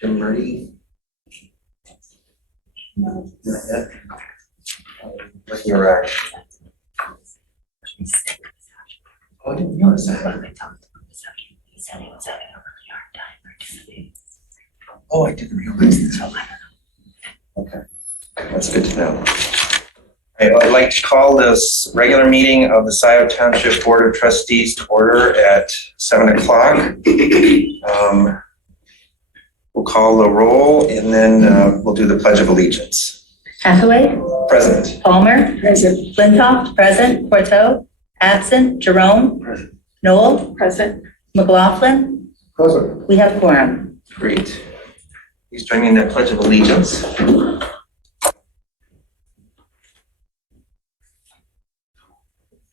Jim Murray. No. Not yet. What's your right? Oh, I didn't notice that. He said he was having a really hard time participating. Oh, I didn't realize that. So I don't know. Okay, that's good to know. All right, well, I'd like to call this regular meeting of the Scio Township Board of Trustees to order at 7 o'clock. We'll call the roll and then we'll do the Pledge of Allegiance. Hathaway, Present. Palmer, present. Flintoff, present. Porto, absent. Jerome, Present. Noel, Present. McLaughlin. Present. We have quorum. Great. Please join me in that Pledge of Allegiance.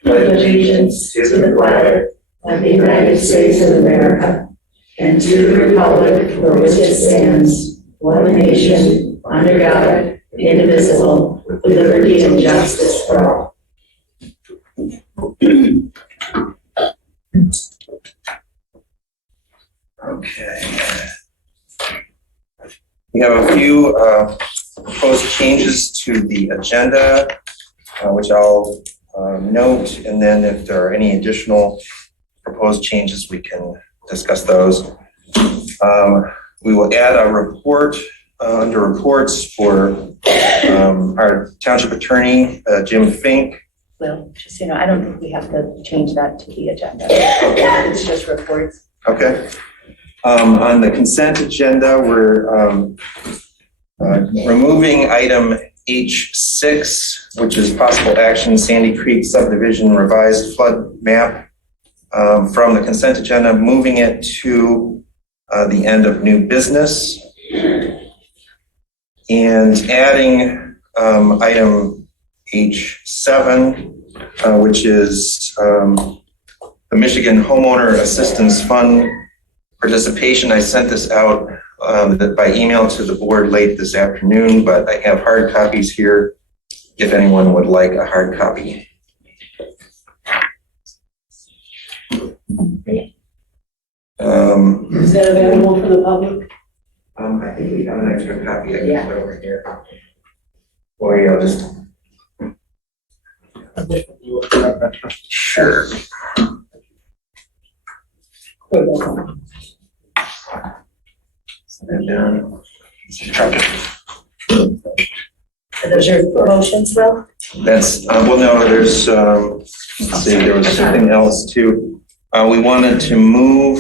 Pledge allegiance to the flag of the United States of America and to the republic for which it stands, one nation, under God, indivisible, with liberty and justice for all. Okay. We have a few proposed changes to the agenda, which I'll note, and then if there are any additional proposed changes, we can discuss those. We will add a report under reports for our township attorney, Jim Fink. Well, just so you know, I don't think we have to change that to the agenda. It's just reports. Okay. On the consent agenda, we're removing item H6, which is possible action Sandy Creek subdivision revised flood map, from the consent agenda, moving it to the end of new business, and adding item H7, which is the Michigan Homeowner Assistance Fund participation. I sent this out by email to the board late this afternoon, but I have hard copies here if anyone would like a hard copy. Is that available for the public? I think we have an extra copy I can put over here. Or you'll just. Sure. Set that down. Are those your motions, Will? That's, well, no, there's, let's see, there was something else too. We wanted to move,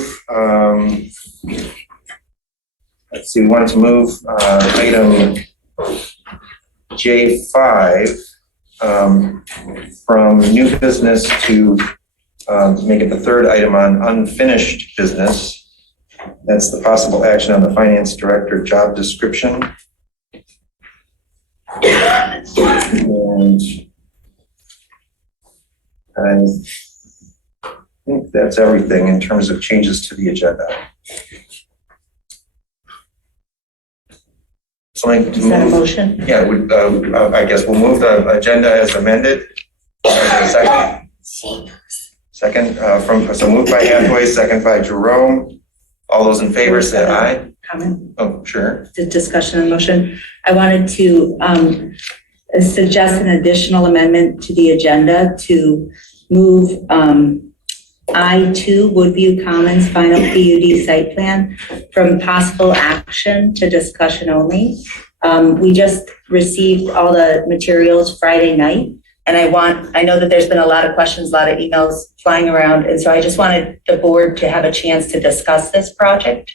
let's see, we wanted to move item J5 from new business to make it the third item on unfinished business. That's the possible action on the finance director job description. And I think that's everything in terms of changes to the agenda. Something to Is that a move? motion? Yeah, I guess we'll move the agenda as amended. Second. Second, so moved by Hathaway, second by Jerome. All those in favor say aye. Comment? Oh, sure. The discussion on motion. I wanted to suggest an additional amendment to the agenda to move I-2 Woodview Commons final PUD site plan from possible action to discussion only. We just received all the materials Friday night, and I know that there's been a lot of questions, a lot of emails flying around, and so I just wanted the board to have a chance to discuss this project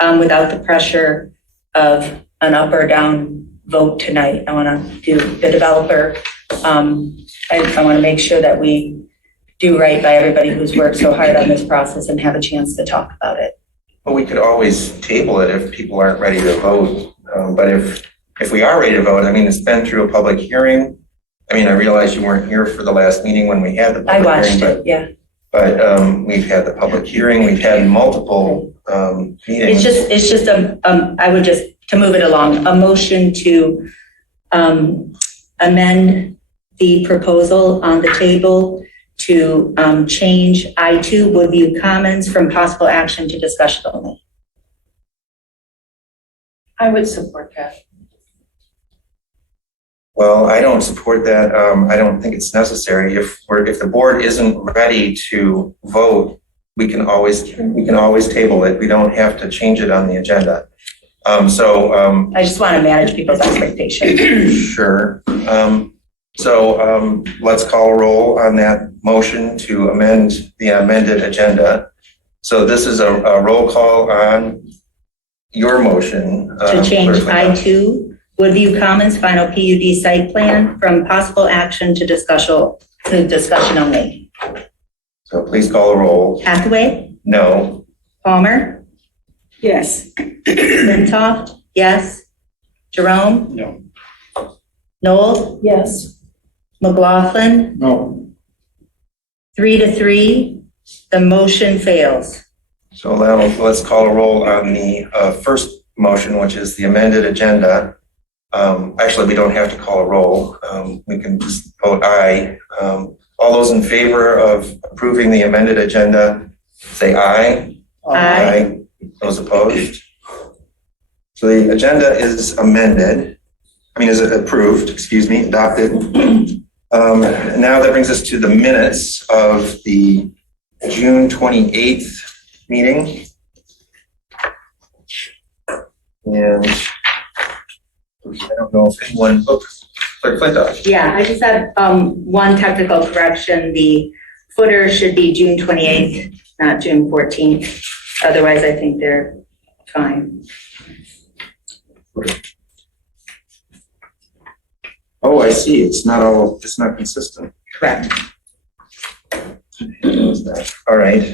without the pressure of an up or down vote tonight. I want to do the developer. I want to make sure that we do right by everybody who's worked so hard on this process and have a chance to talk about it. Well, we could always table it if people aren't ready to vote. But if we are ready to vote, I mean, it's been through a public hearing. I mean, I realize you weren't here for the last meeting when we had the public I hearing. watched it, yeah. But we've had the public hearing. We've had multiple meetings. It's just I would just, to move it along, a motion to amend the proposal on the table to change I2 Woodview Commons from possible action to discussion only. I would support that. Well, I don't support that. I don't think it's necessary. If the board isn't ready to vote, we can always table it. We don't have to change it on the agenda. I just want to manage people's expectations. Sure. Let's call a roll on that motion to amend the amended agenda. So this is a roll call on your motion. To change I2 Woodview Commons final PUD site plan from possible action to discussion only. So please call a roll. Hathaway, No. Palmer, Yes. Flintoff, yes. Jerome, No. Noel, Yes. McLaughlin, No. 3-3, the motion fails. So now let's call a roll on the first motion, which is the amended agenda. Actually, we don't have to call a roll. We can just vote aye. All those in favor of approving the amended agenda, say aye. Aye. Those opposed? So the agenda is amended. Is it approved, adopted. Now that brings us to the minutes of the June 28th meeting. And I don't know if anyone, Clerk Flintoff. Yeah, I just have one technical correction. The footer should be June 28th, not June 14th. Otherwise, I think they're fine. Oh, I see. It's not consistent. Correct. All right.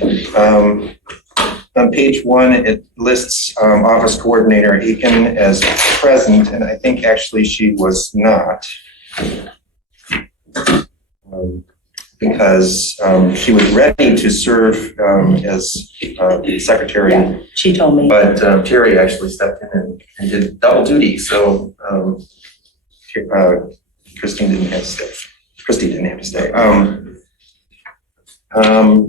On page 1, it lists Office Coordinator Aiken as present, and I think actually she was not. Because she was ready to serve as secretary. Yeah, she told me. But Terry actually stepped in and did double duty, so Christy didn't have to stay.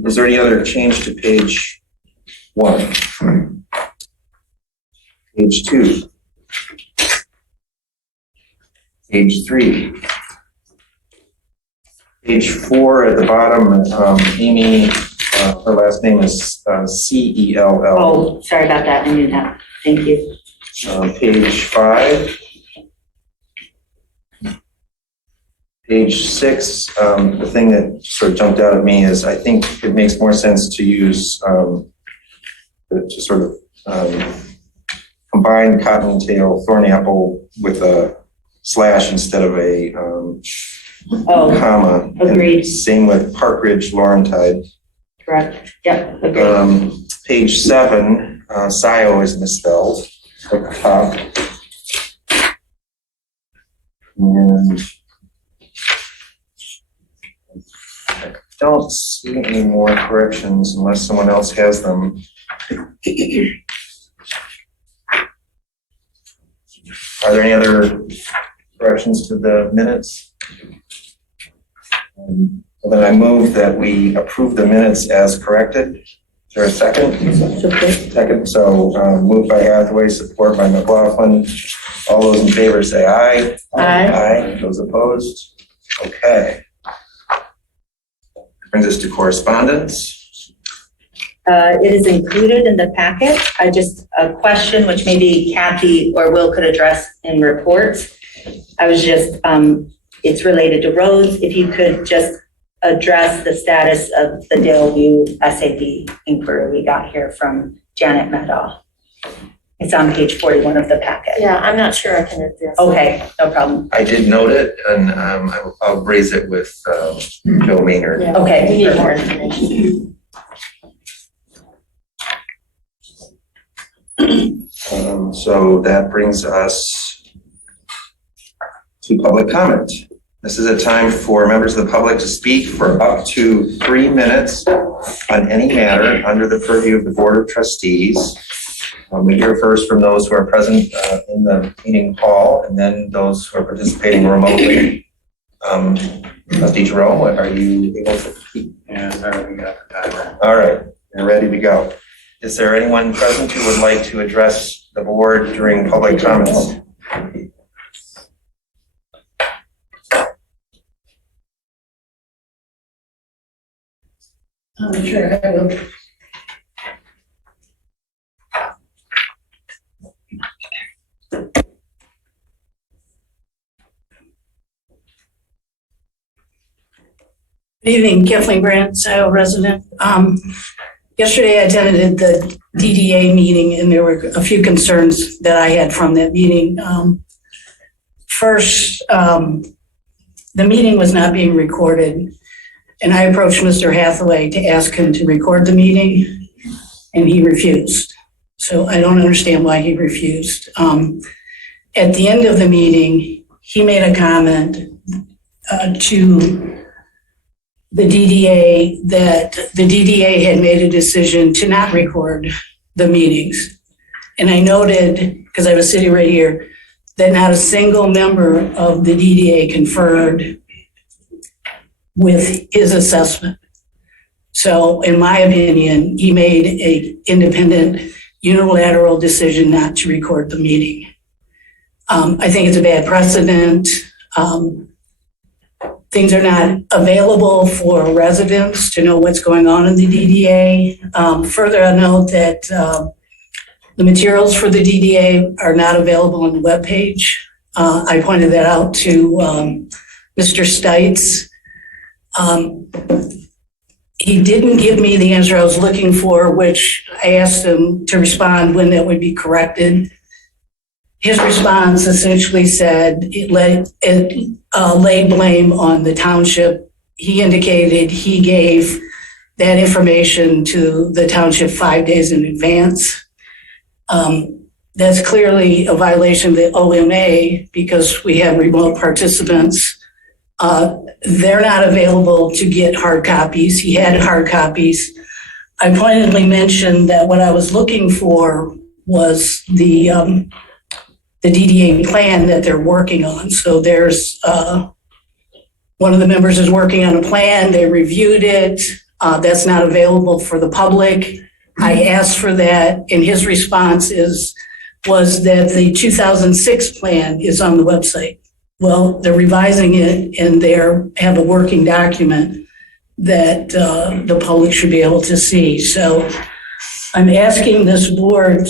Is there any other change to page 1? Page 2? Page 3? Page 4 at the bottom, Amy, her last name is Cell. Oh, sorry about that. I knew that. Thank you. Page 5. Page 6, the thing that sort of jumped out at me is I think it makes more sense to use, to sort of combine cottontail thorny-apple with a slash instead of a comma. Agreed. And same with Park Ridge Laurentide. Correct. Yep, agreed. Page 7, Scio is misspelled at the top. And I don't see any more corrections unless someone else has them. Are there any other corrections to the minutes? Well, then I move that we approve the minutes as corrected. Is there a second? Second. So moved by Hathaway, support by McLaughlin. All those in favor say aye. Aye. Aye. Those opposed? Okay. Brings us to correspondence. It is included in the packet. A question which maybe Kathy or Will could address in reports. It's related to roads. If you could just address the status of the Daleview SAB inquiry we got here from Janet Meadow. It's on page 41 of the packet. Yeah, I'm not sure I can address. Okay, no problem. I did note it, and I'll raise it with Joe Maynard. Yeah, Okay. we need more information. So that brings us to public comment. This is a time for members of the public to speak for up to 3 minutes on any matter under the purview of the Board of Trustees. We hear first from those who are present in the meeting hall, and then those who are participating remotely. Trustee Jerome, are you able to speak? Yeah, I already got the timer. All right, you're ready to go. Is there anyone present who would like to address the board during public comments? Sure, I will. Good evening, Kathleen Brandt, Scio resident. Yesterday I attended the DDA meeting and there were a few concerns that I had from that meeting. First, the meeting was not being recorded and I approached Mr. Hathaway to ask him to record the meeting and he refused. So I don't understand why he refused. At the end of the meeting, he made a comment to the DDA that the DDA had made a decision to not record the meetings. And I noted, because I was sitting right here, that not a single member of the DDA conferred with his assessment. So in my opinion, he made an independent unilateral decision not to record the meeting. I think it's a bad precedent. Things are not available for residents to know what's going on in the DDA. Further, I note that the materials for the DDA are not available on the webpage. I pointed that out to Mr. Stites. He didn't give me the answer I was looking for, which I asked him to respond when that would be corrected. His response essentially said it laid blame on the township. He indicated he gave that information to the township 5 days in advance. That's clearly a violation of the OMA because we have remote participants. They're not available to get hard copies. He had hard copies. I pointedly mentioned that what I was looking for was the DDA plan that they're working on. So there's one of the members is working on a plan. They reviewed it. That's not available for the public. I asked for that, and his response was that the 2006 plan is on the website. Well, they're revising it, and they have a working document that the public should be able to see. So I'm asking this board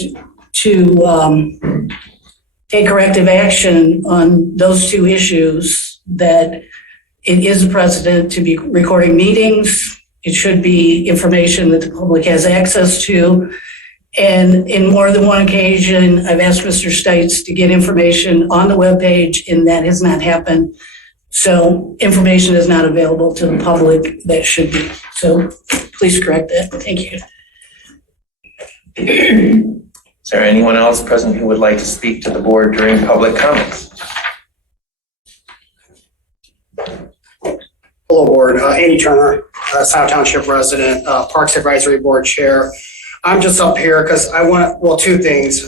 to take corrective action on those two issues, that it is a precedent to be recording meetings. It should be information that the public has access to. And in more than one occasion, I've asked Mr. Stites to get information on the webpage, and that has not happened. So information is not available to the public that should be. So please correct that. Thank you. Is there anyone else present who would like to speak to the board during public comments? Hello, board. Andy Turner, Scio Township resident, Parks Advisory Board Chair. I'm just up here because I want, well, two things.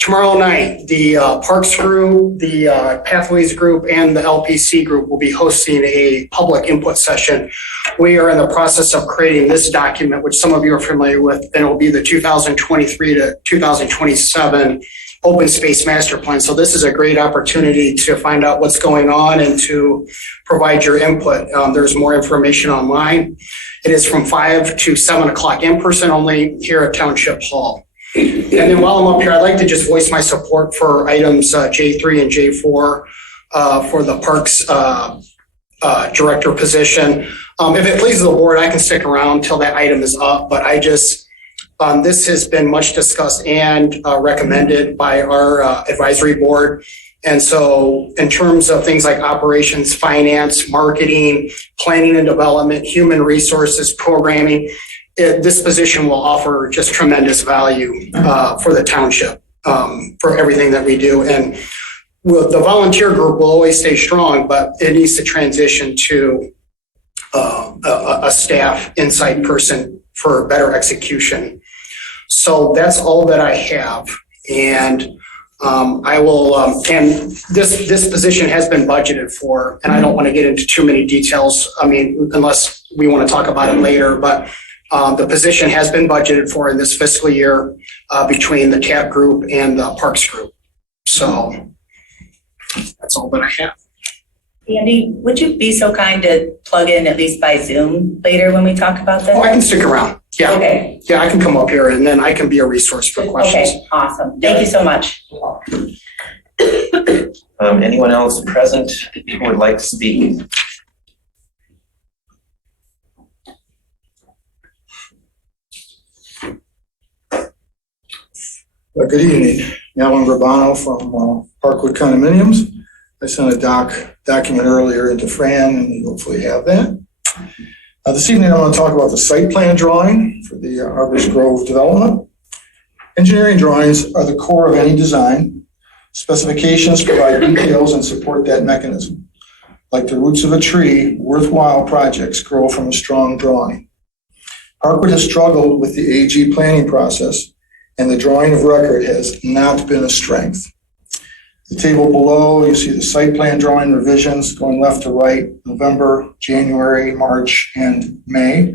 Tomorrow night, the Parks Group, the Pathways Group, and the LPC Group will be hosting a public input session. We are in the process of creating this document, which some of you are familiar with, and it will be the 2023 to 2027 Open Space Master Plan. So this is a great opportunity to find out what's going on and to provide your input. There's more information online. It is from 5 to 7 o'clock in person only here at Township Hall. And then while I'm up here, I'd like to just voice my support for items J3 and J4 for the Parks Director position. If it pleases the board, I can stick around till that item is up, but I just, this has been much discussed and recommended by our advisory board. And so in terms of things like operations, finance, marketing, planning and development, human resources, programming, this position will offer just tremendous value for the township for everything that we do. And the volunteer group will always stay strong, but it needs to transition to a staff insight person for better execution. So that's all that I have. And I will, and this position has been budgeted for, and I don't want to get into too many details. I mean, unless we want to talk about it later, but the position has been budgeted for in this fiscal year between the CAP group and the Parks group. So that's all that I have. Andy, would you be so kind to plug in at least by Zoom later when we talk about Oh, I that? can stick around. Yeah. Okay, Yeah, I can come up here and then I can be a resource for questions. okay, awesome. Thank you so much. Anyone else present who would like to speak? Good evening, Alan Urbano from Parkwood Condominiums. I sent a document earlier into Fran and you hopefully have that. This evening I want to talk about the site plan drawing for the Arbors Grove development. Engineering drawings are the core of any design. Specifications provide details and support that mechanism. Like the roots of a tree, worthwhile projects grow from a strong drawing. Parkwood has struggled with the AG planning process, and the drawing of record has not been a strength. The table below, you see the site plan drawing revisions going left to right, November, January, March, and May.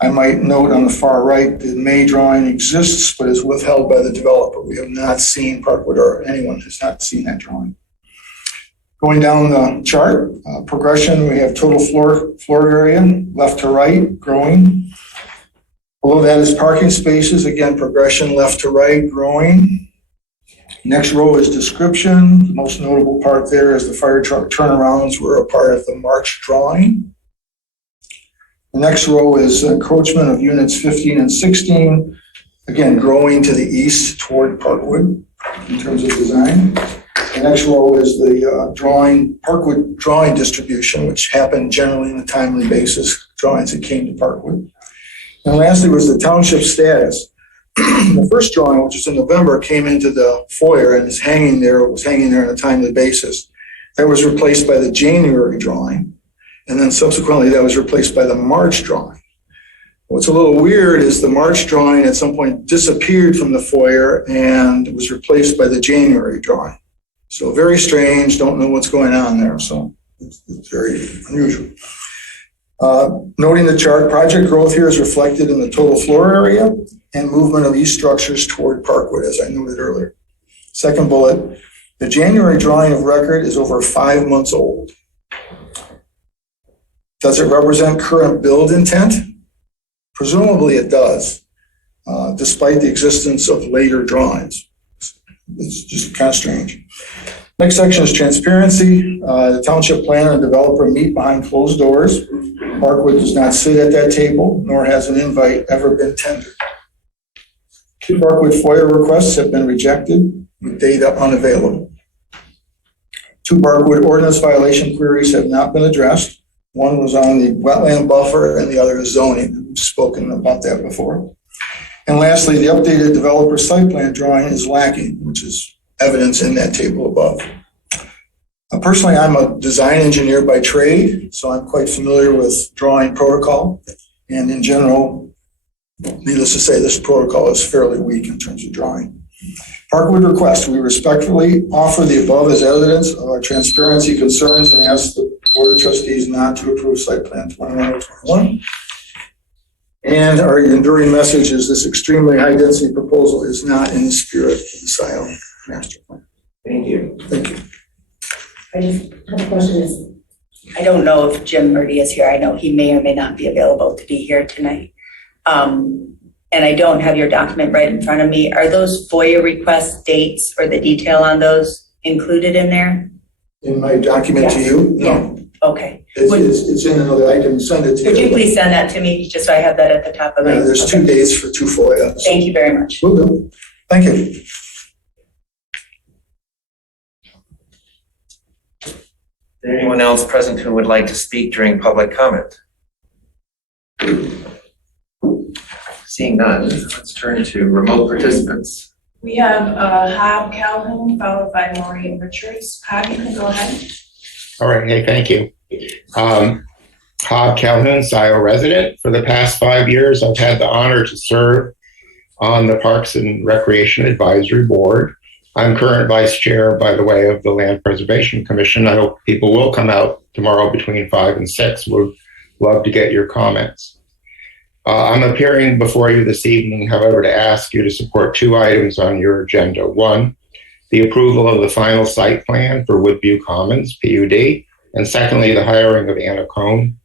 I might note on the far right, the May drawing exists, but is withheld by the developer. We have not seen Parkwood, or anyone has not seen that drawing. Going down the chart, progression, we have total floor area, left to right, growing. Below that is parking spaces, again, progression left to right, growing. Next row is description. The most notable part there is the fire truck turnarounds were a part of the March drawing. The next row is encroachment of units 15 and 16, again, growing to the east toward Parkwood in terms of design. The next row is the Parkwood drawing distribution, which happened generally on a timely basis, drawings that came to Parkwood. And lastly was the township status. The first drawing, which is in November, came into the foyer and is hanging there. It was hanging there on a timely basis. That was replaced by the January drawing. And then subsequently that was replaced by the March drawing. What's a little weird is the March drawing at some point disappeared from the foyer and was replaced by the January drawing. So very strange, don't know what's going on there. So it's very unusual. Noting the chart, project growth here is reflected in the total floor area and movement of these structures toward Parkwood, as I noted earlier. Second bullet, the January drawing of record is over 5 months old. Does it represent current build intent? Presumably it does, despite the existence of later drawings. It's just kind of strange. Next section is transparency. The township planner and developer meet behind closed doors. Parkwood does not sit at that table, nor has an invite ever been tendered. 2 Parkwood FOIA requests have been rejected with data unavailable. 2 Parkwood ordinance violation queries have not been addressed. One was on the wetland buffer and the other is zoning. We've spoken about that before. And lastly, the updated developer site plan drawing is lacking, which is evidence in that table above. Personally, I'm a design engineer by trade, so I'm quite familiar with drawing protocol. And in general, needless to say, this protocol is fairly weak in terms of drawing. Parkwood request, we respectfully offer the above as evidence of our transparency concerns and ask the Board of Trustees not to approve site plan 2101. And our enduring message is this extremely high density proposal is not in the spirit of the Scio master plan. Thank you. Thank you. I just have a question. I don't know if Jim Murdy is here. I know he may or may not be available to be here tonight. And I don't have your document right in front of me. Are those FOIA request dates or the detail on those included in there? In my document to you? No. Okay. It's in another, I can send it to you. Could you please send that to me, just so I have that at the top of my? There's 2 dates for 2 FOIA. Thank you very much. Will do. Thank you. Is there anyone else present who would like to speak during public comment? Seeing none, let's turn to remote participants. We have Hob Calhoun, followed by Maureen Richards. Hob, you can go ahead. All right, hey, thank you. Hob Calhoun, Scio resident. For the past 5 years, I've had the honor to serve on the Parks and Recreation Advisory Board. I'm current vice chair, by the way, of the Land Preservation Commission. I hope people will come out tomorrow between 5 and 6. We'd love to get your comments. I'm appearing before you this evening, however, to ask you to support 2 items on your agenda. 1, the approval of the final site plan for Woodview Commons, PUD, and secondly, the hiring of Anna Cohn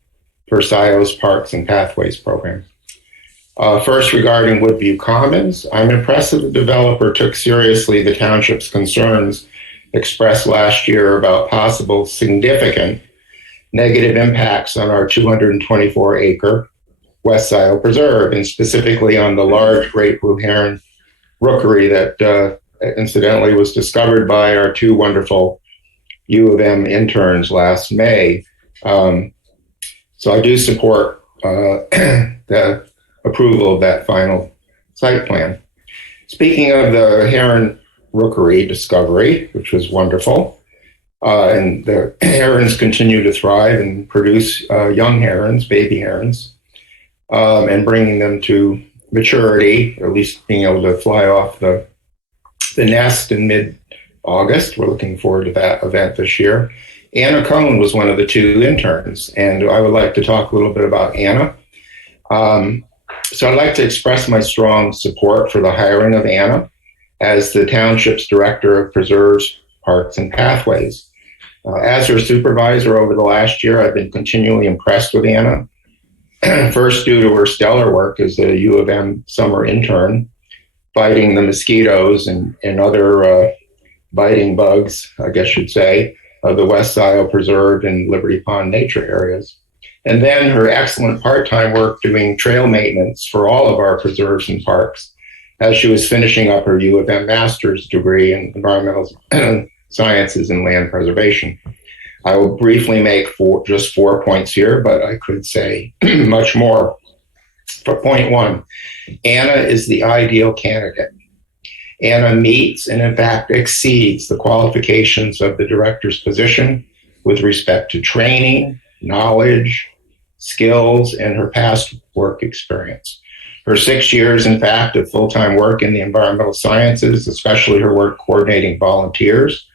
for Scio's Parks and Pathways program. First, regarding Woodview Commons, I'm impressed that the developer took seriously the township's concerns expressed last year about possible significant negative impacts on our 224-acre West Scio Preserve, and specifically on the large great blue heron rookery that incidentally was discovered by our 2 wonderful U of M interns last May. So I do support the approval of that final site plan. Speaking of the heron rookery discovery, which was wonderful, and the herons continue to thrive and produce young herons, baby herons, and bringing them to maturity, or at least being able to fly off the nest in mid-August. We're looking forward to that event this year. Anna Cohn was one of the 2 interns, and I would like to talk a little bit about Anna. So I'd like to express my strong support for the hiring of Anna as the township's director of preserves, parks, and pathways. As her supervisor over the last year, I've been continually impressed with Anna. First, due to her stellar work as a U of M summer intern, fighting the mosquitoes and other biting bugs, I guess you'd say, of the West Scio Preserve and Liberty Pond nature areas. And then her excellent part-time work doing trail maintenance for all of our preserves and parks as she was finishing up her U of M master's degree in environmental sciences and land preservation. I will briefly make just 4 points here, but I could say much more. For point 1, Anna is the ideal candidate. Anna meets and in fact exceeds the qualifications of the director's position with respect to training, knowledge, skills, and her past work experience. Her 6 years, in fact, of full-time work in the environmental sciences, especially her work coordinating volunteers,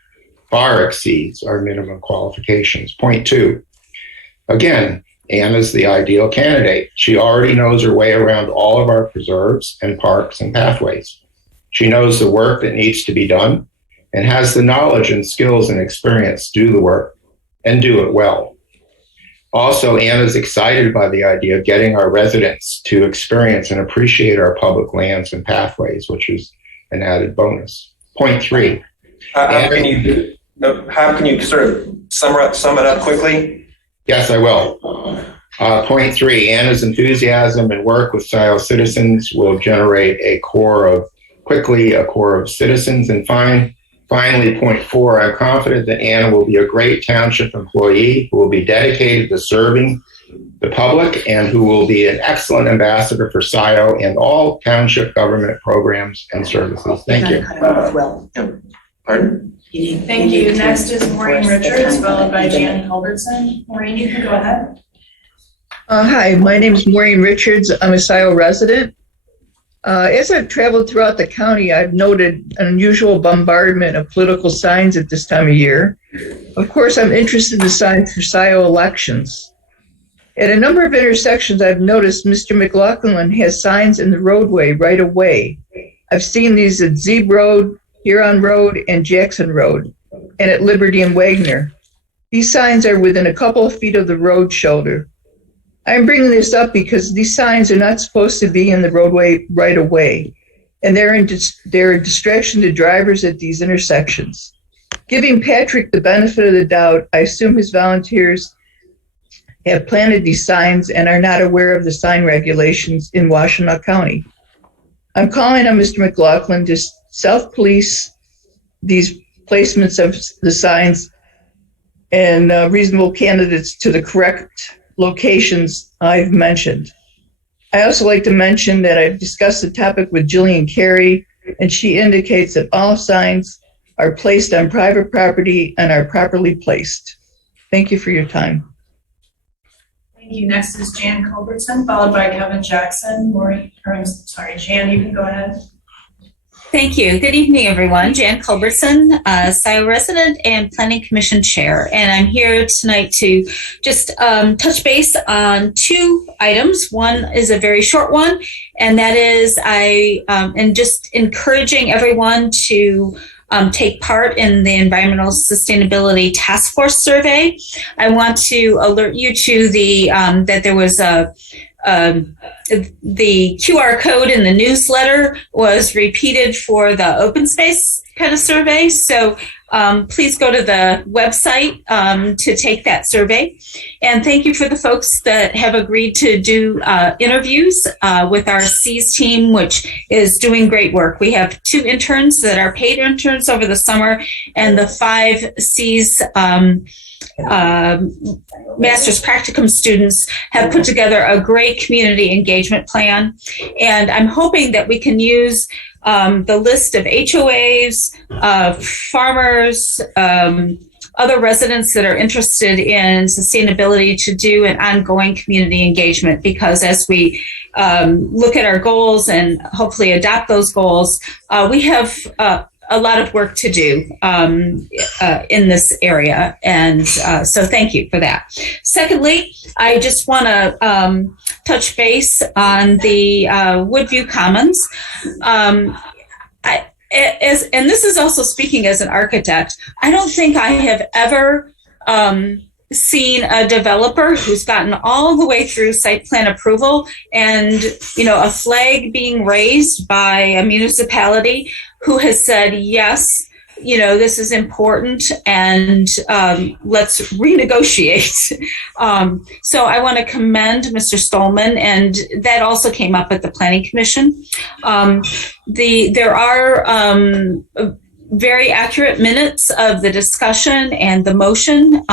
far exceeds our minimum qualifications. Point 2, again, Anna's the ideal candidate. She already knows her way around all of our preserves and parks and pathways. She knows the work that needs to be done and has the knowledge and skills and experience to do the work and do it well. Also, Anna's excited by the idea of getting our residents to experience and appreciate our public lands and pathways, which is an added bonus. Point 3. How can you sort of sum it up quickly? Yes, I will. Point 3, Anna's enthusiasm and work with Scio citizens will generate a core of citizens. And finally, point 4, I'm confident that Anna will be a great township employee who will be dedicated to serving the public and who will be an excellent ambassador for Scio and all township government programs and services. Thank you. Pardon? Thank you. Next is Maureen Richards, followed by Jan Culbertson. Maureen, you can go ahead. Hi, my name is Maureen Richards. I'm a Scio resident. As I've traveled throughout the county, I've noted an unusual bombardment of political signs at this time of year. Of course, I'm interested in the signs for Scio elections. At a number of intersections, I've noticed Mr. McLaughlin has signs in the roadway right away. I've seen these at Zeeb Road, Huron Road, and Jackson Road, and at Liberty and Wagner. These signs are within a couple of feet of the road shoulder. I'm bringing this up because these signs are not supposed to be in the roadway right away, and they're a distraction to drivers at these intersections. Giving Patrick the benefit of the doubt, I assume his volunteers have planted these signs and are not aware of the sign regulations in Washtenaw County. I'm calling on Mr. McLaughlin to self-police these placements of the signs and reasonable candidates to the correct locations I've mentioned. I also like to mention that I've discussed the topic with Jillian Carey, and she indicates that all signs are placed on private property and are properly placed. Thank you for your time. Thank you. Next is Jan Culbertson, followed by Kevin Jackson. Jan, you can go ahead. Thank you. Good evening, everyone. Jan Culbertson, Scio resident and Planning Commission Chair. And I'm here tonight to just touch base on two items. One is a very short one, and that is I am just encouraging everyone to take part in the Environmental Sustainability Task Force survey. I want to alert you to the that there was the QR code in the newsletter was repeated for the open space kind of survey. So please go to the website to take that survey. And thank you for the folks that have agreed to do interviews with our Cs team, which is doing great work. We have 2 interns that are paid interns over the summer, and the 5 Cs master's practicum students have put together a great community engagement plan. And I'm hoping that we can use the list of HOAs, farmers, other residents that are interested in sustainability to do an ongoing community engagement, because as we look at our goals and hopefully adopt those goals, we have a lot of work to do in this area. And so thank you for that. Secondly, I just want to touch base on the Woodview Commons. And this is also speaking as an architect, I don't think I have ever seen a developer who's gotten all the way through site plan approval and, a flag being raised by a municipality who has said, yes, this is important, and let's renegotiate. So I want to commend Mr. Stolman, and that also came up at the Planning Commission. There are very accurate minutes of the discussion and the motion.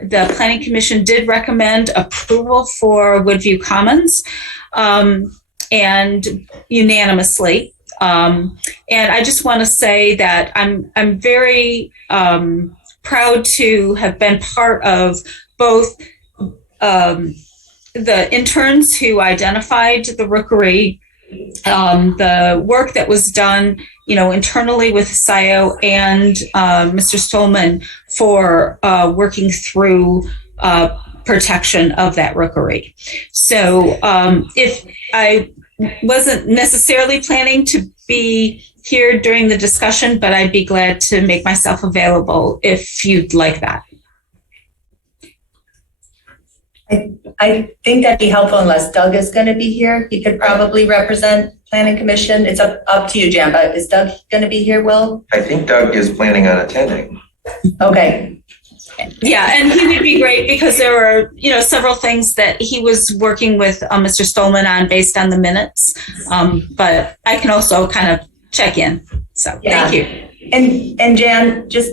The Planning Commission did recommend approval for Woodview Commons, and unanimously. And I just want to say that I'm very proud to have been part of both the interns who identified the rookery, the work that was done, internally with Scio, and Mr. Stolman for working through protection of that rookery. So if I wasn't necessarily planning to be here during the discussion, but I'd be glad to make myself available if you'd like that. I think that'd be helpful unless Doug is going to be here. He could probably represent Planning Commission. It's up to you, Jan, but is Doug going to be here, Will? I think Doug is planning on attending. Okay. Yeah, and he would be great because there were, several things that he was working with Mr. Stolman on based on the minutes. But I can also kind of check in. So Thank you. And Jan, just,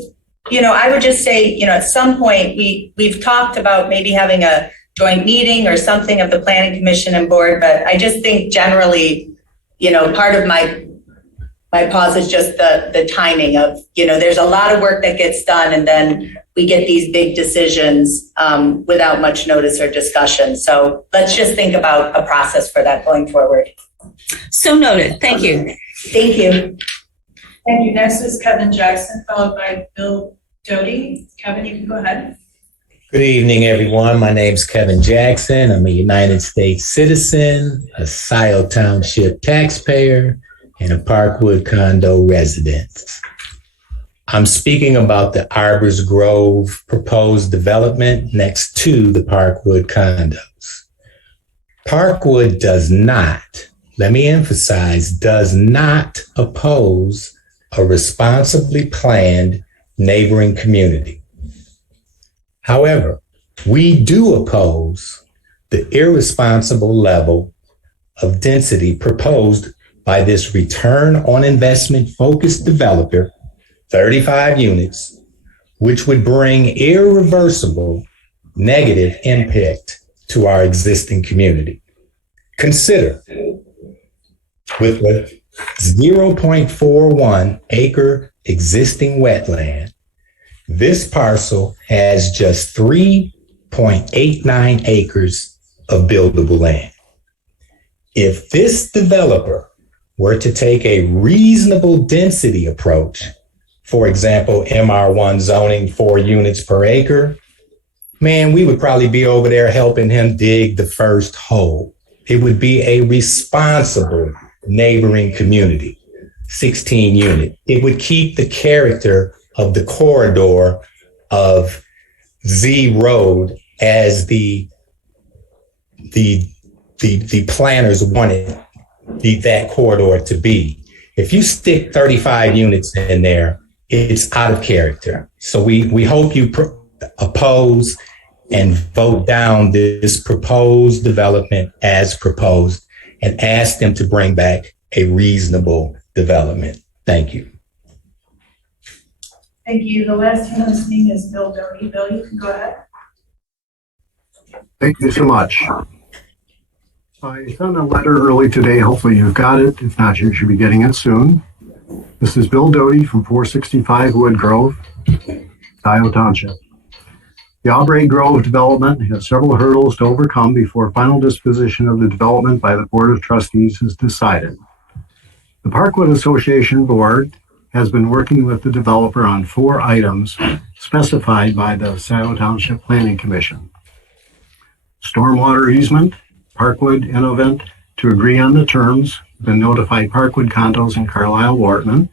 I would just say, at some point we've talked about maybe having a joint meeting or something of the Planning Commission and board, but I just think generally, part of my pause is just the timing of, there's a lot of work that gets done and then we get these big decisions without much notice or discussion. So let's just think about a process for that going forward. So noted. Thank you. Thank you. Thank you. Next is Kevin Jackson, followed by Bill Doty. Kevin, you can go ahead. Good evening, everyone. My name's Kevin Jackson. I'm a United States citizen, a Scio Township taxpayer, and a Parkwood condo resident. I'm speaking about the Arbors Grove proposed development next to the Parkwood condos. Parkwood does not, let me emphasize, does not oppose a responsibly planned neighboring community. However, we do oppose the irresponsible level of density proposed by this return on investment focused developer, 35 units, which would bring irreversible negative impact to our existing community. Consider, with a 0.41 acre existing wetland, this parcel has just 3.89 acres of buildable land. If this developer were to take a reasonable density approach, for example, MR1 zoning, 4 units per acre, man, we would probably be over there helping him dig the first hole. It would be a responsible neighboring community, 16 unit. It would keep the character of the corridor of Z Road as the planners wanted that corridor to be. If you stick 35 units in there, it's out of character. So we hope you oppose and vote down this proposed development as proposed and ask them to bring back a reasonable development. Thank you. Thank you. The last one listening is Bill Doty. Bill, you can go ahead. Thank you so much. I sent a letter early today. Hopefully you've got it. If not, you should be getting it soon. This is Bill Doty from 465 Wood Grove, Scio Township. The Aubrey Grove development has several hurdles to overcome before final disposition of the development by the Board of Trustees is decided. The Parkwood Association Board has been working with the developer on 4 items specified by the Scio Township Planning Commission. Stormwater easement, Parkwood Innovent to agree on the terms, then notify Parkwood Condos in Carlisle, Wortman.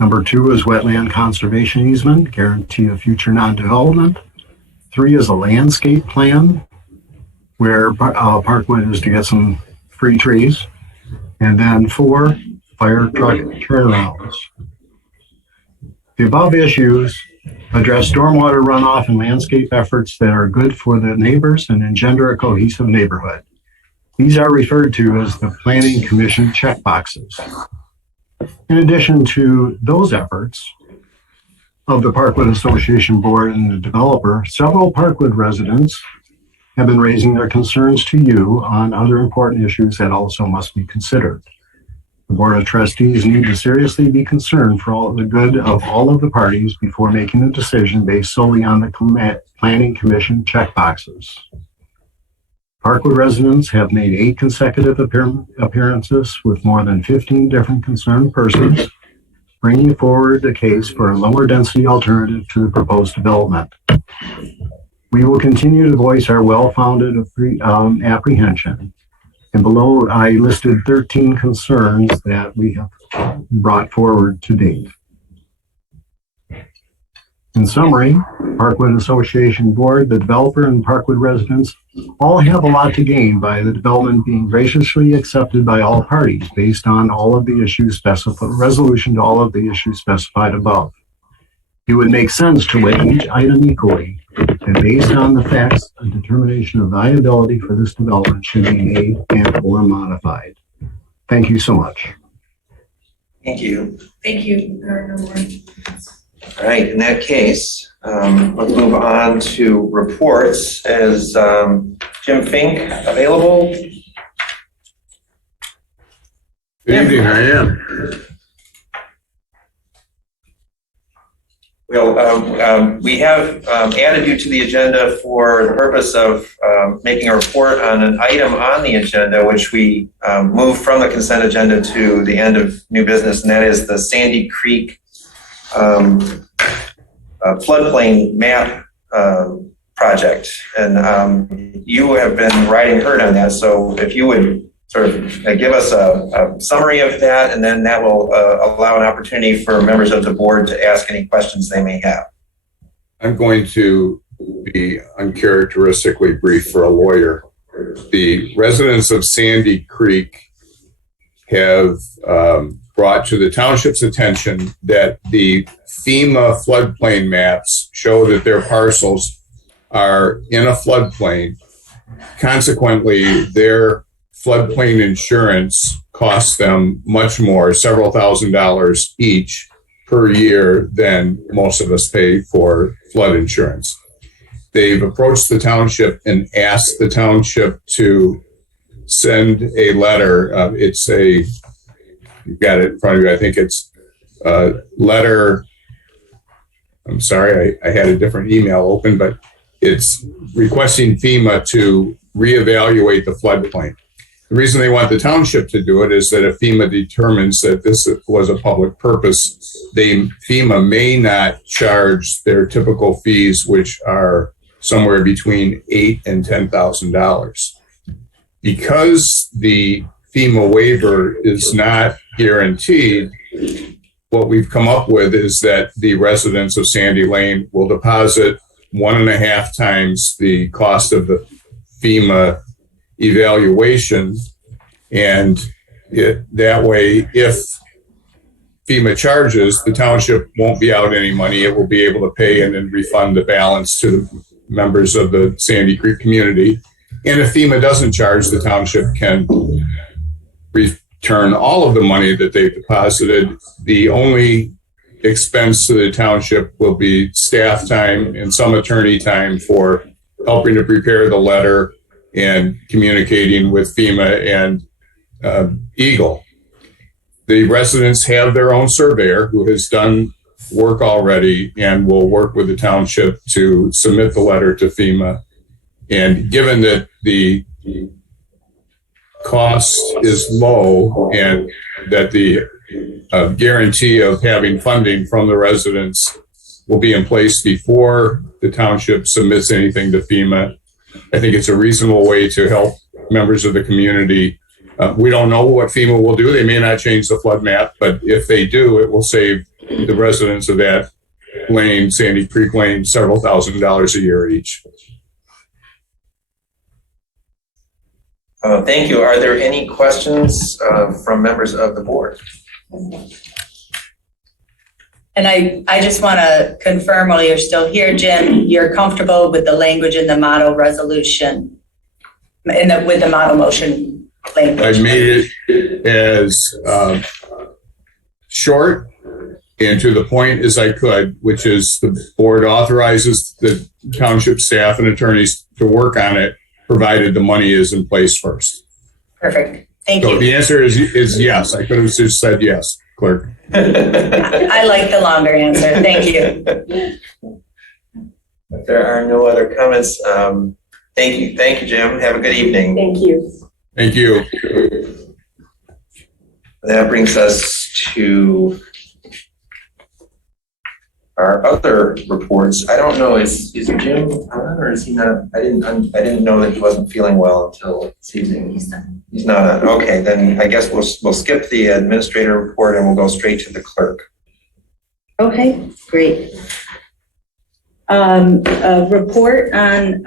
Number 2 is wetland conservation easement, guarantee of future non-development. 3 is a landscape plan where Parkwood is to get some free trees. And then 4, fire truck turnarounds. The above issues address stormwater runoff and landscape efforts that are good for the neighbors and engender a cohesive neighborhood. These are referred to as the Planning Commission checkboxes. In addition to those efforts of the Parkwood Association Board and the developer, several Parkwood residents have been raising their concerns to you on other important issues that also must be considered. The Board of Trustees need to seriously be concerned for all the good of all of the parties before making a decision based solely on the Planning Commission checkboxes. Parkwood residents have made 8 consecutive appearances with more than 15 different concerned persons, bringing forward a case for a lower density alternative to the proposed development. We will continue to voice our well-founded apprehension. And below, I listed 13 concerns that we have brought forward to date. In summary, Parkwood Association Board, the developer, and Parkwood residents all have a lot to gain by the development being graciously accepted by all parties based on all of the issues specified, resolution to all of the issues specified above. It would make sense to weigh each item equally, and based on the facts, a determination of viability for this development should be made and or modified. Thank you so much. Thank you. Thank you. There are no more. All right, in that case, let's move on to reports. Is Jim Fink available? Good evening, I am. Well, we have added you to the agenda for the purpose of making a report on an item on the agenda, which we moved from the consent agenda to the end of new business, and that is the Sandy Creek floodplain map project. And you have been riding herd on that, so if you would sort of give us a summary of that, and then that will allow an opportunity for members of the board to ask any questions they may have. I'm going to be uncharacteristically brief for a lawyer. The residents of Sandy Creek have brought to the township's attention that the FEMA floodplain maps show that their parcels are in a floodplain. Consequently, their floodplain insurance costs them much more, several $1,000s each per year than most of us pay for flood insurance. They've approached the township and asked the township to send a letter. You've got it in front of you. I think it's a letter. I'm sorry, I had a different email open, but it's requesting FEMA to reevaluate the floodplain. The reason they want the township to do it is that if FEMA determines that this was a public purpose, FEMA may not charge their typical fees, which are somewhere between $8,000 and $10,000. Because the FEMA waiver is not guaranteed, what we've come up with is that the residents of Sandy Lane will deposit 1.5 times the cost of the FEMA evaluation, and that way, if FEMA charges, the township won't be out any money. It will be able to pay and then refund the balance to the members of the Sandy Creek community. And if FEMA doesn't charge, the township can return all of the money that they've deposited. The only expense to the township will be staff time and some attorney time for helping to prepare the letter and communicating with FEMA and Eagle. The residents have their own surveyor who has done work already and will work with the township to submit the letter to FEMA. And given that the cost is low and that the guarantee of having funding from the residents will be in place before the township submits anything to FEMA, I think it's a reasonable way to help members of the community. We don't know what FEMA will do. They may not change the flood map, but if they do, it will save the residents of that lane, Sandy Creek Lane, several $1,000s a year each. Thank you. Are there any questions from members of the board? And I just want to confirm while you're still here, Jim, you're comfortable with the language in the model resolution, with the model motion language? I made it as short and to the point as I could, which is the board authorizes the township staff and attorneys to work on it, provided the money is in place first. Perfect. Thank So you. the answer is yes. I could have just said yes, clerk. I like the longer answer. Thank you. If there are no other comments, thank you. Thank you, Jim. Have a good evening. Thank you. Thank you. That brings us to our other reports. I don't know, is Jim on or is he not? I didn't know that he wasn't feeling well until this evening. He's not on. Okay, then I guess we'll skip the administrator report and we'll go straight to the clerk. Okay, great. A report on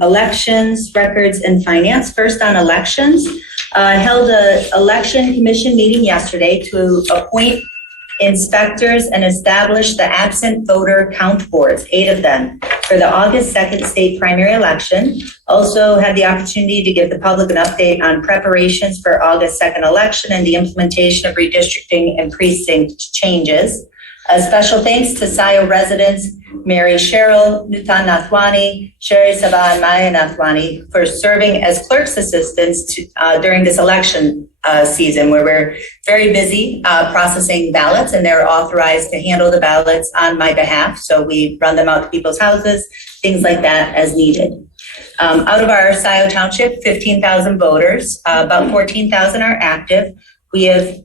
elections, records, and finance. First on elections. Held an election commission meeting yesterday to appoint inspectors and establish the absent voter count boards, 8 of them, for the August 2nd state primary election. Also had the opportunity to give the public an update on preparations for August 2nd election and the implementation of redistricting and precinct changes. A special thanks to Scio residents Mary Cheryl Nutan Nathwani, Sherry Sabah, and Maya Nathwani for serving as clerk's assistants during this election season, where we're very busy processing ballots, and they're authorized to handle the ballots on my behalf. So we run them out to people's houses, things like that as needed. Out of our Scio Township, 15,000 voters, about 14,000 are active. We have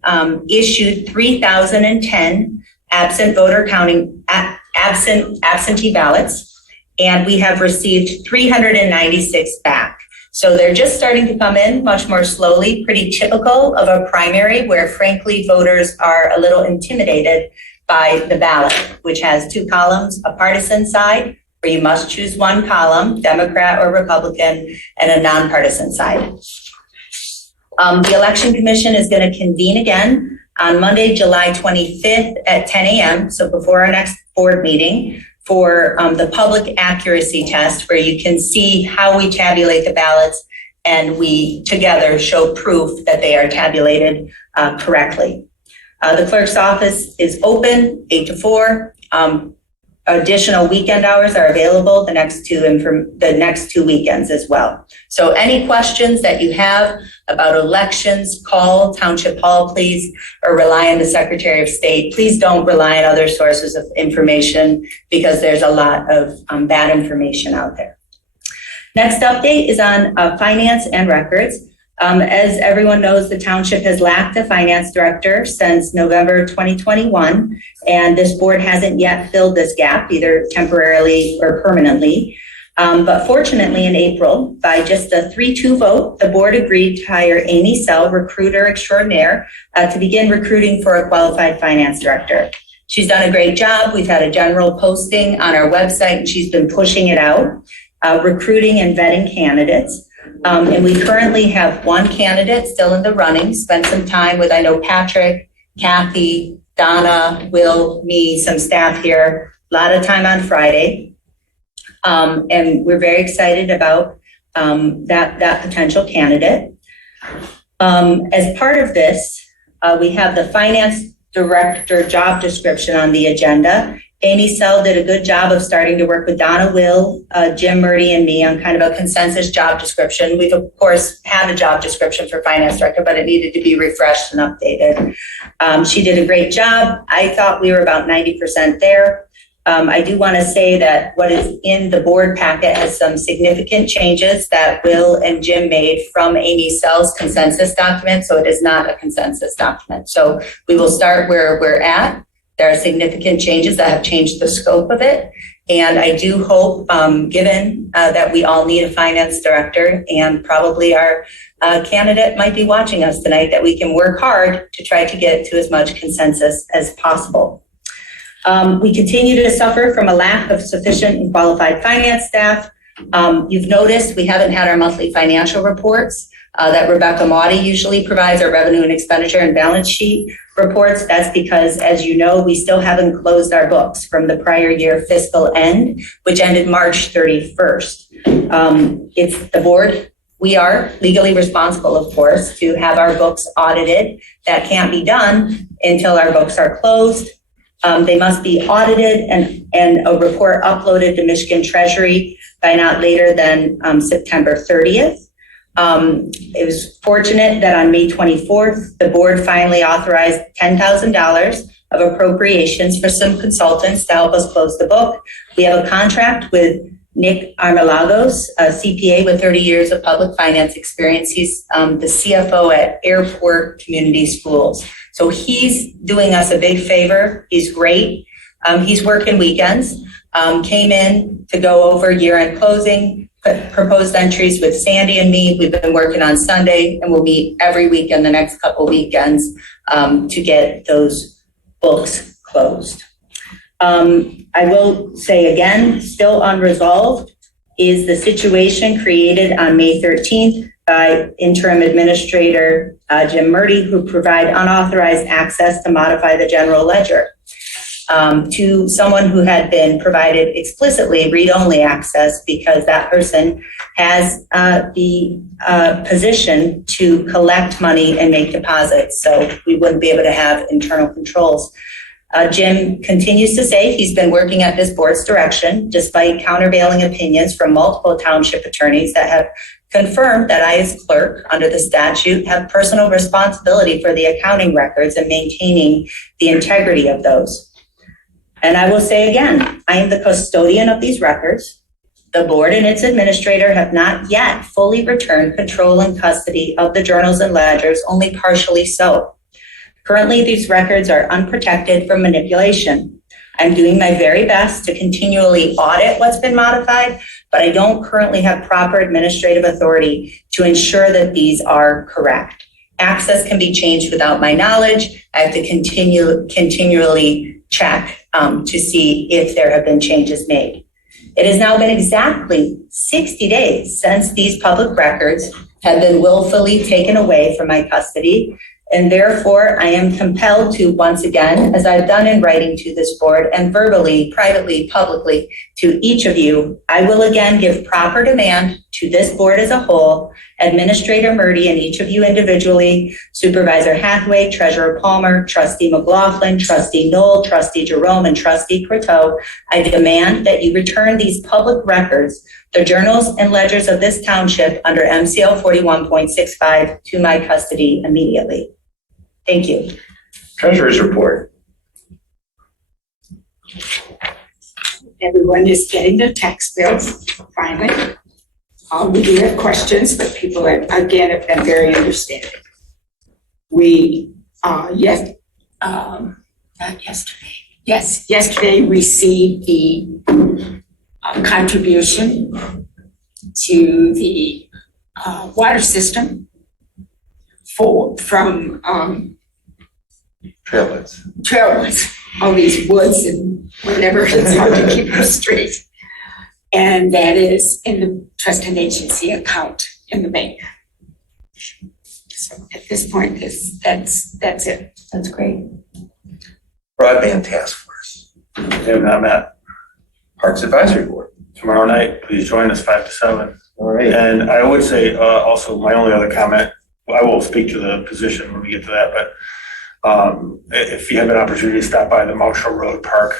issued 3,010 absent voter counting, absentee ballots, and we have received 396 back. So they're just starting to come in much more slowly, pretty typical of a primary where frankly voters are a little intimidated by the ballot, which has 2 columns, a partisan side where you must choose one column, Democrat or Republican, and a nonpartisan side. The Election Commission is going to convene again on Monday, July 25th at 10 a.m., so before our next board meeting, for the public accuracy test, where you can see how we tabulate the ballots and we together show proof that they are tabulated correctly. The clerk's office is open 8 to 4. Additional weekend hours are available the next two weekends as well. So any questions that you have about elections, call Township Hall, please, or rely on the Secretary of State. Please don't rely on other sources of information because there's a lot of bad information out there. Next update is on finance and records. As everyone knows, the township has lacked a finance director since November 2021, and this board hasn't yet filled this gap, either temporarily or permanently. But fortunately, in April, by just a 3-2 vote, the board agreed to hire Amy Sell, recruiter extraordinaire, to begin recruiting for a qualified finance director. She's done a great job. We've had a general posting on our website, and she's been pushing it out, recruiting and vetting candidates. And we currently have one candidate still in the running. Spent some time with, I know, Patrick, Kathy, Donna, Will, me, some staff here, a lot of time on Friday. And we're very excited about that potential candidate. As part of this, we have the finance director job description on the agenda. Amy Sell did a good job of starting to work with Donna, Will, Jim Murdy, and me on kind of a consensus job description. We've, of course, had a job description for finance director, but it needed to be refreshed and updated. She did a great job. I thought we were about 90% there. I do want to say that what is in the board packet has some significant changes that Will and Jim made from Amy Sell's consensus document, so it is not a consensus document. So we will start where we're at. There are significant changes that have changed the scope of it. And I do hope, given that we all need a finance director and probably our candidate might be watching us tonight, that we can work hard to try to get to as much consensus as possible. We continue to suffer from a lack of sufficient and qualified finance staff. You've noticed we haven't had our monthly financial reports that Rebecca Maudie usually provides, our revenue and expenditure and balance sheet reports. That's because, as you know, we still haven't closed our books from the prior year fiscal end, which ended March 31st. It's the board. We are legally responsible, of course, to have our books audited. That can't be done until our books are closed. They must be audited and a report uploaded to Michigan Treasury by not later than September 30th. It was fortunate that on May 24th, the board finally authorized $10,000 of appropriations for some consultants to help us close the book. We have a contract with Nick Armalagos, a CPA with 30 years of public finance experience. He's the CFO at Airport Community Schools. So he's doing us a big favor. He's great. He's working weekends, came in to go over year-end closing, proposed entries with Sandy and me. We've been working on Sunday, and we'll meet every week in the next couple weekends to get those books closed. I will say again, still unresolved is the situation created on May 13th by interim administrator Jim Murdy, who provided unauthorized access to modify the general ledger to someone who had been provided explicitly read-only access, because that person has the position to collect money and make deposits. So we wouldn't be able to have internal controls. Jim continues to say he's been working at this board's direction, despite countervailing opinions from multiple township attorneys that have confirmed that I, as clerk under the statute, have personal responsibility for the accounting records and maintaining the integrity of those. And I will say again, I am the custodian of these records. The board and its administrator have not yet fully returned control and custody of the journals and ledgers, only partially so. Currently, these records are unprotected from manipulation. I'm doing my very best to continually audit what's been modified, but I don't currently have proper administrative authority to ensure that these are correct. Access can be changed without my knowledge. I have to continually check to see if there have been changes made. It has now been exactly 60 days since these public records have been willfully taken away from my custody, and therefore I am compelled to, once again, as I've done in writing to this board and verbally, privately, publicly to each of you, I will again give proper demand to this board as a whole, Administrator Murdy and each of you individually, Supervisor Hathaway, Treasurer Palmer, Trustee McLaughlin, Trustee Knoll, Trustee Jerome, and Trustee Croteau. I demand that you return these public records, the journals and ledgers of this township under MCL 41.65 to my custody immediately. Thank you. Treasurer's report. Everyone is getting their tax bills finally. We do have questions, but people have, again, have been very understanding. We, yesterday received the contribution to the water system from Trailwoods, all these woods and whatever, it's hard to keep them straight. And that is in the trust and agency account in the bank. So at this point, that's it. That's great. Broadband Task Force, They have not met. Parks Advisory Board. Tomorrow night, please join us 5 to 7. All right. And I would say also my only other comment, I will speak to the position when we get to that, but if you have an opportunity to stop by the Mouchel Road Park,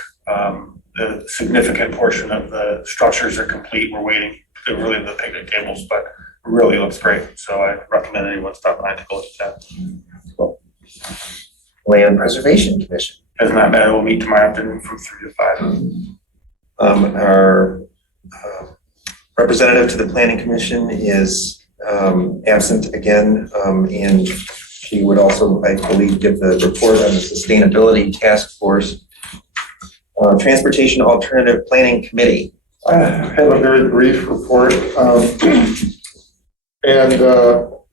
the significant portion of the structures are complete. We're waiting to really the picnic tables, but it really looks great. So I recommend anyone stop by to go look at that. Cool. Land Preservation Commission. As not bad, we'll meet tomorrow afternoon from 3 to 5. Our representative to the Planning Commission is absent again, and she would also, I believe, give the report on the Sustainability Task Force. Transportation Alternative Planning Committee. I have a very brief report.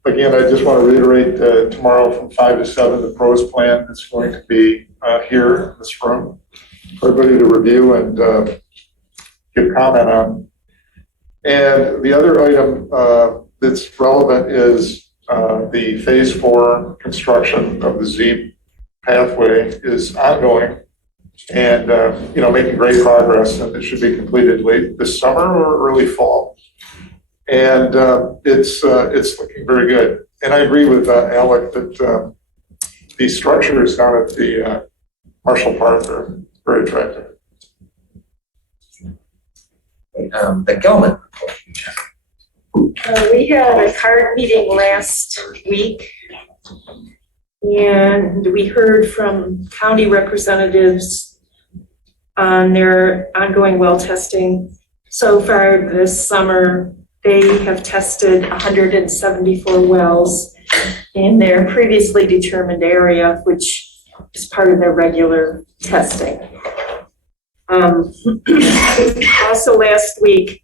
Again, I just want to reiterate tomorrow from 5 to 7, the pros plan is going to be here in this room for everybody to review and give comment on. And the other item that's relevant is the phase 4 construction of the Z pathway is ongoing and making great progress, and it should be completed late this summer or early fall. And it's looking very good. And I agree with Alec that the structures down at the Marshall Park are very attractive. The Gelman. We had a CARD meeting last week, and we heard from county representatives on their ongoing well testing. So far this summer, they have tested 174 wells in their previously determined area, which is part of their regular testing. Also last week,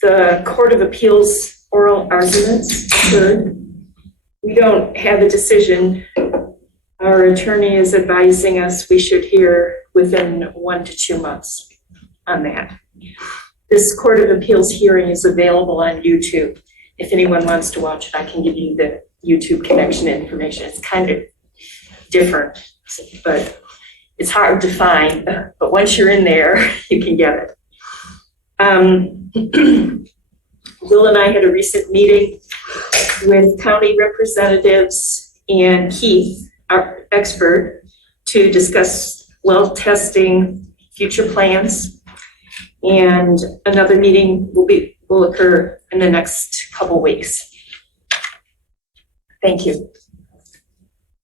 the Court of Appeals oral arguments occurred. We don't have a decision. Our attorney is advising us we should hear within 1 to 2 months on that. This Court of Appeals hearing is available on YouTube. If anyone wants to watch it, I can give you the YouTube connection information. It's kind of different, but it's hard to find. But once you're in there, you can get it. Will and I had a recent meeting with county representatives and Keith, our expert, to discuss well testing, future plans, and another meeting will occur in the next couple weeks. Thank you.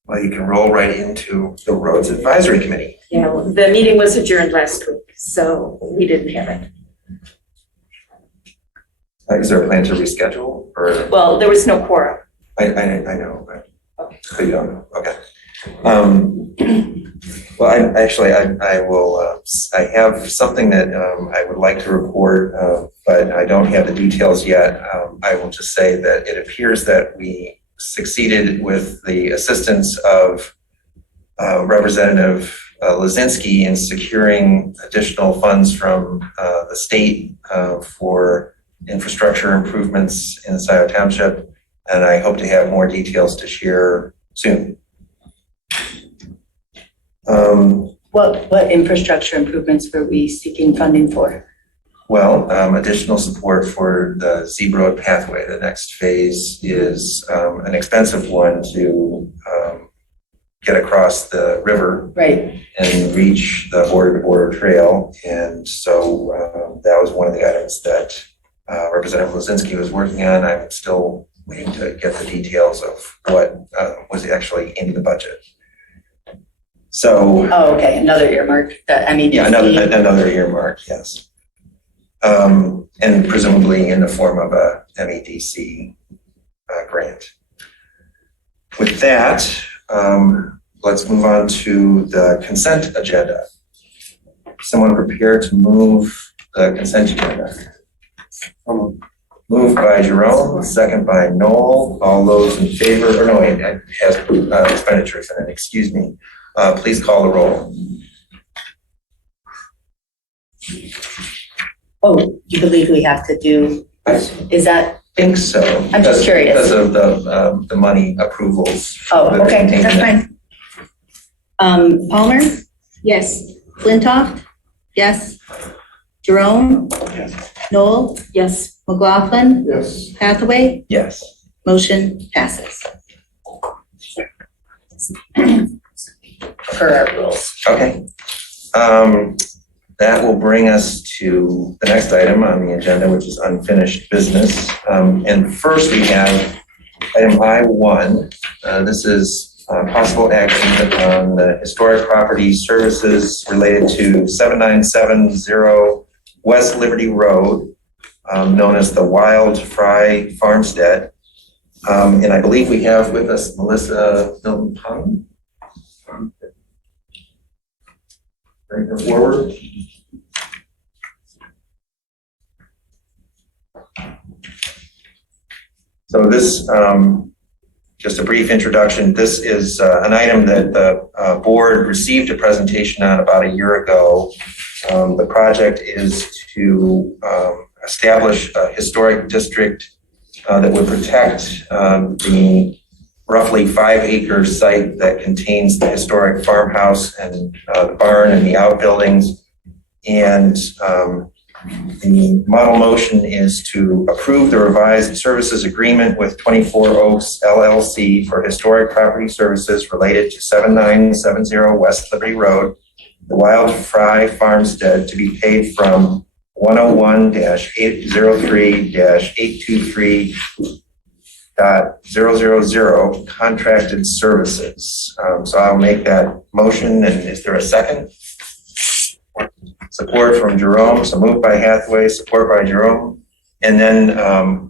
Well, you can roll right into the Roads Advisory Committee. Yeah, well, the meeting was adjourned last week, so we didn't have it. Is there a plan to reschedule or? Well, there was no quorum. I know, but you don't know. Okay. Well, I will. I have something that I would like to report, but I don't have the details yet. I will just say that it appears that we succeeded with the assistance of Representative Lazinski in securing additional funds from the state for infrastructure improvements in Scio Township, and I hope to have more details to share soon. What infrastructure improvements were we seeking funding for? Well, additional support for the Z Road pathway. The next phase is an expensive one to get across the river, right, and reach the border-to-border trail. And so that was one of the items that Representative Lazinski was working on. I'm still waiting to get the details of what was actually in the budget. So. Oh, okay, another earmark. Yeah, another earmark. Yes. and presumably in the form of a MEDC grant. With that, let's move on to the consent agenda. Someone prepared to move the consent agenda? Moved by Jerome, second by Noel. All those in favor, or no, it has expenditures in it, excuse me. Please call the roll. Oh, you believe we have to do, is that? Think so. I'm just curious. Because of the money approvals. Oh, okay, that's fine. Palmer? Yes. Flintoff? Yes. Jerome? Yes. Noel? Yes. McLaughlin? Yes. Hathaway? Yes. Motion passes. Per our rules. Okay. That will bring us to the next item on the agenda, which is unfinished business. And first we have item I-1. This is possible action on the historic property services related to 7970 West Liberty Road, known as the Wild Fry Farmstead. And I believe we have with us Melissa Milton. Bring her forward. So this, just a brief introduction, this is an item that the board received a presentation on about a year ago. The project is to establish a historic district that would protect the roughly 5-acre site that contains the historic farmhouse and the barn and the outbuildings. And the model motion is to approve the revised services agreement with 24 Oaks LLC for historic property services related to 7970 West Liberty Road, the Wild Fry Farmstead, to be paid from 101-803-823.000 contracted services. So I'll make that motion, and is there a second? Support from Jerome, so moved by Hathaway, support by Jerome. And then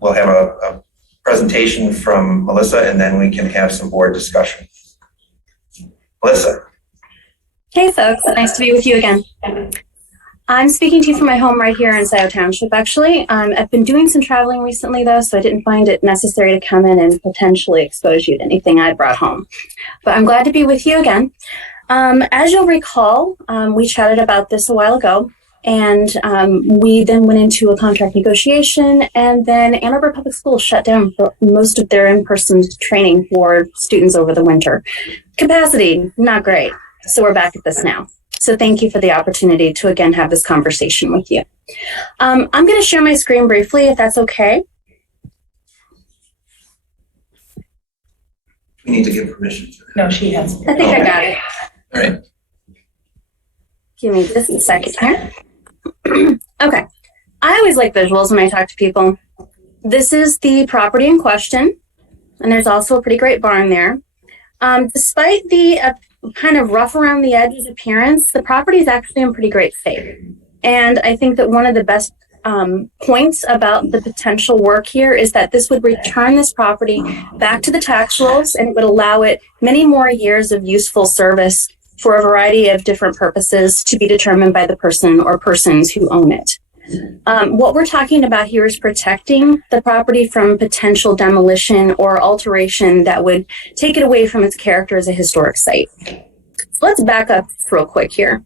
we'll have a presentation from Melissa, and then we can have some board discussion. Melissa. Hey folks, nice to be with you again. I'm speaking to you from my home right here in Scio Township, actually. I've been doing some traveling recently though, so I didn't find it necessary to come in and potentially expose you to anything I brought home. But I'm glad to be with you again. As you'll recall, we chatted about this a while ago, and we then went into a contract negotiation, and then Ann Arbor Public Schools shut down for most of their in-person training for students over the winter. Capacity, not great. So we're back at this now. So thank you for the opportunity to again have this conversation with you. I'm going to share my screen briefly, if that's okay. We need to give permission for that. No, she has. I think I got it. All right. Give me just a second here. Okay. I always like visuals when I talk to people. This is the property in question, and there's also a pretty great barn there. Despite the kind of rough around the edges appearance, the property is actually in pretty great shape. And I think that one of the best points about the potential work here is that this would return this property back to the tax rolls, and it would allow it many more years of useful service for a variety of different purposes to be determined by the person or persons who own it. What we're talking about here is protecting the property from potential demolition or alteration that would take it away from its character as a historic site. So let's back up real quick here.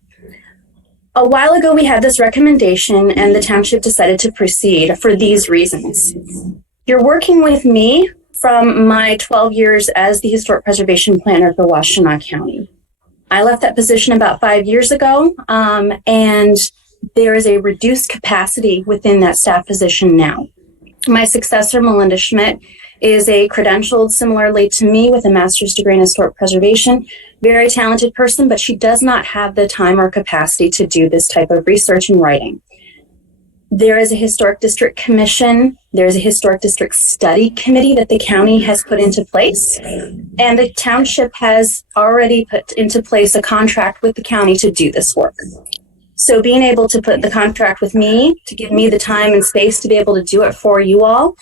A while ago, we had this recommendation, and the township decided to proceed for these reasons. You're working with me from my 12 years as the Historic Preservation Planner for Washtenaw County. I left that position about 5 years ago, and there is a reduced capacity within that staff position now. My successor, Melinda Schmidt, is a credentialed similarly to me with a master's degree in historic preservation, very talented person, but she does not have the time or capacity to do this type of research and writing. There is a historic district commission. There's a historic district study committee that the county has put into place. And the township has already put into place a contract with the county to do this work. So being able to put the contract with me, to give me the time and space to be able to do it for you all,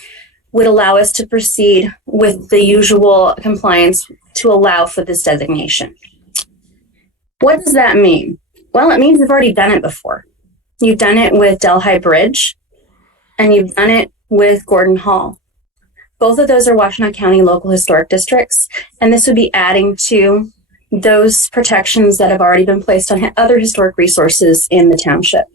would allow us to proceed with the usual compliance to allow for this designation. What does that mean? Well, it means you've already done it before. You've done it with Delhi Bridge, and you've done it with Gordon Hall. Both of those are Washtenaw County local historic districts, and this would be adding to those protections that have already been placed on other historic resources in the township.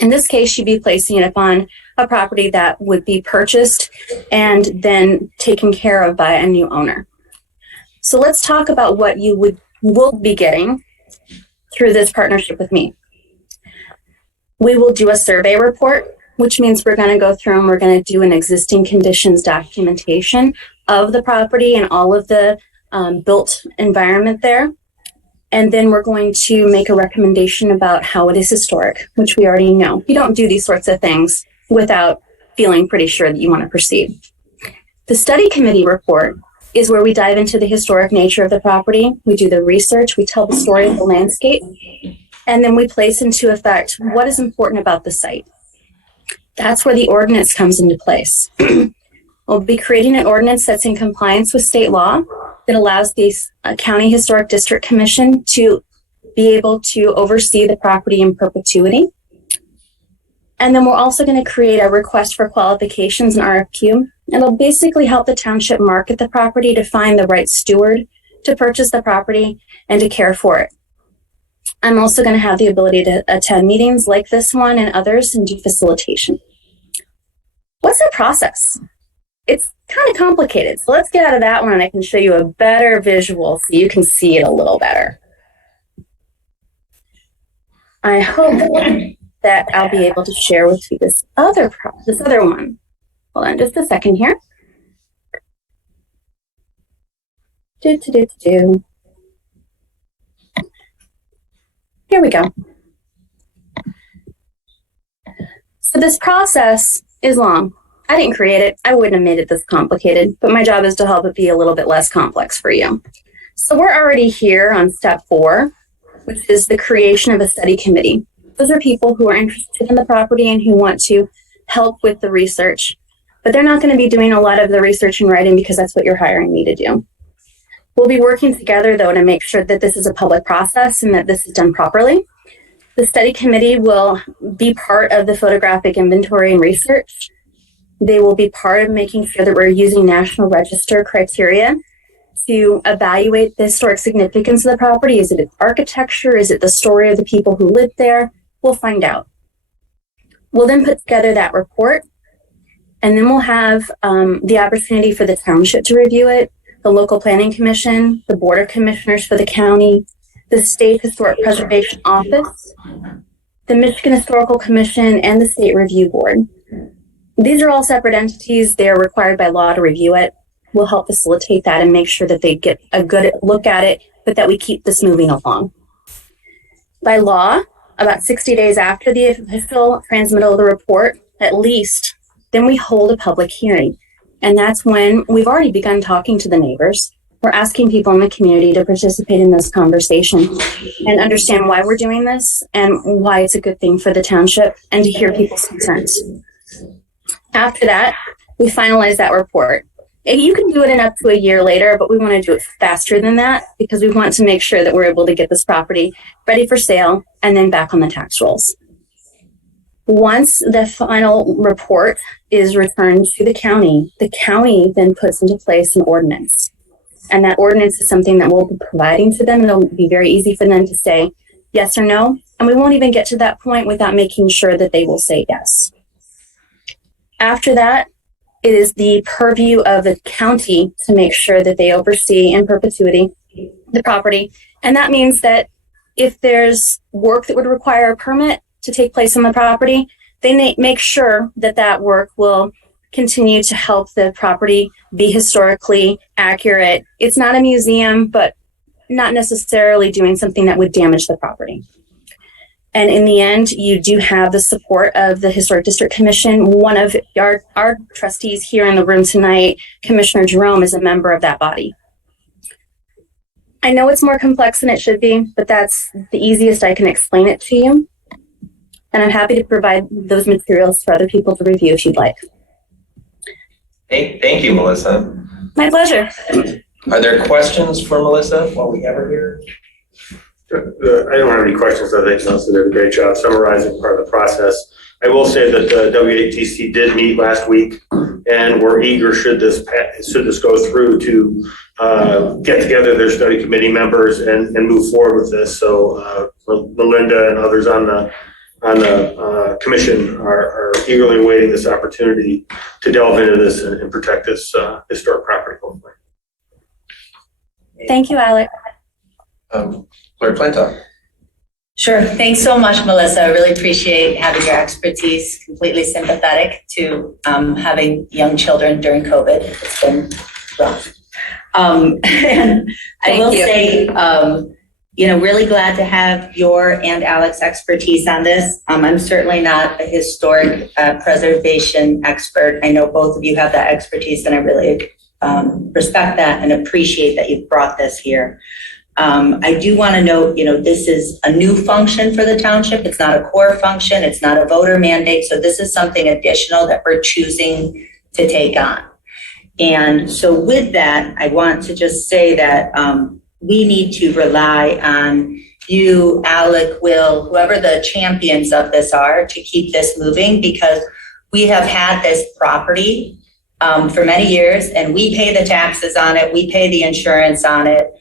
In this case, you'd be placing it upon a property that would be purchased and then taken care of by a new owner. So let's talk about what you will be getting through this partnership with me. We will do a survey report, which means we're going to go through and we're going to do an existing conditions documentation of the property and all of the built environment there. And then we're going to make a recommendation about how it is historic, which we already know. You don't do these sorts of things without feeling pretty sure that you want to proceed. The study committee report is where we dive into the historic nature of the property. We do the research, we tell the story of the landscape, and then we place into effect what is important about the site. That's where the ordinance comes into place. We'll be creating an ordinance that's in compliance with state law that allows the County Historic District Commission to be able to oversee the property in perpetuity. And then we're also going to create a request for qualifications and RFQ. It'll basically help the township market the property to find the right steward to purchase the property and to care for it. I'm also going to have the ability to attend meetings like this one and others and do facilitation. What's the process? It's kind of complicated. So let's get out of that one and I can show you a better visual so you can see it a little better. I hope that I'll be able to share with you this other one. Hold on just a second here. Here we go. So this process is long. I didn't create it. I wouldn't have made it this complicated, but my job is to help it be a little bit less complex for you. So we're already here on step 4, which is the creation of a study committee. Those are people who are interested in the property and who want to help with the research, but they're not going to be doing a lot of the research and writing because that's what you're hiring me to do. We'll be working together, though, to make sure that this is a public process and that this is done properly. The study committee will be part of the photographic inventory and research. They will be part of making sure that we're using National Register criteria to evaluate the historic significance of the property. Is it its architecture? Is it the story of the people who lived there? We'll find out. We'll then put together that report, and then we'll have the opportunity for the township to review it, the local planning commission, the board of commissioners for the county, the state historic preservation office, the Michigan Historical Commission, and the state review board. These are all separate entities. They're required by law to review it. We'll help facilitate that and make sure that they get a good look at it, but that we keep this moving along. By law, about 60 days after the official transmittal of the report, at least, then we hold a public hearing. And that's when we've already begun talking to the neighbors. We're asking people in the community to participate in this conversation and understand why we're doing this and why it's a good thing for the township and to hear people's concerns. After that, we finalize that report. And you can do it in up to a year later, but we want to do it faster than that because we want to make sure that we're able to get this property ready for sale and then back on the tax rolls. Once the final report is returned to the county then puts into place an ordinance. And that ordinance is something that we'll be providing to them. It'll be very easy for them to say yes or no. And we won't even get to that point without making sure that they will say yes. After that, it is the purview of the county to make sure that they oversee in perpetuity the property. And that means that if there's work that would require a permit to take place on the property, they make sure that that work will continue to help the property be historically accurate. It's not a museum, but not necessarily doing something that would damage the property. And in the end, you do have the support of the Historic District Commission. One of our trustees here in the room tonight, Commissioner Jerome, is a member of that body. I know it's more complex than it should be, but that's the easiest I can explain it to you. And I'm happy to provide those materials for other people to review if you'd like. Thank you, Melissa. My pleasure. Are there questions for Melissa while we have her here? I don't have any questions. I think Melissa did a great job summarizing part of the process. I will say that the WATC did meet last week, and we're eager, should this go through, to get together their study committee members and move forward with this. So Melinda and others on the commission are eagerly awaiting this opportunity to delve into this and protect this historic property, hopefully. Thank you, Alec. Clerk Flintoff. Sure. Thanks so much, Melissa. I really appreciate having your expertise. Completely sympathetic to having young children during COVID. It's been rough. And I will say, really glad to have your and Alec's expertise on this. I'm certainly not a historic preservation expert. I know both of you have that expertise, and I really respect that and appreciate that you've brought this here. I do want to note, this is a new function for the township. It's not a core function. It's not a voter mandate. So this is something additional that we're choosing to take on. And so with that, I want to just say that we need to rely on you, Alec, Will, whoever the champions of this are, to keep this moving, because we have had this property for many years, and we pay the taxes on it. We pay the insurance on it.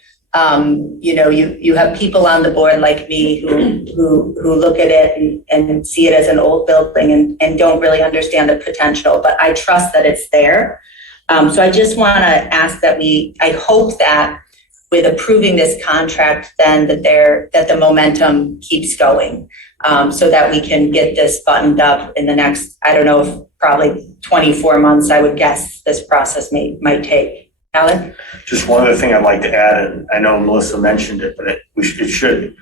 You have people on the board like me who look at it and see it as an old building and don't really understand the potential, but I trust that it's there. So I just want to ask that I hope that with approving this contract, then that the momentum keeps going, so that we can get this buttoned up in the next, I don't know, probably 24 months, I would guess this process might take. Alec? Just one other thing I'd like to add, and I know Melissa mentioned it, but it should,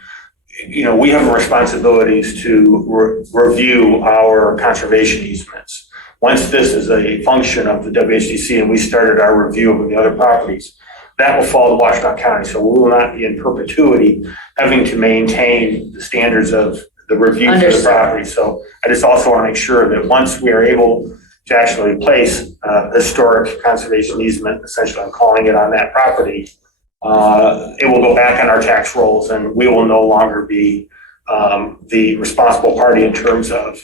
we have responsibilities to review our conservation easements. Once this is a function of the WHDC and we started our review of the other properties, that will fall to Washington County. So we will not be in perpetuity having to maintain the standards of the review for the property. So I just also want to make sure that once we are able to actually place historic conservation easement, essentially I'm calling it, on that property, it will go back on our tax rolls, and we will no longer be the responsible party in terms of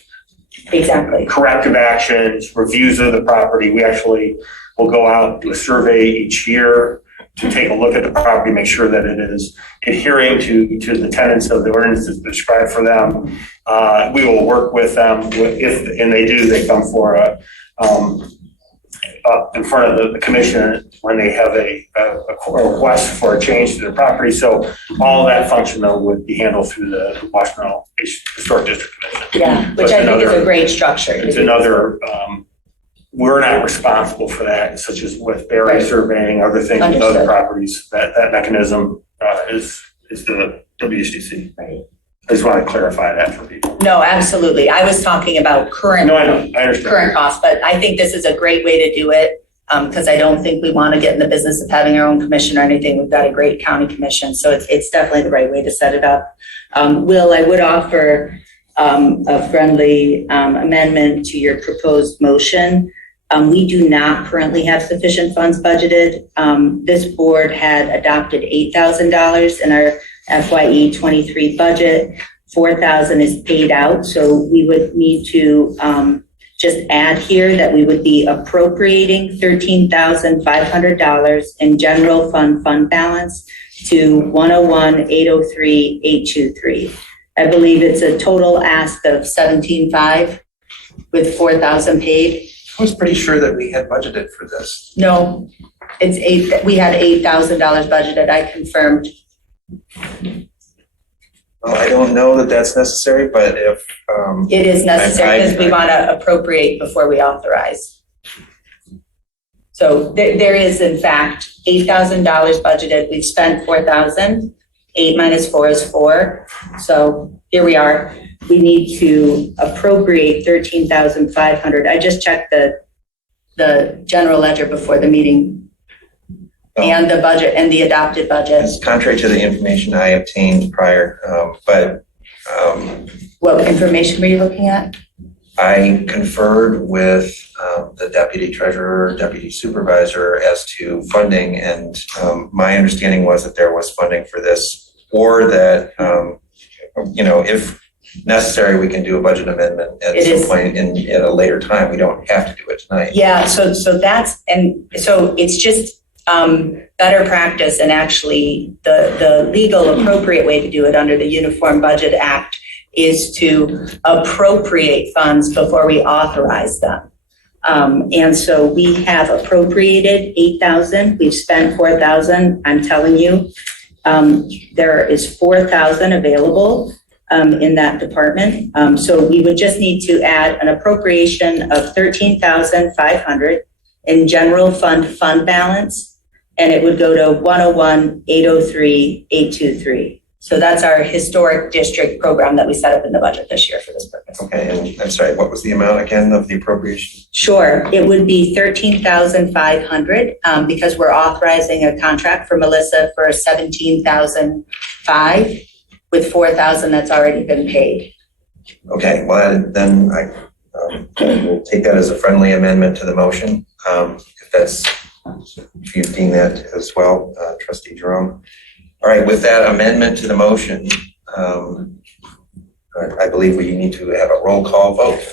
corrective actions, reviews of the property. We actually will go out and do a survey each year to take a look at the property, make sure that it is adhering to the tenets of the ordinances prescribed for them. We will work with them and they come for in front of the commission when they have a request for a change to their property. So all of that function, though, would be handled through the Washington Historic District Commission. Yeah, which I think is a great structure. It's another. We're not responsible for that, such as with area surveying, other things with other properties. That mechanism is the WHDC. Right. I just want to clarify that for people. No, absolutely. I was talking about current costs, but I think this is a great way to do it, because I don't think we want to get in the business of having our own commission or anything. We've got a great county commission, so it's definitely the right way to set it up. Will, I would offer a friendly amendment to your proposed motion. We do not currently have sufficient funds budgeted. This board had adopted $8,000 in our FYE 23 budget. $4,000 is paid out, so we would need to just add here that we would be appropriating $13,500 in general fund balance to 101-803-823. I believe it's a total ask of $17,500 with $4,000 paid. I was pretty sure that we had budgeted for this. No, we had $8,000 budgeted. I confirmed. Well, I don't know that that's necessary, but if it is necessary, because we want to appropriate before we authorize. So there is, in fact, $8,000 budgeted. We've spent $4,000. 8 minus 4 is 4. So here we are. We need to appropriate $13,500. I just checked the general ledger before the meeting and the budget and the adopted budget. It's contrary to the information I obtained prior, but What information were you looking at? I conferred with the deputy treasurer, deputy supervisor as to funding, and my understanding was that there was funding for this, or that, if necessary, we can do a budget amendment at some point at a later time. We don't have to do it tonight. Yeah, so it's just better practice, and actually the legal appropriate way to do it under the Uniform Budget Act is to appropriate funds before we authorize them. And so we have appropriated 8,000, we've spent 4,000. I'm telling you, there is 4,000 available in that department. So we would just need to add an appropriation of 13,500 in general fund balance, and it would go to 101-803-823. So that's our historic district program that we set up in the budget this year for this purpose. Okay, and I'm sorry, what was the amount again of the appropriation? Sure, it would be 13,500 because we're authorizing a contract for Melissa for 17,500 with 4,000 that's already been paid. Okay, well, then I will take that as a friendly amendment to the motion, if you deem that as well, Trustee Jerome. All right, with that amendment to the motion, I believe we need to have a roll call vote.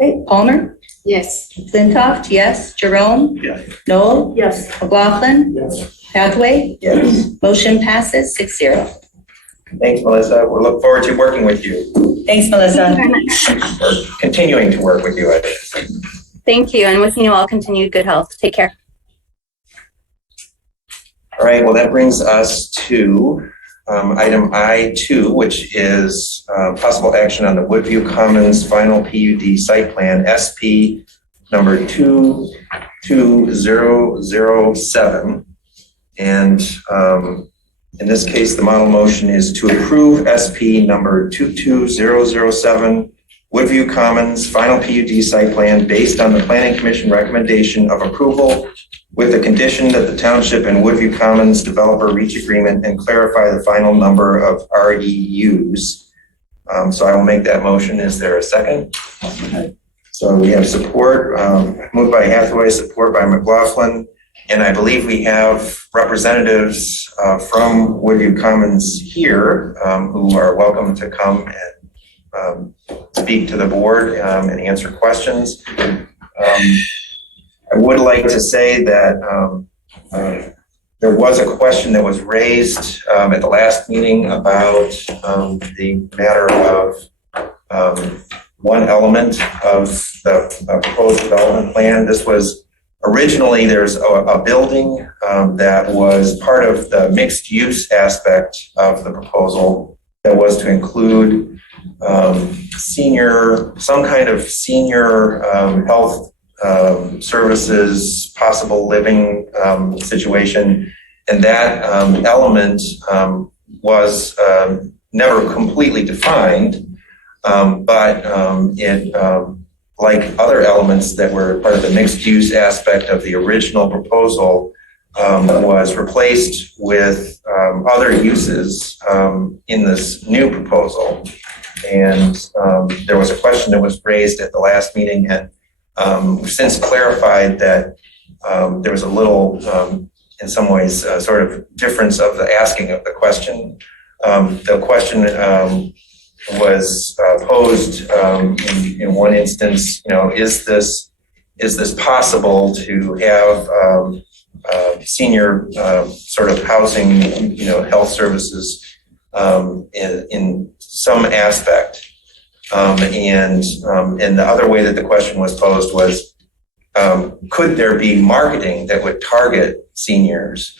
Okay, Palmer? Yes. Flintoff, yes. Jerome? Yes. Noel? Yes. McLaughlin? Yes. Hathaway? Yes. Motion passes 6-0. Thanks, Melissa. We look forward to working with you, Thanks, Melissa. Thank you very much. or continuing to work with you, I should say. Thank you, and wishing you all continued good health. Take care. All right, well, that brings us to item I2, which is possible action on the Woodview Commons final PUD site plan, SP number 22007. And in this case, the model motion is to approve SP number 22007, Woodview Commons final PUD site plan based on the Planning Commission recommendation of approval, with the condition that the township and Woodview Commons developer reach agreement and clarify the final number of RDUs. So I will make that motion. Is there a second? So we have support, moved by Hathaway, support by McLaughlin. And I believe we have representatives from Woodview Commons here who are welcome to come and speak to the board and answer questions. I would like to say that there was a question that was raised at the last meeting about the matter of one element of the proposed development plan. This was originally, there's a building that was part of the mixed use aspect of the proposal that was to include some kind of senior health services, possible living situation. And that element was never completely defined, but it, like other elements that were part of the mixed use aspect of the original proposal, was replaced with other uses in this new proposal. And there was a question that was raised at the last meeting, and we've since clarified that there was a little, in some ways, sort of difference of the asking of the question. The question was posed in one instance, is this possible to have senior sort of housing, health services in some aspect? And the other way that the question was posed was, could there be marketing that would target seniors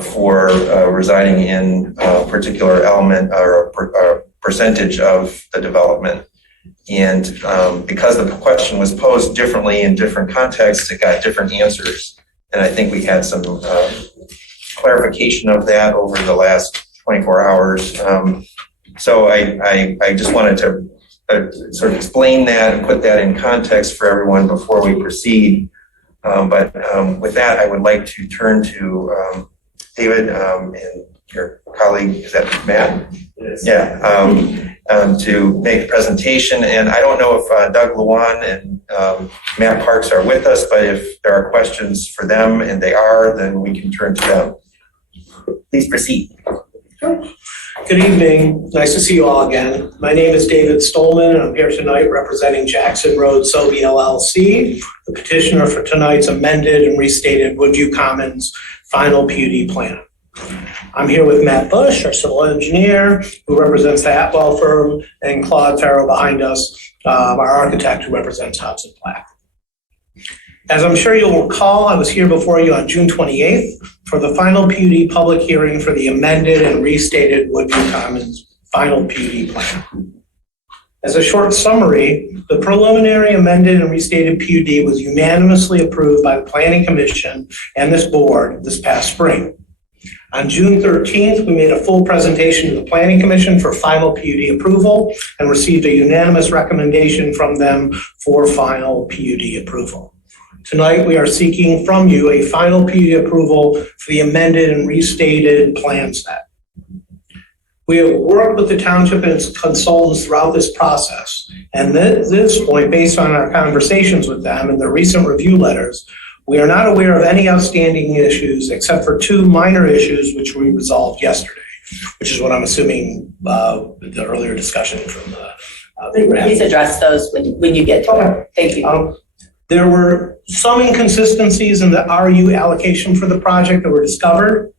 for residing in a particular element or a percentage of the development? And because the question was posed differently in different contexts, it got different answers. And I think we had some clarification of that over the last 24 hours. So I just wanted to sort of explain that and put that in context for everyone before we proceed. But with that, I would like to turn to David and your colleague, is that Matt? Yes. Yeah. to make a presentation. And I don't know if Doug Luan and Matt Parks are with us, but if there are questions for them and they are, then we can turn to them. Please proceed. Good evening. Nice to see you all again. My name is David Stolman, and I'm here tonight representing Jackson Road Sobe LLC, the petitioner for tonight's amended and restated Woodview Commons final PUD plan. I'm here with Matt Bush, our civil engineer, who represents the Atwell firm, and Claude Farrow behind us, our architect, who represents Hobson Black. As I'm sure you'll recall, I was here before you on June 28th for the final PUD public hearing for the amended and restated Woodview Commons final PUD plan. As a short summary, the preliminary amended and restated PUD was unanimously approved by the Planning Commission and this board this past spring. On June 13th, we made a full presentation to the Planning Commission for final PUD approval and received a unanimous recommendation from them for final PUD approval. Tonight, we are seeking from you a final PUD approval for the amended and restated plan set. We have worked with the township and its consultants throughout this process, and at this point, based on our conversations with them and their recent review letters, we are not aware of any outstanding issues except for two minor issues which we resolved yesterday, which is what I'm assuming the earlier discussion from the Please address those when you get to it. Thank you. There were some inconsistencies in the RU allocation for the project that were discovered.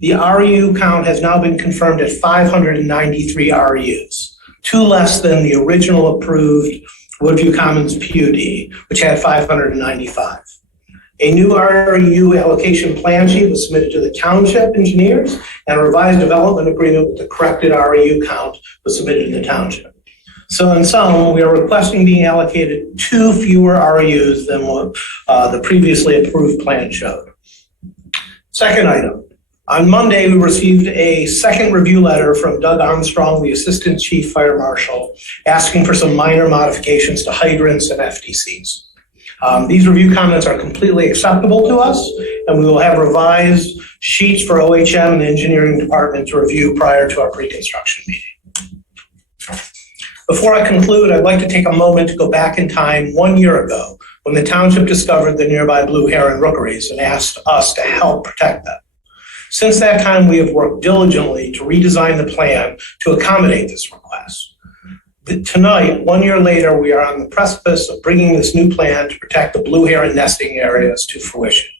The RU count has now been confirmed at 593 RUs, two less than the original approved Woodview Commons PUD, which had 595. A new RU allocation plan sheet was submitted to the township engineers, and a revised development agreement with the corrected RU count was submitted to the township. So in sum, we are requesting being allocated two fewer RUs than what the previously approved plan showed. Second item, on Monday, we received a second review letter from Doug Armstrong, the Assistant Chief Fire Marshal, asking for some minor modifications to hydrants and FDCs. These review comments are completely acceptable to us, and we will have revised sheets for OHM and the engineering department to review prior to our pre-construction meeting. Before I conclude, I'd like to take a moment to go back in time 1 year ago when the township discovered the nearby blue heron rookeries and asked us to help protect them. Since that time, we have worked diligently to redesign the plan to accommodate this request. Tonight, 1 year later, we are on the precipice of bringing this new plan to protect the blue heron nesting areas to fruition.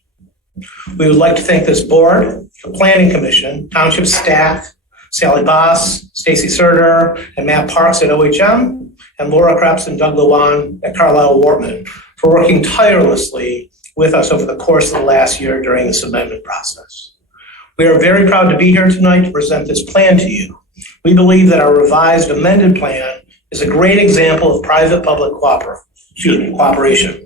We would like to thank this board, the Planning Commission, township staff, Sally Boss, Stacy Serter, and Matt Parks at OHM, and Laura Krebs and Doug Lewan at Carlisle Wortman for working tirelessly with us over the course of the last year during this amendment process. We are very proud to be here tonight to present this plan to you. We believe that our revised amended plan is a great example of private-public cooperation.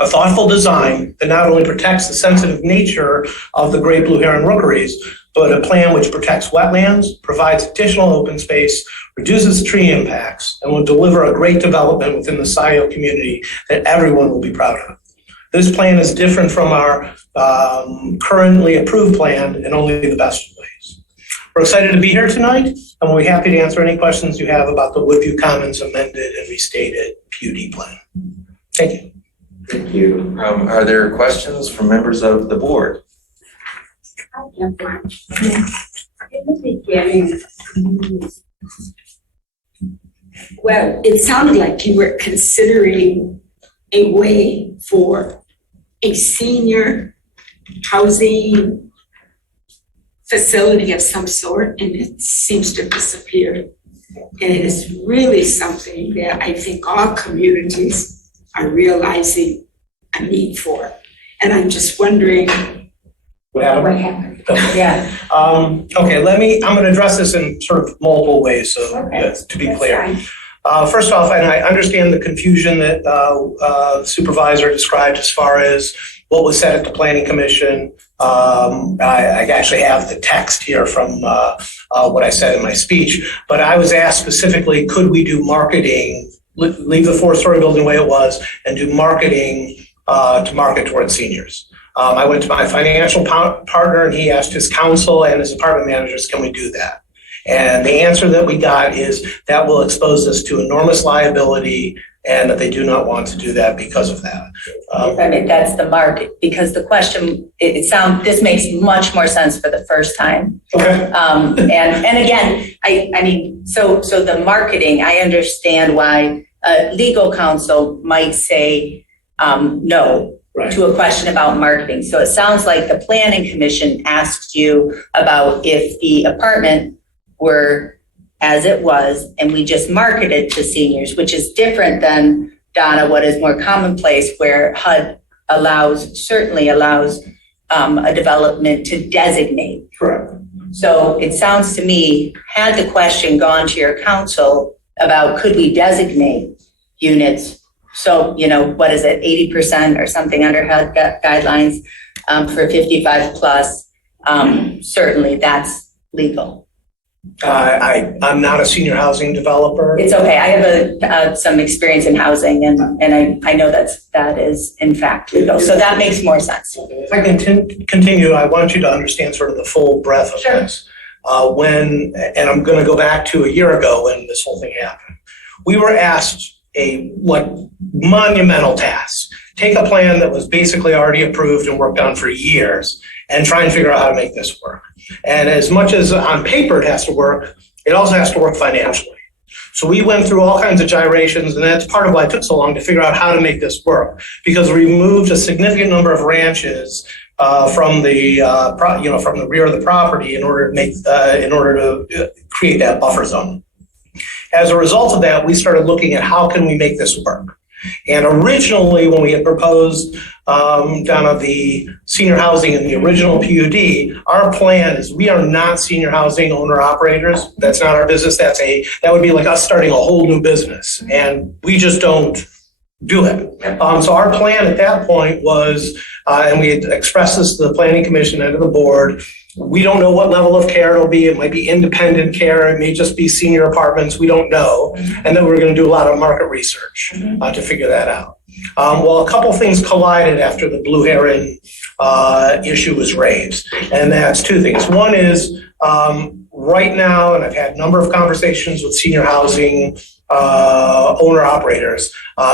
A thoughtful design that not only protects the sensitive nature of the great blue heron rookeries, but a plan which protects wetlands, provides additional open space, reduces tree impacts, and will deliver a great development within the Scio community that everyone will be proud of. This plan is different from our currently approved plan in only the best of ways. We're excited to be here tonight, and we'll be happy to answer any questions you have about the Woodview Commons amended and restated PUD plan. Thank you. Thank you. Are there questions from members of the board? In the beginning, well, it sounded like you were considering a way for a senior housing facility of some sort, and it seems to disappear. And it is really something that I think all communities are realizing a need for. And I'm just wondering what happened. Yeah. Okay, I'm going to address this in sort of multiple ways, so to be clear. First off, and I understand the confusion that the supervisor described as far as what was said at the Planning Commission. I actually have the text here from what I said in my speech, but I was asked specifically, could we do marketing, leave the 4-story building the way it was, and do marketing to market towards seniors. I went to my financial partner and he asked his counsel and his department managers, can we do that? And the answer that we got is that will expose us to enormous liability and that they do not want to do that because of that. I mean, that's the market, because the question, this makes much more sense for the first time. Okay. And again, I mean, so the marketing, I understand why legal counsel might say no to a question about marketing. So it sounds like the planning commission asked you about if the apartment were as it was, and we just marketed to seniors, which is different than, Donna, what is more commonplace, where HUD certainly allows a development to designate. Correct. So it sounds to me, had the question gone to your council about could we designate units, so, what is it, 80% or something under HUD guidelines for 55 plus, certainly that's legal. I'm not a senior housing developer. It's okay. I have some experience in housing, and I know that is in fact legal. So that makes more sense. If I can continue, I want you to understand sort of the full breadth of this. And I'm going to go back to a year ago when this whole thing happened. We were asked a monumental task. Take a plan that was basically already approved and worked on for years and try and figure out how to make this work. And as much as on paper it has to work, it also has to work financially. So we went through all kinds of gyrations, and that's part of why it took so long to figure out how to make this work, because we moved a significant number of ranches from the from the rear of the property in order to create that buffer zone. As a result of that, we started looking at how can we make this work. And originally, when we had proposed down at the senior housing in the original PUD, our plan is we are not senior housing owner operators. That's not our business. That would be like us starting a whole new business, and we just don't do it. So our plan at that point was, and we had expressed this to the planning commission and to the board, we don't know what level of care it'll be. It might be independent care. It may just be senior apartments. We don't know. And then we're going to do a lot of market research to figure that out. Well, a couple things collided after the Blue Heron issue was raised. And that's two things. One is right now, and I've had a number of conversations with senior housing owner operators,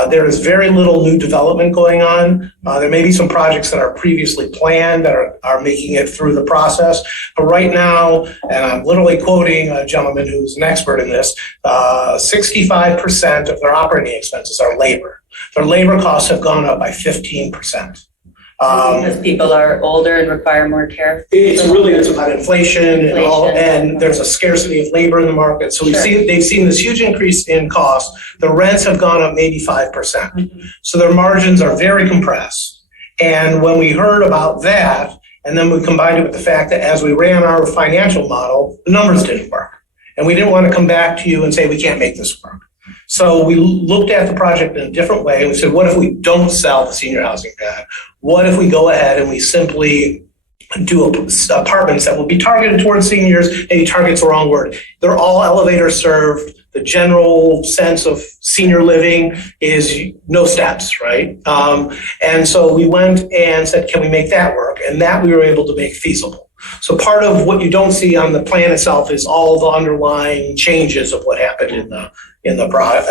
there is very little new development going on. There may be some projects that are previously planned that are making it through the process. But right now, and I'm literally quoting a gentleman who's an expert in this, 65% of their operating expenses are labor. Their labor costs have gone up by 15%. Because people are older and require more care. It's about inflation and there's a scarcity of labor in the market. So they've seen this huge increase in cost. The rents have gone up maybe 5%. So their margins are very compressed. And when we heard about that, and then we combined it with the fact that as we ran our financial model, the numbers didn't work. And we didn't want to come back to you and say, we can't make this work. So we looked at the project in a different way. We said, what if we don't sell the senior housing pad? What if we go ahead and we simply do apartments that will be targeted towards seniors? Maybe target's the wrong word. They're all elevator served. The general sense of senior living is no steps, right? And so we went and said, can we make that work? And that we were able to make feasible. So part of what you don't see on the plan itself is all the underlying changes of what happened in the project.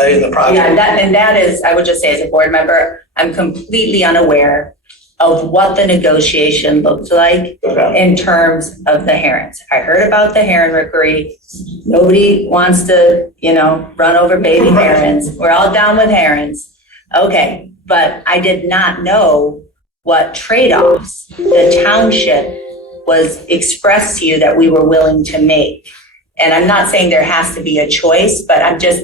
Yeah, and that is, I would just say as a board member, I'm completely unaware of what the negotiation looked like in terms of the herons. I heard about the heron rookery. Nobody wants to, run over baby herons. We're all down with herons. Okay, but I did not know what trade-offs the township was expressed to you that we were willing to make. And I'm not saying there has to be a choice, but I'm just,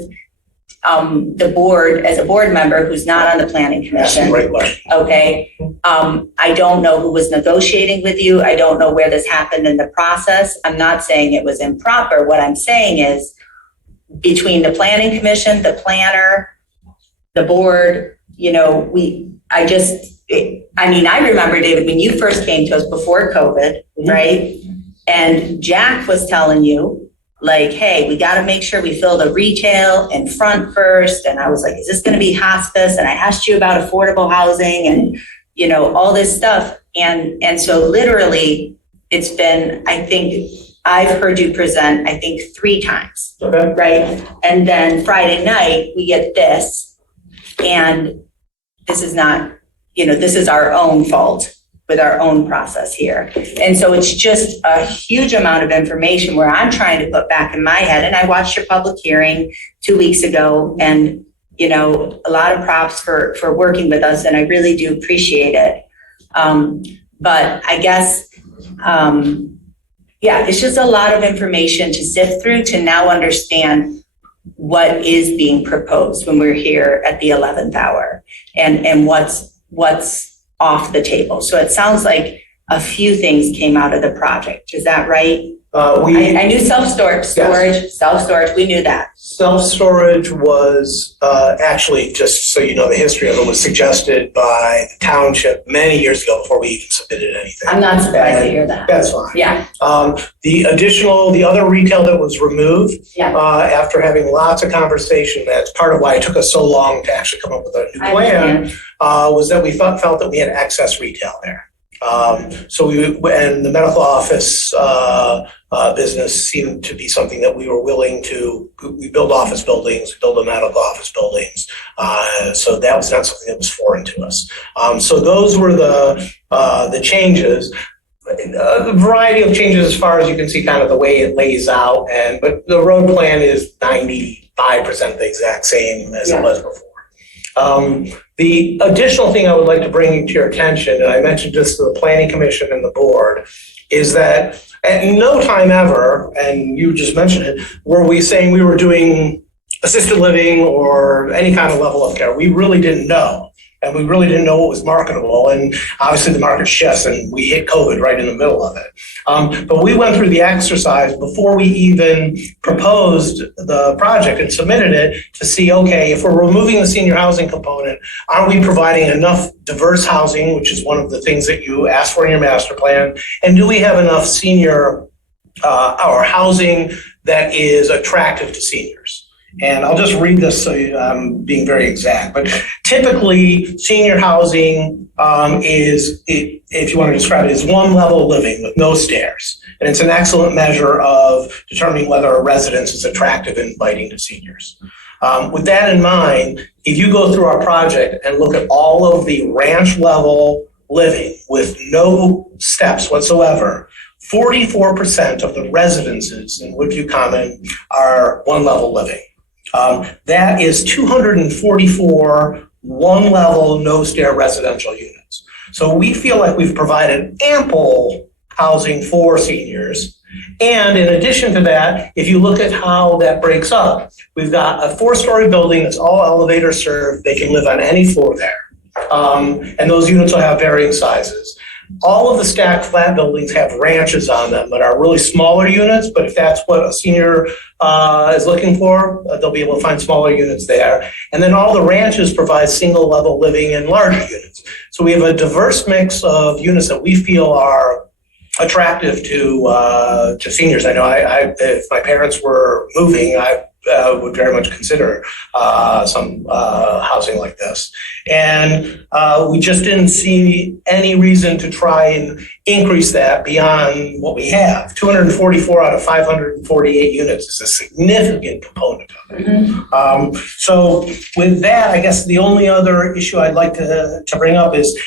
the board, as a board member who's not on the planning commission, okay, I don't know who was negotiating with you. I don't know where this happened in the process. I'm not saying it was improper. What I'm saying is between the planning commission, the planner, the board, I remember, David, when you first came to us before COVID, right? And Jack was telling you, like, hey, we got to make sure we fill the retail in front first. And I was like, is this going to be hospice? And I asked you about affordable housing and, all this stuff. And so literally it's been, I think, I've heard you present, I think, 3 times. Okay. Right? And then Friday night, we get this, and this is not, this is our own fault with our own process here. And so it's just a huge amount of information where I'm trying to put back in my head, and I watched your public hearing 2 weeks ago, and, a lot of props for working with us, and I really do appreciate it. But I guess, it's just a lot of information to sift through to now understand what is being proposed when we're here at the 11th hour and what's off the table. So it sounds like a few things came out of the project. Is that right? I knew self-storage, we knew that. Self-storage was actually, just so you know the history of it, was suggested by the township many years ago before we even submitted anything. I'm not surprised to hear that. That's fine. Yeah. The other retail that was removed, after having lots of conversation, that's part of why it took us so long to actually come up with a new plan, was that we felt that we had excess retail there. So and the medical office business seemed to be something that we were willing to. We build office buildings, we build medical office buildings. So that was not something that was foreign to us. So those were the changes. A variety of changes as far as you can see, kind of the way it lays out, but the road plan is 95% the exact same as it was before. The additional thing I would like to bring to your attention, and I mentioned this to the Planning Commission and the board, is that at no time ever, and you just mentioned it, were we saying we were doing assisted living or any kind of level of care. We really didn't know. And we really didn't know what was marketable. And obviously the market shifts and we hit COVID right in the middle of it. But we went through the exercise before we even proposed the project and submitted it to see, okay, if we're removing the senior housing component, are we providing enough diverse housing, which is one of the things that you asked for in your master plan? And do we have enough senior or housing that is attractive to seniors? And I'll just read this so I'm being very exact, but typically senior housing if you want to describe it, is one level living with no stairs. And it's an excellent measure of determining whether a residence is attractive and inviting to seniors. With that in mind, if you go through our project and look at all of the ranch level living with no steps whatsoever, 44% of the residences in Woodview Common are one level living. That is 244 one level, no stair residential units. So we feel like we've provided ample housing for seniors. And in addition to that, if you look at how that breaks up, we've got a 4-story building that's all elevator served. They can live on any floor there. And those units will have varying sizes. All of the stacked flat buildings have ranches on them that are really smaller units, but if that's what a senior is looking for, they'll be able to find smaller units there. And then all the ranches provide single level living in larger units. So we have a diverse mix of units that we feel are attractive to seniors. I know if my parents were moving, I would very much consider some housing like this. And we just didn't see any reason to try and increase that beyond what we have. 244 out of 548 units is a significant component of it. So with that, I guess the only other issue I'd like to bring up is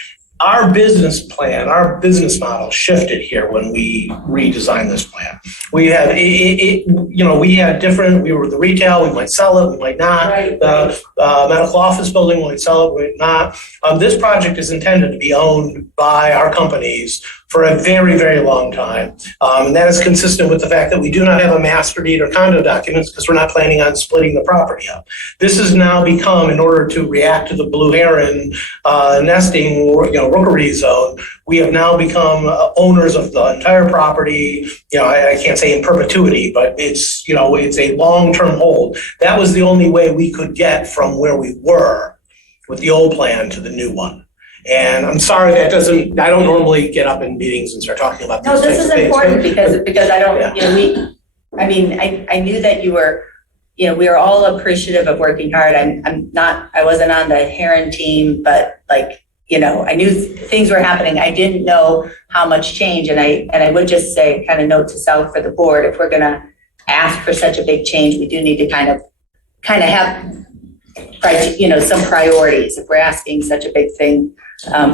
our business plan, our business model shifted here when we redesigned this plan. We had, we had different, we were the retail, we might sell it, we might not. Right. The medical office building, we might sell it, we might not. This project is intended to be owned by our companies for a very, very long time. And that is consistent with the fact that we do not have a master deed or condo documents because we're not planning on splitting the property up. This has now become, in order to react to the blue heron nesting, rookery zone, we have now become owners of the entire property. I can't say in perpetuity, but it's a long-term hold. That was the only way we could get from where we were with the old plan to the new one. And I'm sorry I don't normally get up in meetings and start talking about these No, this types is of things, important because I don't, Yeah. I knew that you were, we are all appreciative of working hard. I wasn't on the Heron team, but I knew things were happening. I didn't know how much change. And I would just say, kind of note to self for the board, if we're going to ask for such a big change, we do need to kind of have, some priorities if we're asking such a big thing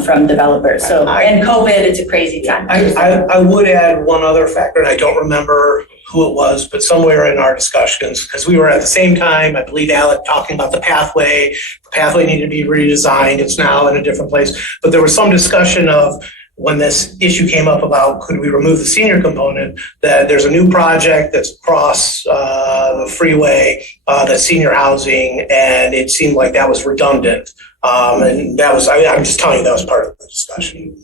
from developers. So, and COVID, it's a crazy time. I would add one other factor, and I don't remember who it was, but somewhere in our discussions, because we were at the same time, I believe Alec talking about the pathway. The pathway needed to be redesigned. It's now in a different place. But there was some discussion of when this issue came up about could we remove the senior component, that there's a new project that's across the freeway, that's senior housing, and it seemed like that was redundant. And that was, I'm just telling you, that was part of the discussion.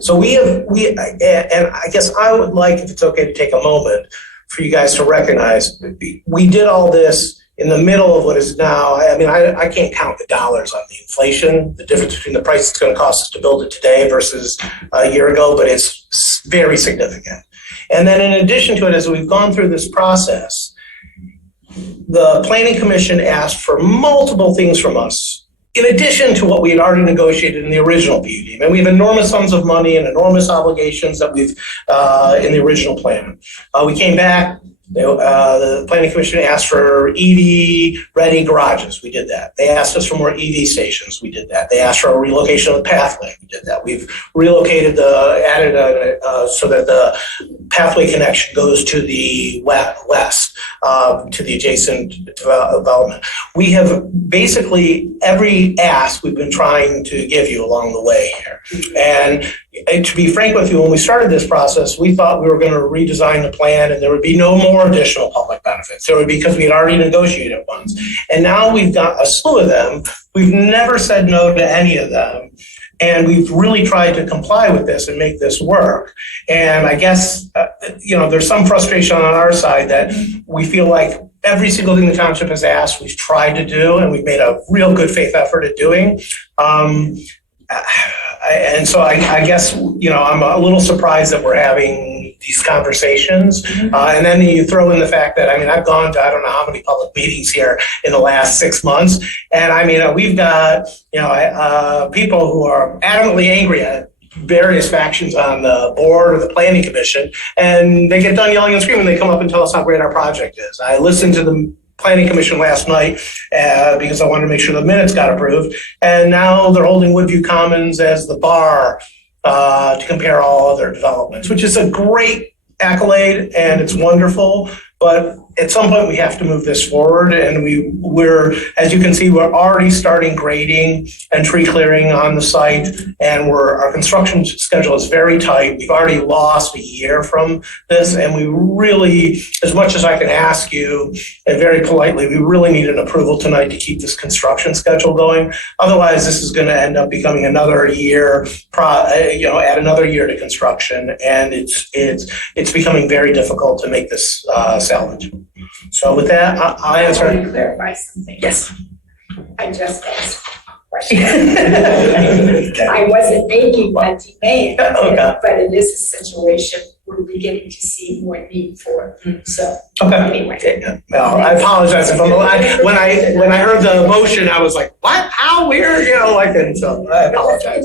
So we and I guess I would like, if it's okay, to take a moment for you guys to recognize we did all this in the middle of what is now, I can't count the dollars on the inflation, the difference between the price it's going to cost us to build it today versus a year ago, but it's very significant. And then in addition to it, as we've gone through this process, the Planning Commission asked for multiple things from us, in addition to what we had already negotiated in the original PUD. And we have enormous sums of money and enormous obligations that we've, in the original plan. We came back, the Planning Commission asked for EV-ready garages. We did that. They asked us for more EV stations. We did that. They asked for a relocation of the pathway. We did that. We've relocated so that the pathway connection goes to the west, to the adjacent development. We have basically every ask we've been trying to give you along the way here. And to be frank with you, when we started this process, we thought we were going to redesign the plan and there would be no more additional public benefits. There would be, because we had already negotiated ones. And now we've got a slew of them. We've never said no to any of them. And we've really tried to comply with this and make this work. And I guess, there's some frustration on our side that we feel like every single thing the township has asked, we've tried to do, and we've made a real good faith effort at doing. And so I guess, I'm a little surprised that we're having these conversations. And then you throw in the fact that, I've gone to, I don't know how many public meetings here in the last 6 months. And we've got, people who are adamantly angry at various factions on the board or the Planning Commission, and they get done yelling and screaming, they come up and tell us how great our project is. I listened to the Planning Commission last night because I wanted to make sure the minutes got approved, and now they're holding Woodview Commons as the bar to compare all other developments, which is a great accolade and it's wonderful, but at some point we have to move this forward, and we're, as you can see, we're already starting grading and tree clearing on the site, and our construction schedule is very tight. We've already lost a year from this, and we really, as much as I can ask you, and very politely, we really need an approval tonight to keep this construction schedule going. Otherwise, this is going to end up becoming another year, add another year to construction, and it's becoming very difficult to make this salvage. So with that, I'll answer. Let me clarify something. Yes. I just asked a question. I wasn't making that demand, but it is a situation we're beginning to see more need for. So anyway. Well, I apologize if I'm when I heard the motion, I was like, what? How weird? And so I apologize.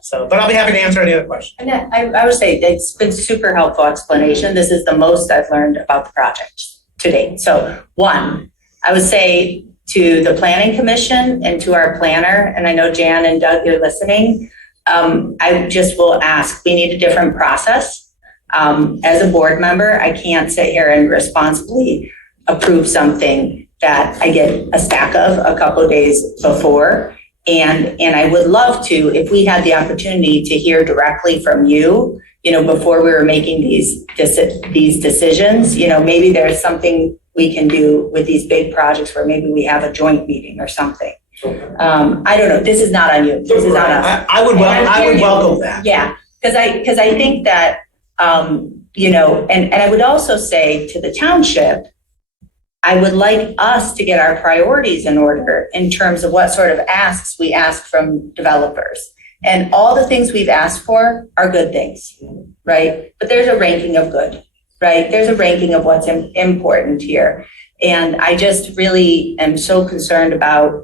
So, but I'll be happy to answer any other questions. And I would say it's been super helpful explanation. This is the most I've learned about the project to date. So one, I would say to the Planning Commission and to our planner, and I know Jan and Doug, you're listening, I just will ask, we need a different process. As a board member, I can't sit here and responsibly approve something that I get a stack of a couple of days before. And I would love to, if we had the opportunity to hear directly from you, before we were making these decisions, maybe there's something we can do with these big projects where maybe we have a joint meeting or something. I don't know. This is not on you. This is on us. I would welcome that. Yeah, because I think that and I would also say to the township, I would like us to get our priorities in order in terms of what sort of asks we ask from developers. And all the things we've asked for are good things, right? But there's a ranking of good, right? There's a ranking of what's important here. And I just really am so concerned about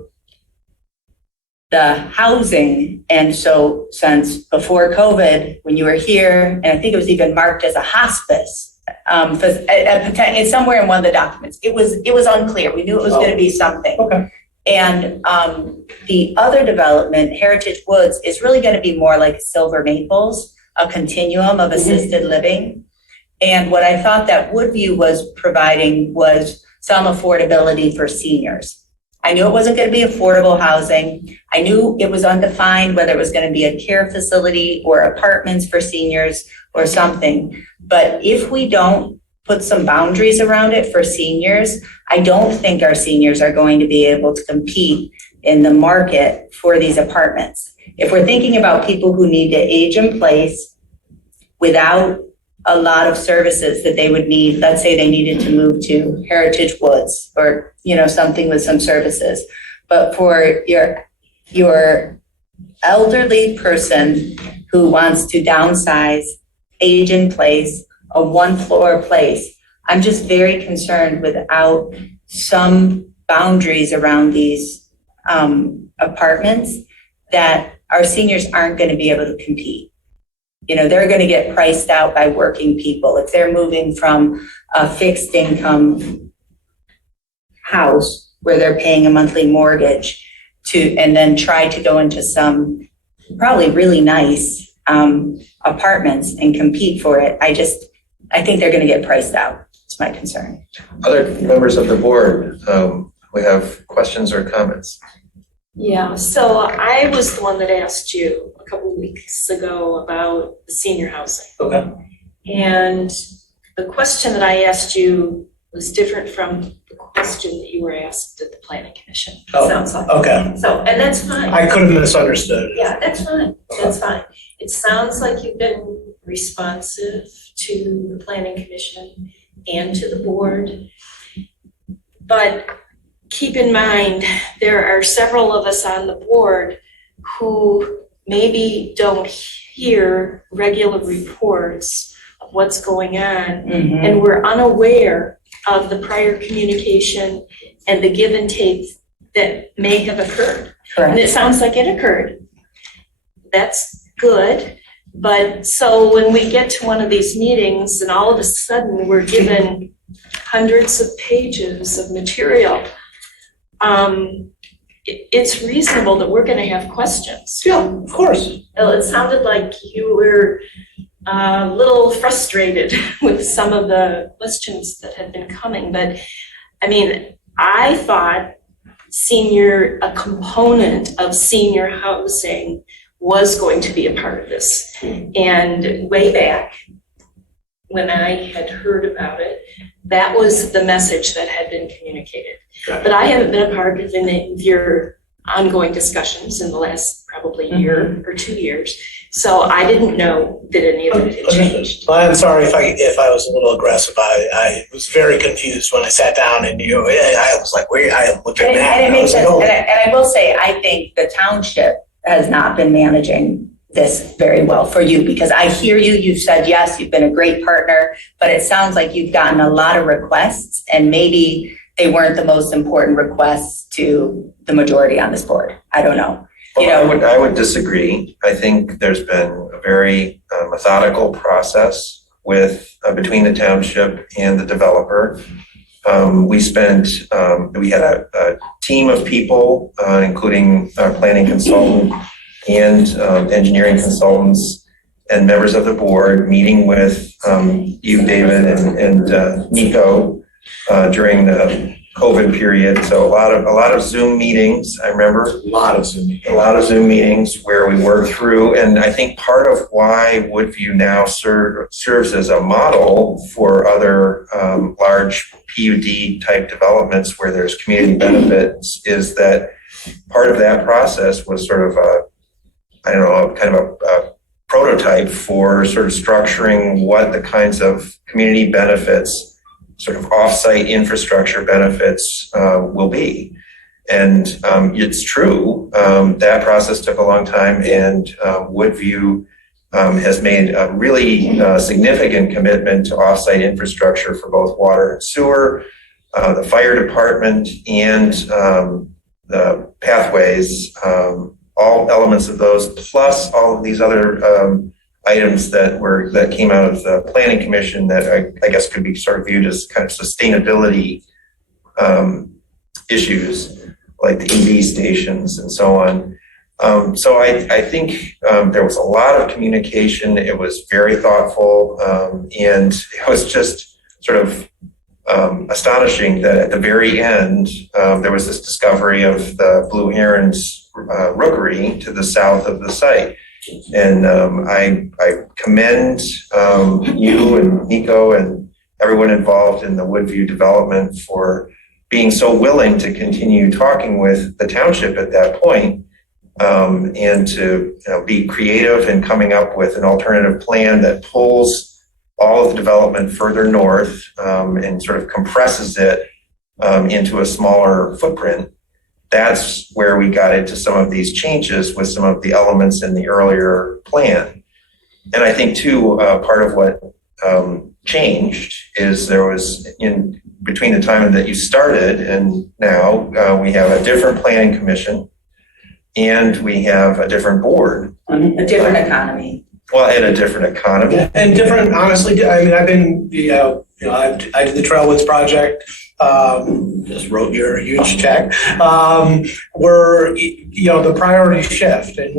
the housing. And so since before COVID, when you were here, and I think it was even marked as a hospice, it's somewhere in one of the documents. It was unclear. We knew it was going to be something. Okay. And the other development, Heritage Woods, is really going to be more like Silver Maples, a continuum of assisted living. And what I thought that Woodview was providing was some affordability for seniors. I knew it wasn't going to be affordable housing. I knew it was undefined whether it was going to be a care facility or apartments for seniors or something. But if we don't put some boundaries around it for seniors, I don't think our seniors are going to be able to compete in the market for these apartments. If we're thinking about people who need to age in place without a lot of services that they would need, let's say they needed to move to Heritage Woods or, something with some services. But for your elderly person who wants to downsize, age in place, a one-floor place, I'm just very concerned without some boundaries around these apartments that our seniors aren't going to be able to compete. They're going to get priced out by working people. If they're moving from a fixed income house where they're paying a monthly mortgage and then try to go into some probably really nice apartments and compete for it, I think they're going to get priced out. It's my concern. Other members of the board, we have questions or comments? Yeah, so I was the one that asked you a couple of weeks ago about the senior housing. Okay. And the question that I asked you was different from the question that you were asked at the planning commission. Oh, sounds like. okay. So, and that's fine. I could have misunderstood. Yeah, that's fine. That's fine. It sounds like you've been responsive to the planning commission and to the board. But keep in mind, there are several of us on the board who maybe don't hear regular reports of what's going on, and we're unaware of the prior communication and the give and take that may have occurred. Correct. And it sounds like it occurred. That's good. But so when we get to one of these meetings and all of a sudden we're given hundreds of pages of material, it's reasonable that we're going to have questions. Yeah, of course. Well, it sounded like you were a little frustrated with some of the questions that had been coming, but I mean, I thought a component of senior housing was going to be a part of this. And way back when I had heard about it, that was the message that had been communicated. But I haven't been a part of any of your ongoing discussions in the last probably year or 2 years. So I didn't know that any of it had changed. Well, I'm sorry if I was a little aggressive. I was very confused when I sat down and I was like, wait, I looked at that. And it makes sense. And I will say, I think the township has not been managing this very well for you, because I hear you, you've said yes, you've been a great partner, but it sounds like you've gotten a lot of requests and maybe they weren't the most important requests to the majority on this board. I don't know. Well, I would disagree. I think there's been a very methodical process between the township and the developer. We had a team of people, including our planning consultant and engineering consultants and members of the board, meeting with you, David, and Nico during the COVID period. So a lot of Zoom meetings. I remember a lot of Zoom meetings where we worked through. And I think part of why Woodview now serves as a model for other large PUD type developments where there's community benefits is that part of that process was sort of a prototype for sort of structuring what the kinds of community benefits, sort of off-site infrastructure benefits will be. And it's true, that process took a long time, and Woodview has made a really significant commitment to off-site infrastructure for both water and sewer, the fire department, and the pathways all elements of those, plus all of these other items that came out of the Planning Commission that I guess could be sort of viewed as kind of sustainability issues, like the EV stations and so on. So I think there was a lot of communication. It was very thoughtful, and it was just sort of astonishing that at the very end, there was this discovery of the Blue Heron's rookery to the south of the site. And I commend you and Nico and everyone involved in the Woodview development for being so willing to continue talking with the township at that point, and to be creative in coming up with an alternative plan that pulls all of the development further north and sort of compresses it into a smaller footprint. That's where we got into some of these changes with some of the elements in the earlier plan. And I think too, part of what changed is there was, in between the time that you started and now, we have a different planning commission and we have a different board. A different economy. Well, and a different economy. And different, honestly, I mean, I've been, I did the Trailwoods project, just wrote your huge check, where, the priorities shift, and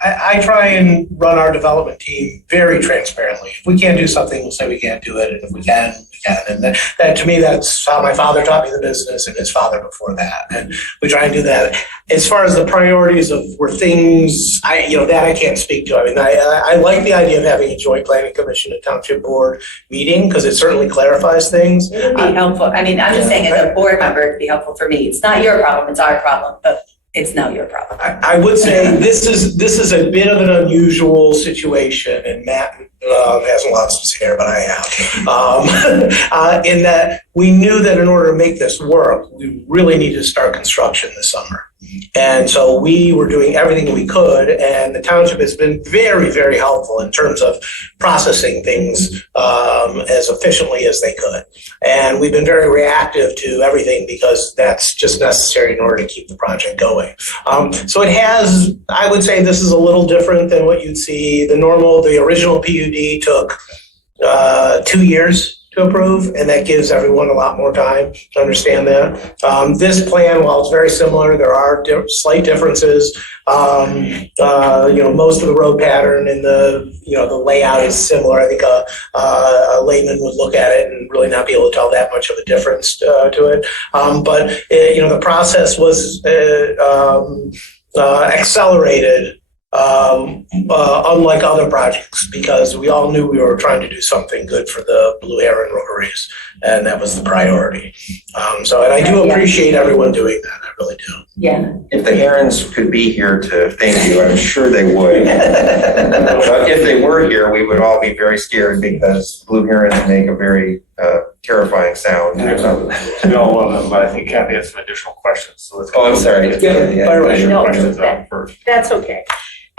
I try and run our development team very transparently. If we can't do something, we'll say we can't do it, and if we can, we can. And that to me, that's how my father taught me the business, and his father before that, and we try and do that. As far as the priorities of where things, that I can't speak to. I mean, I like the idea of having a joint planning commission and township board meeting, because it certainly clarifies things. It would be helpful. I mean, I'm just saying as a board member, it'd be helpful for me. It's not your problem, it's our problem, but it's now your problem. I would say this is a bit of an unusual situation, and Matt hasn't lost his hair, but I have. In that we knew that in order to make this work, we really needed to start construction this summer. And so we were doing everything we could, and the township has been very, very helpful in terms of processing things as efficiently as they could. And we've been very reactive to everything because that's just necessary in order to keep the project going. So it has, I would say this is a little different than what you'd see. The original PUD took 2 years to approve, and that gives everyone a lot more time to understand that. This plan, while it's very similar, there are slight differences. Most of the road pattern and the layout is similar. I think a layman would look at it and really not be able to tell that much of a difference to it. But the process was accelerated. Unlike other projects, because we all knew we were trying to do something good for the Blue Heron rookeries, and that was the priority. And I do appreciate everyone doing that. I really do. Yeah. If the Herons could be here to thank you, I'm sure they would. But if they were here, we would all be very scared because blue herons make a very terrifying sound. We all love them, but I think Kathy has some additional questions. So let's. Oh, I'm sorry. Questions out first. That's okay.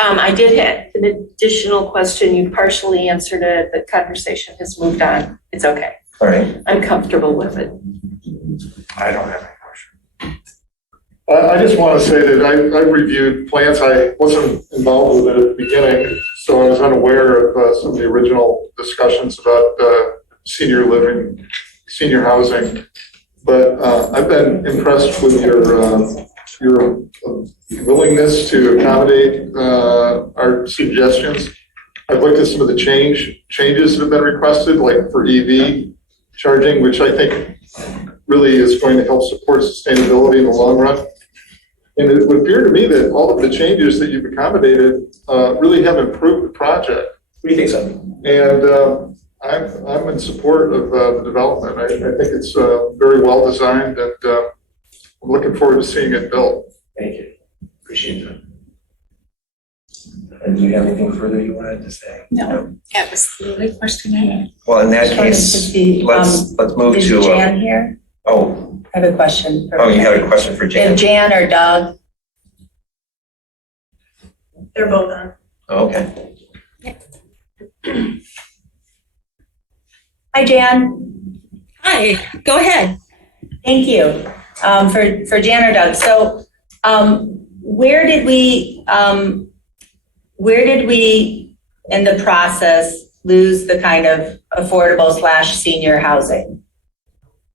I did have an additional question. You partially answered it. The conversation has moved on. It's okay. All right. I'm comfortable with it. I don't have any questions. I just want to say that I reviewed plans. I wasn't involved with it at the beginning, so I was unaware of some of the original discussions about senior living, senior housing. But I've been impressed with your willingness to accommodate our suggestions. I've looked at some of the changes that have been requested, like for EV charging, which I think really is going to help support sustainability in the long run. And it would appear to me that all of the changes that you've accommodated really have improved the project. What do you think so? And I'm in support of the development. I think it's very well designed, and I'm looking forward to seeing it built. Thank you. Appreciate that. And do you have anything further you wanted to say? No, that was the only question I had. Well, in that case, let's move is to. Jan here? Oh. I have a question. Oh, you had a question for Jan? If Jan or Doug? They're both on. Okay. Hi, Jan. Hi, go ahead. Thank you. For Jan or Doug. So where did we in the process lose the kind of affordable / senior housing?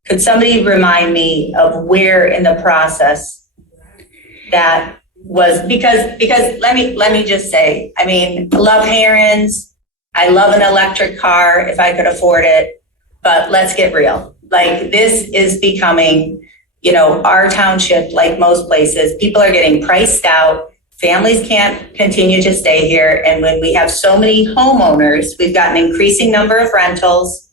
Could somebody remind me of where in the process that was, because let me just say, I mean, love Herons. I love an electric car if I could afford it, but let's get real. Like, this is becoming, our township, like most places, people are getting priced out. Families can't continue to stay here. And when we have so many homeowners, we've got an increasing number of rentals,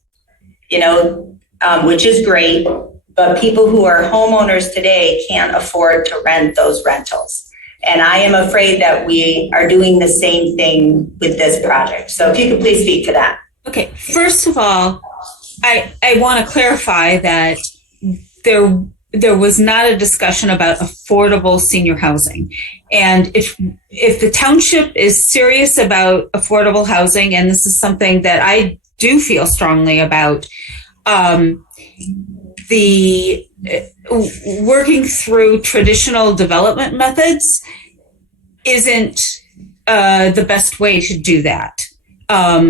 which is great, but people who are homeowners today can't afford to rent those rentals. And I am afraid that we are doing the same thing with this project. So if you could please speak to that. Okay, first of all, I want to clarify that there was not a discussion about affordable senior housing. And if the township is serious about affordable housing, and this is something that I do feel strongly about, the working through traditional development methods isn't the best way to do that. But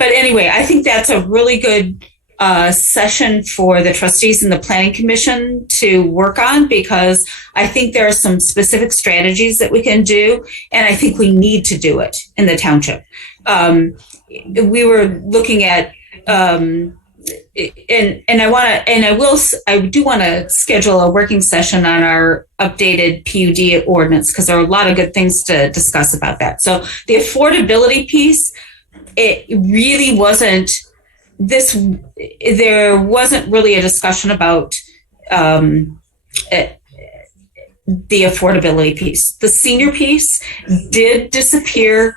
anyway, I think that's a really good session for the trustees and the planning commission to work on, because I think there are some specific strategies that we can do, and I think we need to do it in the township. We were looking at I do want to schedule a working session on our updated PUD ordinance, because there are a lot of good things to discuss about that. So the affordability piece, it really wasn't there wasn't really a discussion about the affordability piece. The senior piece did disappear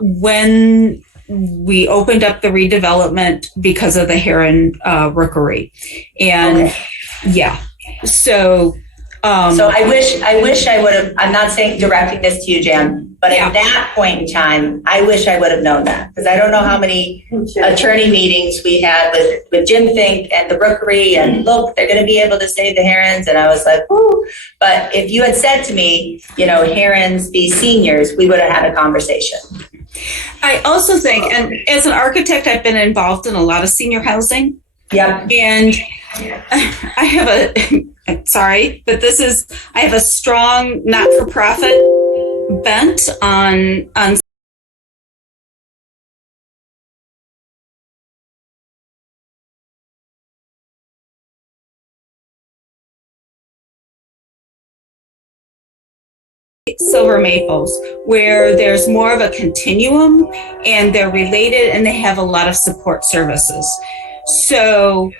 when we opened up the redevelopment because of the Heron rookery. And okay. Yeah, so I wish I would have, I'm not saying directing this to you, Jan, but at that point in time, I wish I would have known that, because I don't know how many attorney meetings we had with Jim Fink and the rookery, and look, they're going to be able to save the Herons. And I was like, ooh. But if you had said to me, Herons be seniors, we would have had a conversation. I also think, and as an architect, I've been involved in a lot of senior housing. Yeah. And I have I have a strong not-for-profit bent on silver maples, where there's more of a continuum and they're related and they have a lot of support services. So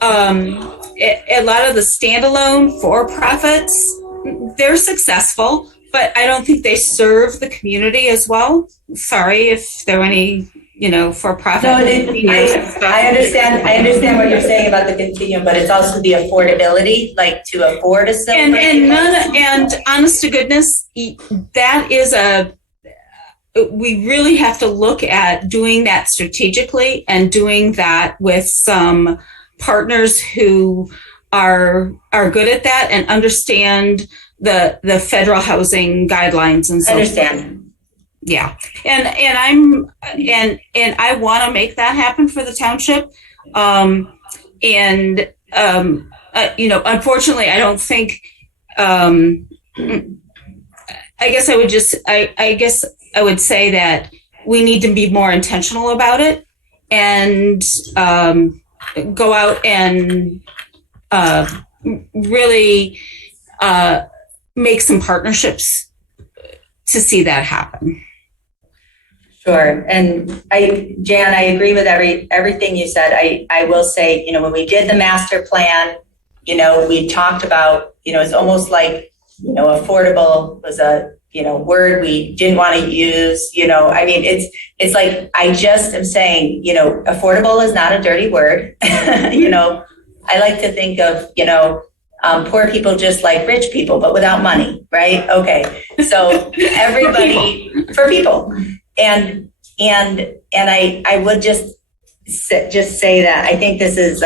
a lot of the standalone for-profits, they're successful, but I don't think they serve the community as well. Sorry if there are any, for-profit. No, I understand what you're saying about the continuum, but it's also the affordability, like to afford a silver. And honest to goodness, that is we really have to look at doing that strategically and doing that with some partners who are good at that and understand the federal housing guidelines and so I understand. Yeah. And I want to make that happen for the township. Unfortunately, I don't think, I guess I would say that we need to be more intentional about it and go out and really make some partnerships to see that happen. Sure. And Jan, I agree with everything you said. I will say, when we did the master plan, we talked about, it's almost like, affordable was a, word we didn't want to use, it's like, I just am saying, affordable is not a dirty word. I like to think of, poor people just like rich people, but without money, right? Okay. So everybody for people. And I would just say that I think this is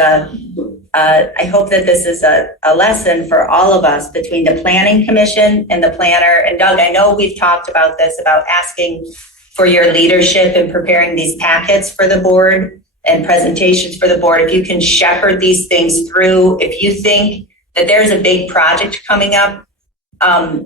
I hope that this is a lesson for all of us between the planning commission and the planner. And Doug, I know we've talked about this, about asking for your leadership in preparing these packets for the board and presentations for the board. If you can shepherd these things through, if you think that there's a big project coming up,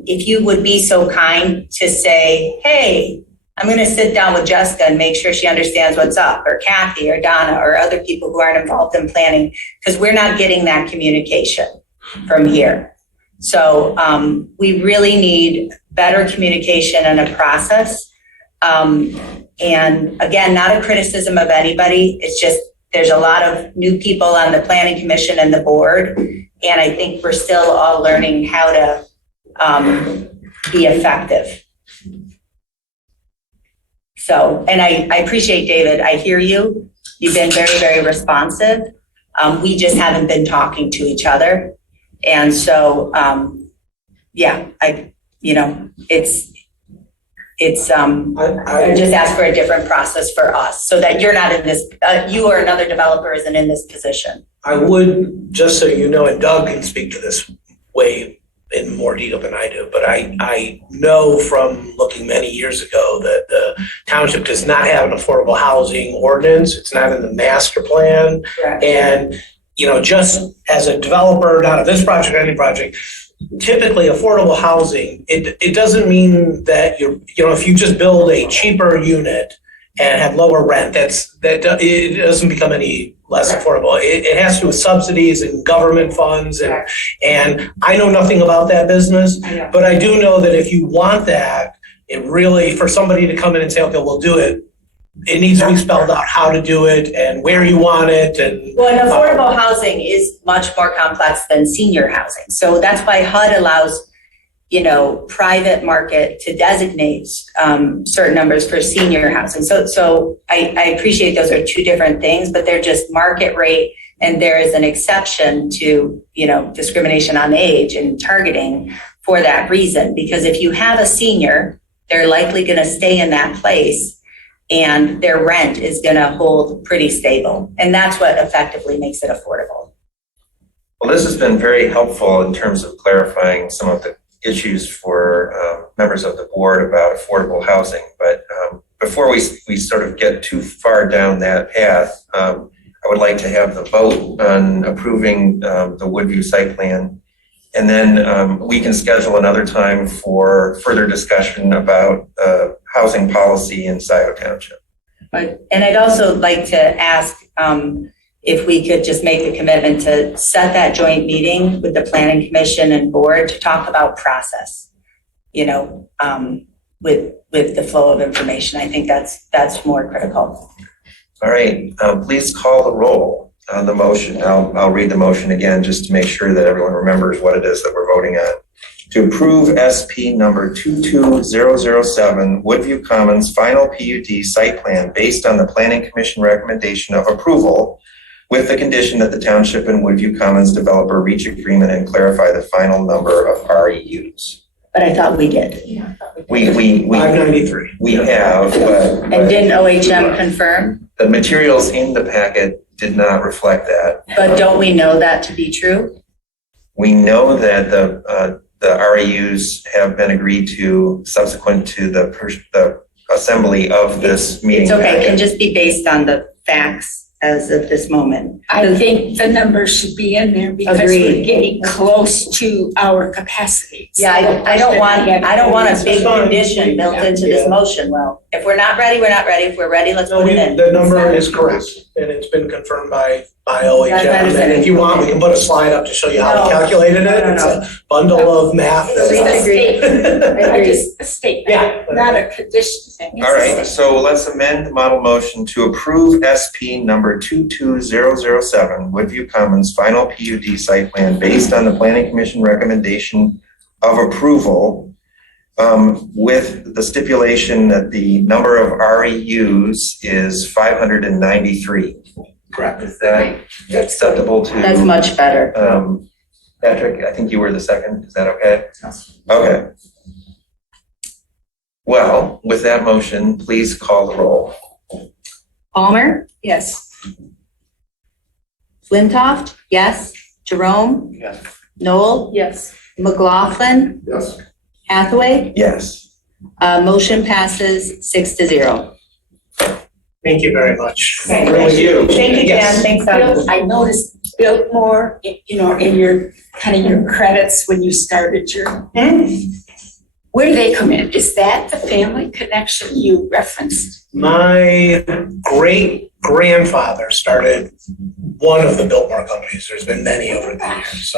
if you would be so kind to say, hey, I'm going to sit down with Jessica and make sure she understands what's up, or Kathy or Donna or other people who aren't involved in planning, because we're not getting that communication from here. So we really need better communication and a process. And again, not a criticism of anybody. It's just there's a lot of new people on the planning commission and the board. And I think we're still all learning how to be effective. So, and I appreciate, David, I hear you. You've been very, very responsive. We just haven't been talking to each other. And so, yeah, I just ask for a different process for us so that you're not in this, you or another developer isn't in this position. I would, just so you know, and Doug can speak to this way in more detail than I do, but I know from looking many years ago that the township does not have an affordable housing ordinance. It's not in the master plan. Correct. And, just as a developer, not of this project or any project, typically affordable housing, it doesn't mean that if you just build a cheaper unit and have lower rent, it doesn't become any less affordable. It has to do with subsidies and government funds, and I know nothing about that business, but I do know that if you want that, it really, for somebody to come in and say, okay, we'll do it, it needs to be spelled out how to do it and where you want it. And well, and affordable housing is much more complex than senior housing. So that's why HUD allows, private market to designate certain numbers for senior housing. So I appreciate those are two different things, but they're just market rate. And there is an exception to, discrimination on age and targeting for that reason. Because if you have a senior, they're likely going to stay in that place and their rent is going to hold pretty stable. And that's what effectively makes it affordable. Well, this has been very helpful in terms of clarifying some of the issues for members of the board about affordable housing. But before we sort of get too far down that path, I would like to have the vote on approving the Woodview site plan. And then we can schedule another time for further discussion about housing policy in Scio Township. And I'd also like to ask if we could just make a commitment to set that joint meeting with the planning commission and board to talk about process, with the flow of information. I think that's more critical. All right, please call the roll on the motion. I'll read the motion again just to make sure that everyone remembers what it is that we're voting on. To approve SP number 22007, Woodview Commons final PUD site plan based on the Planning Commission recommendation of approval, with the condition that the township and Woodview Commons developer reach agreement and clarify the final number of REUs. But I thought we did. We 593. We have, but And didn't OHM confirm? the materials in the packet did not reflect that. But don't we know that to be true? We know that the REUs have been agreed to subsequent to the assembly of this meeting. It's okay, it packet. can just be based on the facts as of this moment. I think the numbers should be in there because Agreed. we're getting close to our capacity. Yeah, I don't want a big condition built into this motion. Well, if we're not ready, we're not ready. If we're ready, let's put it in. The number is correct, and it's been confirmed by OHM. That's And if you want, we can put a slide up to show you how we calculated it. It's a bundle of math. Just a statement, Yeah. not a condition thing. All right, so let's amend the model motion to approve SP number 22007, Woodview Commons final PUD site plan based on the Planning Commission recommendation of approval, with the stipulation that the number of REUs is 593. Correct. Is that acceptable to? That's much better. Patrick, I think you were the second. Is that okay? Yes. Okay. Well, with that motion, please call the roll. Palmer, Yes. Flintoff, yes. Jerome? Yes. Noel? Yes. McLaughlin? Yes. Hathaway? Yes. Motion passes 6-0. Thank you very much. Thank you. Thank you, Yes. Jan. Thanks, Bill, I noticed Biltmore, in your, kind of your credits when you started your, where do they come in? Is that the family connection you referenced? My great grandfather started one of the Biltmore companies. There's been many over the years.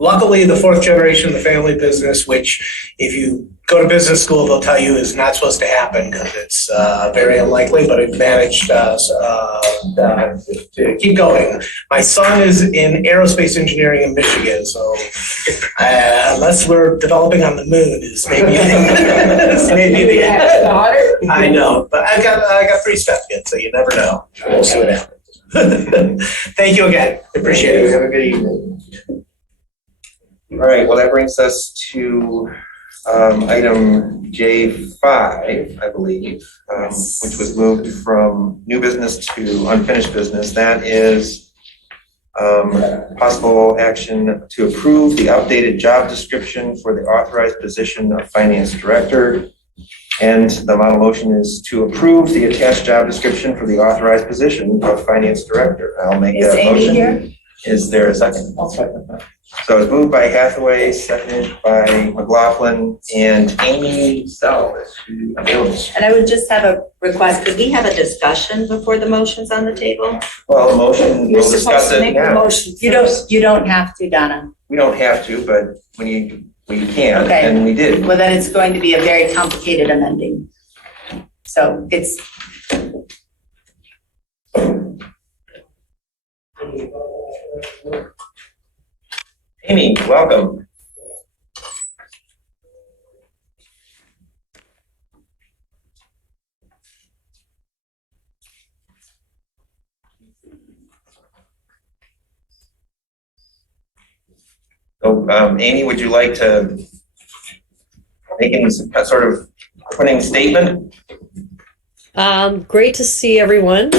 Luckily, the fourth generation of the family business, which if you go to business school, they'll tell you is not supposed to happen because it's very unlikely, but it managed to keep going. My son is in aerospace engineering in Michigan, so unless we're developing on the moon, is maybe the daughter? I know, but I got 3 stepkids, so you never know. We'll see what happens. Thank you again. Appreciate it. Have a good evening. All right, well, that brings us to item J5, I believe, which was moved from new business to unfinished business. That is possible action to approve the updated job description for the authorized position of finance director. And the model motion is to approve the attached job description for the authorized position of finance director. I'll make that motion. Is Amy here? Is there a second? I'll second that. So it's moved by Hathaway, seconded by McLaughlin, and Amy Sell is available. And I would just have a request, because we have a discussion before the motion's on the table. Well, the motion, You're we'll discuss supposed to it make a now. motion You don't have to, Donna. We don't have to, but when you can, Okay. and we did. Well, then it's going to be a very complicated amending. So it's, Amy, welcome. So, Amy, would you like to make any sort of opening statement? Great to see everyone.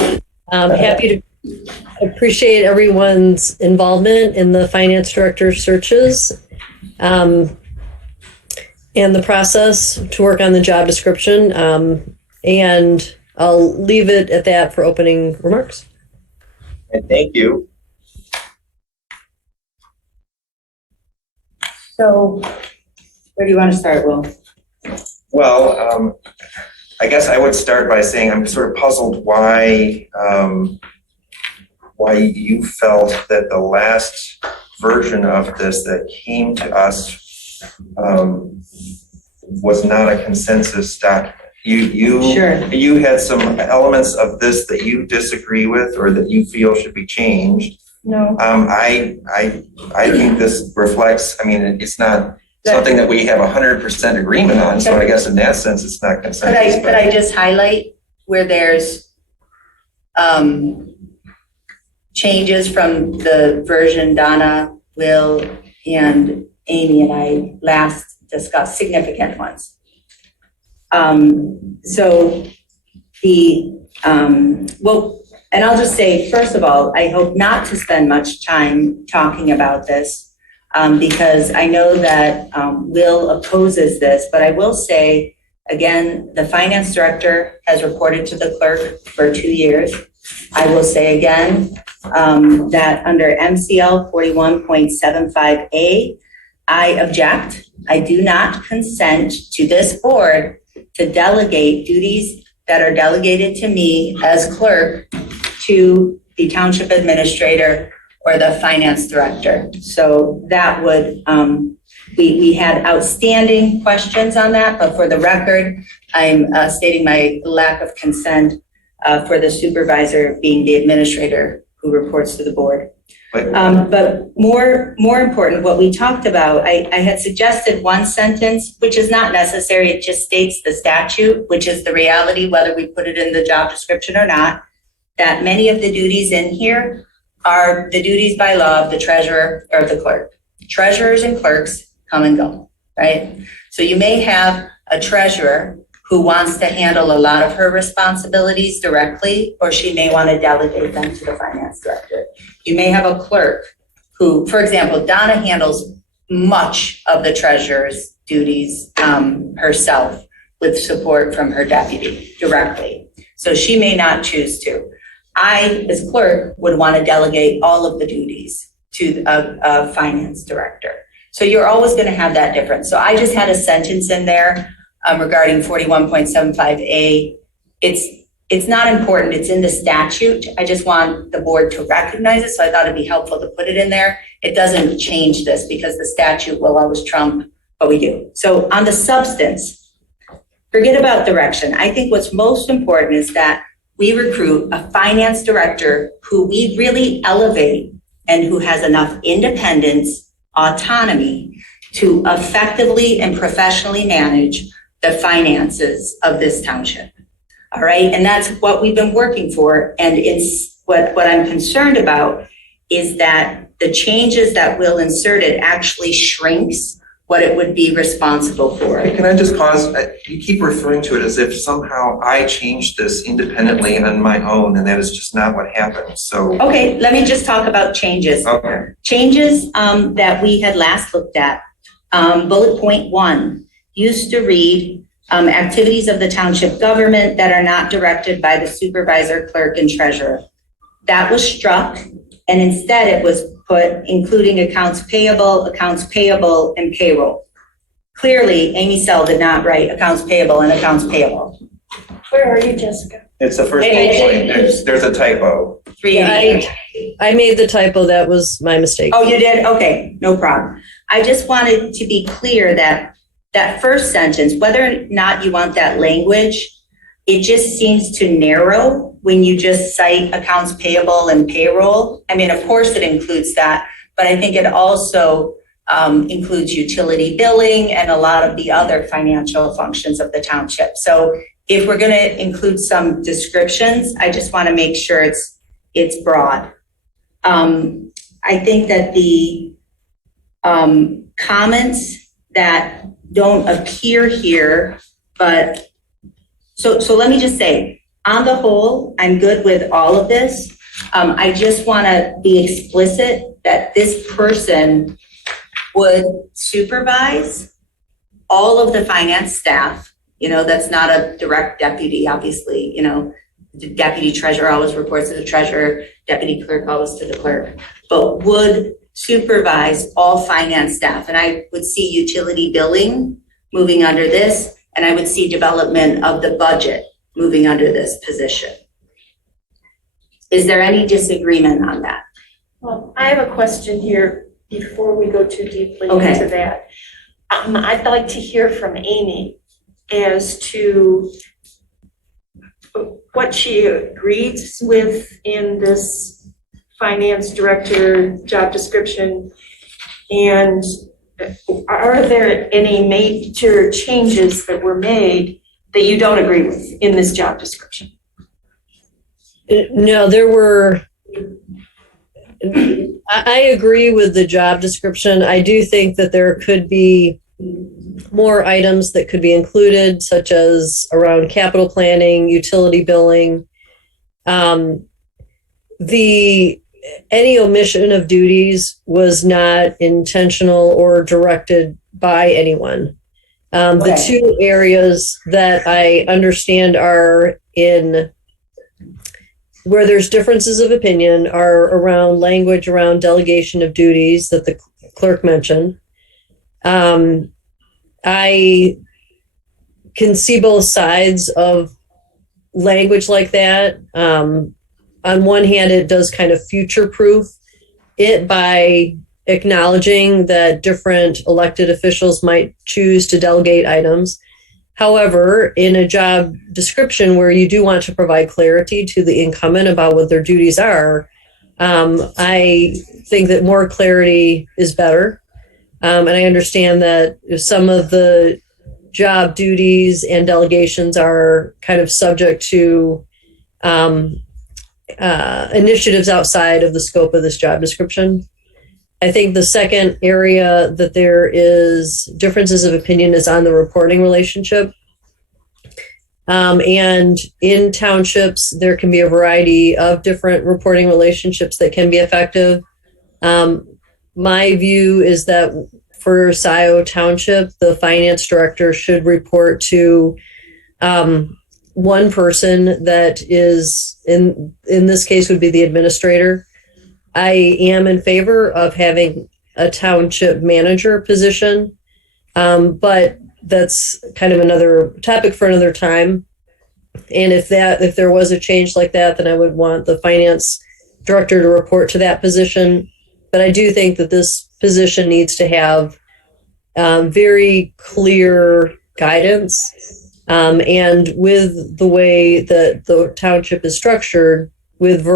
Happy to appreciate everyone's involvement in the finance director searches and the process to work on the job description. And I'll leave it at that for opening remarks. And thank you. so where do you want to start, Will? Well, I guess I would start by saying I'm sort of puzzled why you felt that the last version of this that came to us was not a consensus document. You had some elements of this that you disagree with or that you feel should be changed. No. I think this reflects, I mean, it's not something that we have 100% agreement on, so I guess in that sense, it's not consensus. Could I just highlight where there's changes from the version Donna, Will, and Amy and I last discussed, significant ones. So well, and I'll just say, first of all, I hope not to spend much time talking about this because I know that Will opposes this, but I will say, again, the finance director has reported to the clerk for 2 years. I will say again that under MCL 41.75A, I object. I do not consent to this board to delegate duties that are delegated to me as clerk to the township administrator or the finance director. So that would, we had outstanding questions on that, but for the record, I'm stating my lack of consent for the supervisor being the administrator who reports to the board. But more important, what we talked about, I had suggested one sentence, which is not necessary. It just states the statute, which is the reality, whether we put it in the job description or not, that many of the duties in here are the duties by law of the treasurer or the clerk. Treasurers and clerks come and go, right? So you may have a treasurer who wants to handle a lot of her responsibilities directly, or she may want to delegate them to the finance director. You may have a clerk who, for example, Donna handles much of the treasurer's duties herself with support from her deputy directly. So she may not choose to. I, as clerk, would want to delegate all of the duties to a finance director. So you're always going to have that difference. So I just had a sentence in there regarding 41.75A. It's not important. It's in the statute. I just want the board to recognize it. So I thought it'd be helpful to put it in there. It doesn't change this because the statute will always trump what we do. So on the substance, forget about direction. I think what's most important is that we recruit a finance director who we really elevate and who has enough independence, autonomy to effectively and professionally manage the finances of this township. All right, and that's what we've been working for. And it's what I'm concerned about is that the changes that Will inserted actually shrinks what it would be responsible for. Can I just pause? You keep referring to it as if somehow I changed this independently on my own, and that is just not what happened. So Okay, let me just talk about changes. Okay. Changes that we had last looked at. Bullet point 1 used to read activities of the township government that are not directed by the supervisor, clerk, and treasurer. That was struck, and instead it was put including accounts payable, and payroll. Clearly, Amy Sell did not write accounts payable and accounts payable. Where are you, Jessica? it's the first point. There's a typo. 388. I made the typo. That was my mistake. Oh, you did? Okay, no problem. I just wanted to be clear that that first sentence, whether or not you want that language, it just seems to narrow when you just cite accounts payable and payroll. I mean, of course it includes that, but I think it also includes utility billing and a lot of the other financial functions of the township. So if we're going to include some descriptions, I just want to make sure it's broad. I think that the comments that don't appear here, but so let me just say, on the whole, I'm good with all of this. I just want to be explicit that this person would supervise all of the finance staff. You know, that's not a direct deputy, obviously. You know, the deputy treasurer always reports to the treasurer, deputy clerk always to the clerk, but would supervise all finance staff. And I would see utility billing moving under this, and I would see development of the budget moving under this position. Is there any disagreement on that? Well, I have a question here before we go too deeply Okay. into that. I'd like to hear from Amy as to what she agrees with in this finance director job description, and are there any major changes that were made that you don't agree with in this job description? No, there were. I agree with the job description. I do think that there could be more items that could be included, such as around capital planning, utility billing. Any omission of duties was not intentional or directed by anyone. The two areas that I understand are in where there's differences of opinion are around language around delegation of duties that the clerk mentioned. I can see both sides of language like that. On one hand, it does kind of future-proof it by acknowledging that different elected officials might choose to delegate items. However, in a job description where you do want to provide clarity to the incumbent about what their duties are, I think that more clarity is better. And I understand that some of the job duties and delegations are kind of subject to initiatives outside of the scope of this job description. I think the second area that there is differences of opinion is on the reporting relationship. And in townships, there can be a variety of different reporting relationships that can be effective. My view is that for Scio Township, the finance director should report to one person that is, in this case, would be the administrator. I am in favor of having a township manager position, but that's kind of another topic for another time. And if there was a change like that, then I would want the finance director to report to that position. But I do think that this position needs to have very clear guidance. And with the way that the township is structured, with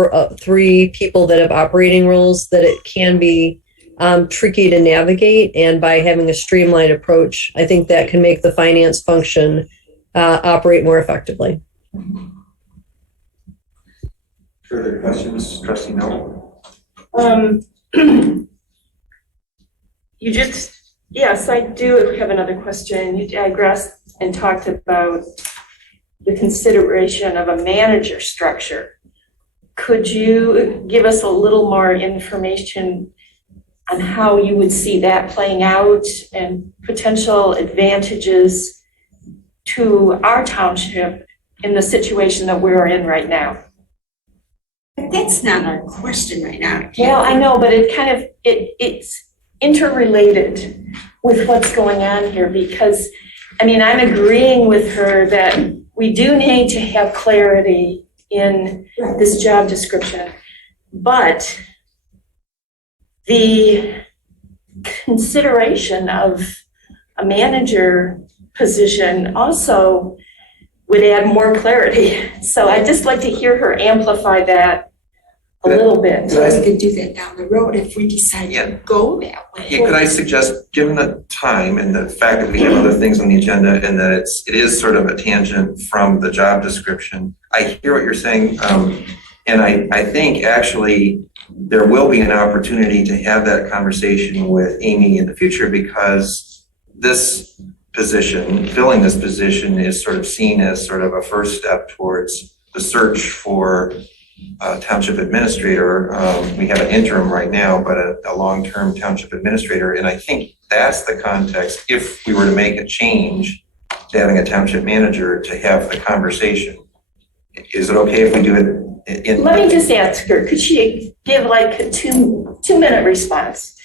3 people that have operating roles, that it can be tricky to navigate. And by having a streamlined approach, I think that can make the finance function operate more effectively. Further questions, Trustee Noel? Yes, I do have another question. You digressed and talked about the consideration of a manager structure. Could you give us a little more information on how you would see that playing out and potential advantages to our township in the situation that we're in right now? But that's not our question right now. Well, I know, but it's interrelated with what's going on here, because, I mean, I'm agreeing with her that we do need to have clarity in this job description, but the consideration of a manager position also would add more clarity. So I'd just like to hear her amplify that a little bit. So we could do that down the road if we decide to go that way. Yeah, could I suggest, given the time and the fact that we have other things on the agenda and that it is sort of a tangent from the job description, I hear what you're saying. And I think actually there will be an opportunity to have that conversation with Amy in the future, because this position, filling this position, is sort of seen as sort of a first step towards the search for township administrator. We have an interim right now, but a long-term township administrator. And I think that's the context, if we were to make a change to having a township manager, to have the conversation. Is it okay if we do it Let me just ask her, could she give like a two-minute response?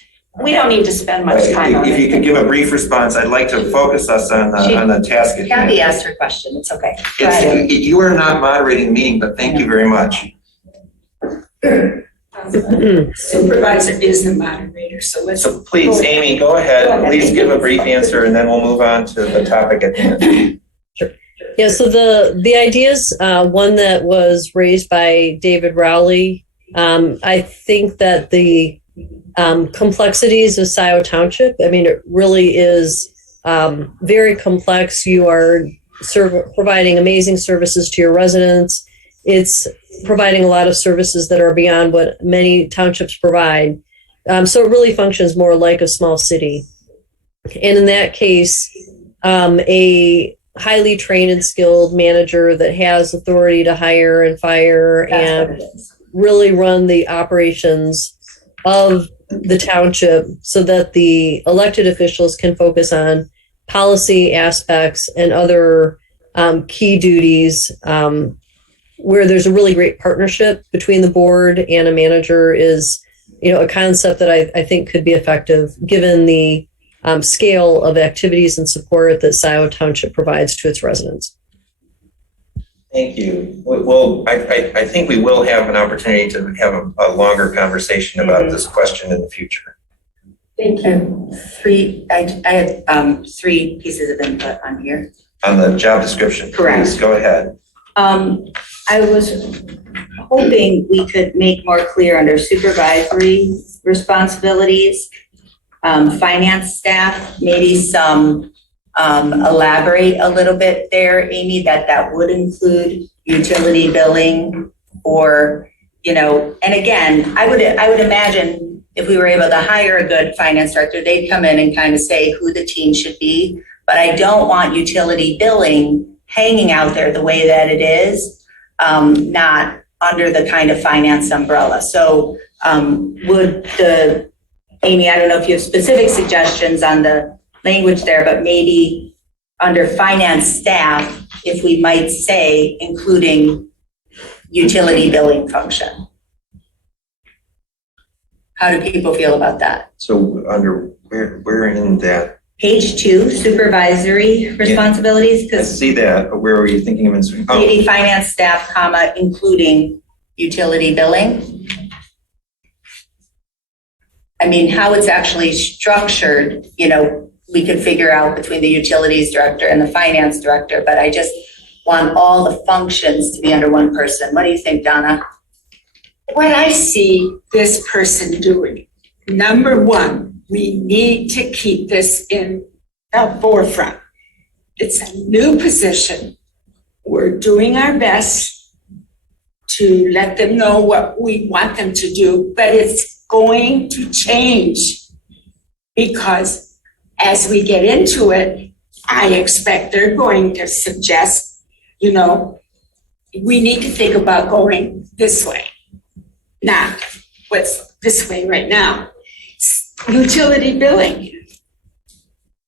We don't need to spend much time on it. If you could give a brief response, I'd like to focus us on the task at hand. Kathy asked her question, it's okay. You are not moderating the meeting, but thank you very much. Supervisor is the moderator, so let's. So please, Amy, go ahead. Please give a brief answer, and then we'll move on to the topic at hand. Sure. Yeah, so the ideas, one that was raised by David Rowley, I think that the complexities of Scio Township, I mean, it really is very complex. You are providing amazing services to your residents. It's providing a lot of services that are beyond what many townships provide. So it really functions more like a small city. And in that case, a highly trained and skilled manager that has authority to hire and fire and really run the operations of the township so that the elected officials can focus on policy aspects and other key duties, where there's a really great partnership between the board and a manager is, a concept that I think could be effective given the scale of activities and support that Scio Township provides to its residents. Thank you. Well, I think we will have an opportunity to have a longer conversation about this question in the future. Thank you. I had 3 pieces of input on here. On the job description, Correct. Please go ahead. I was hoping we could make more clear under supervisory responsibilities, finance staff, maybe some elaborate a little bit there, Amy, that would include utility billing or, and again, I would imagine if we were able to hire a good finance director, they'd come in and kind of say who the team should be, but I don't want utility billing hanging out there the way that it is, not under the kind of finance umbrella. So Amy, I don't know if you have specific suggestions on the language there, but maybe under finance staff, if we might say including utility billing function. How do people feel about that? So under where in that? Page 2, supervisory responsibilities, I because see that, but where were you thinking of inserting? Oh, maybe finance staff, comma, including utility billing. I mean, how it's actually structured, you know, we could figure out between the utilities director and the finance director, but I just want all the functions to be under one person. What do you think, Donna? What I see this person doing, number one, we need to keep this in the forefront. It's a new position. We're doing our best to let them know what we want them to do, but it's going to change because as we get into it, I expect they're going to suggest, you know, we need to think about going this way, not what's this way right now. Utility billing,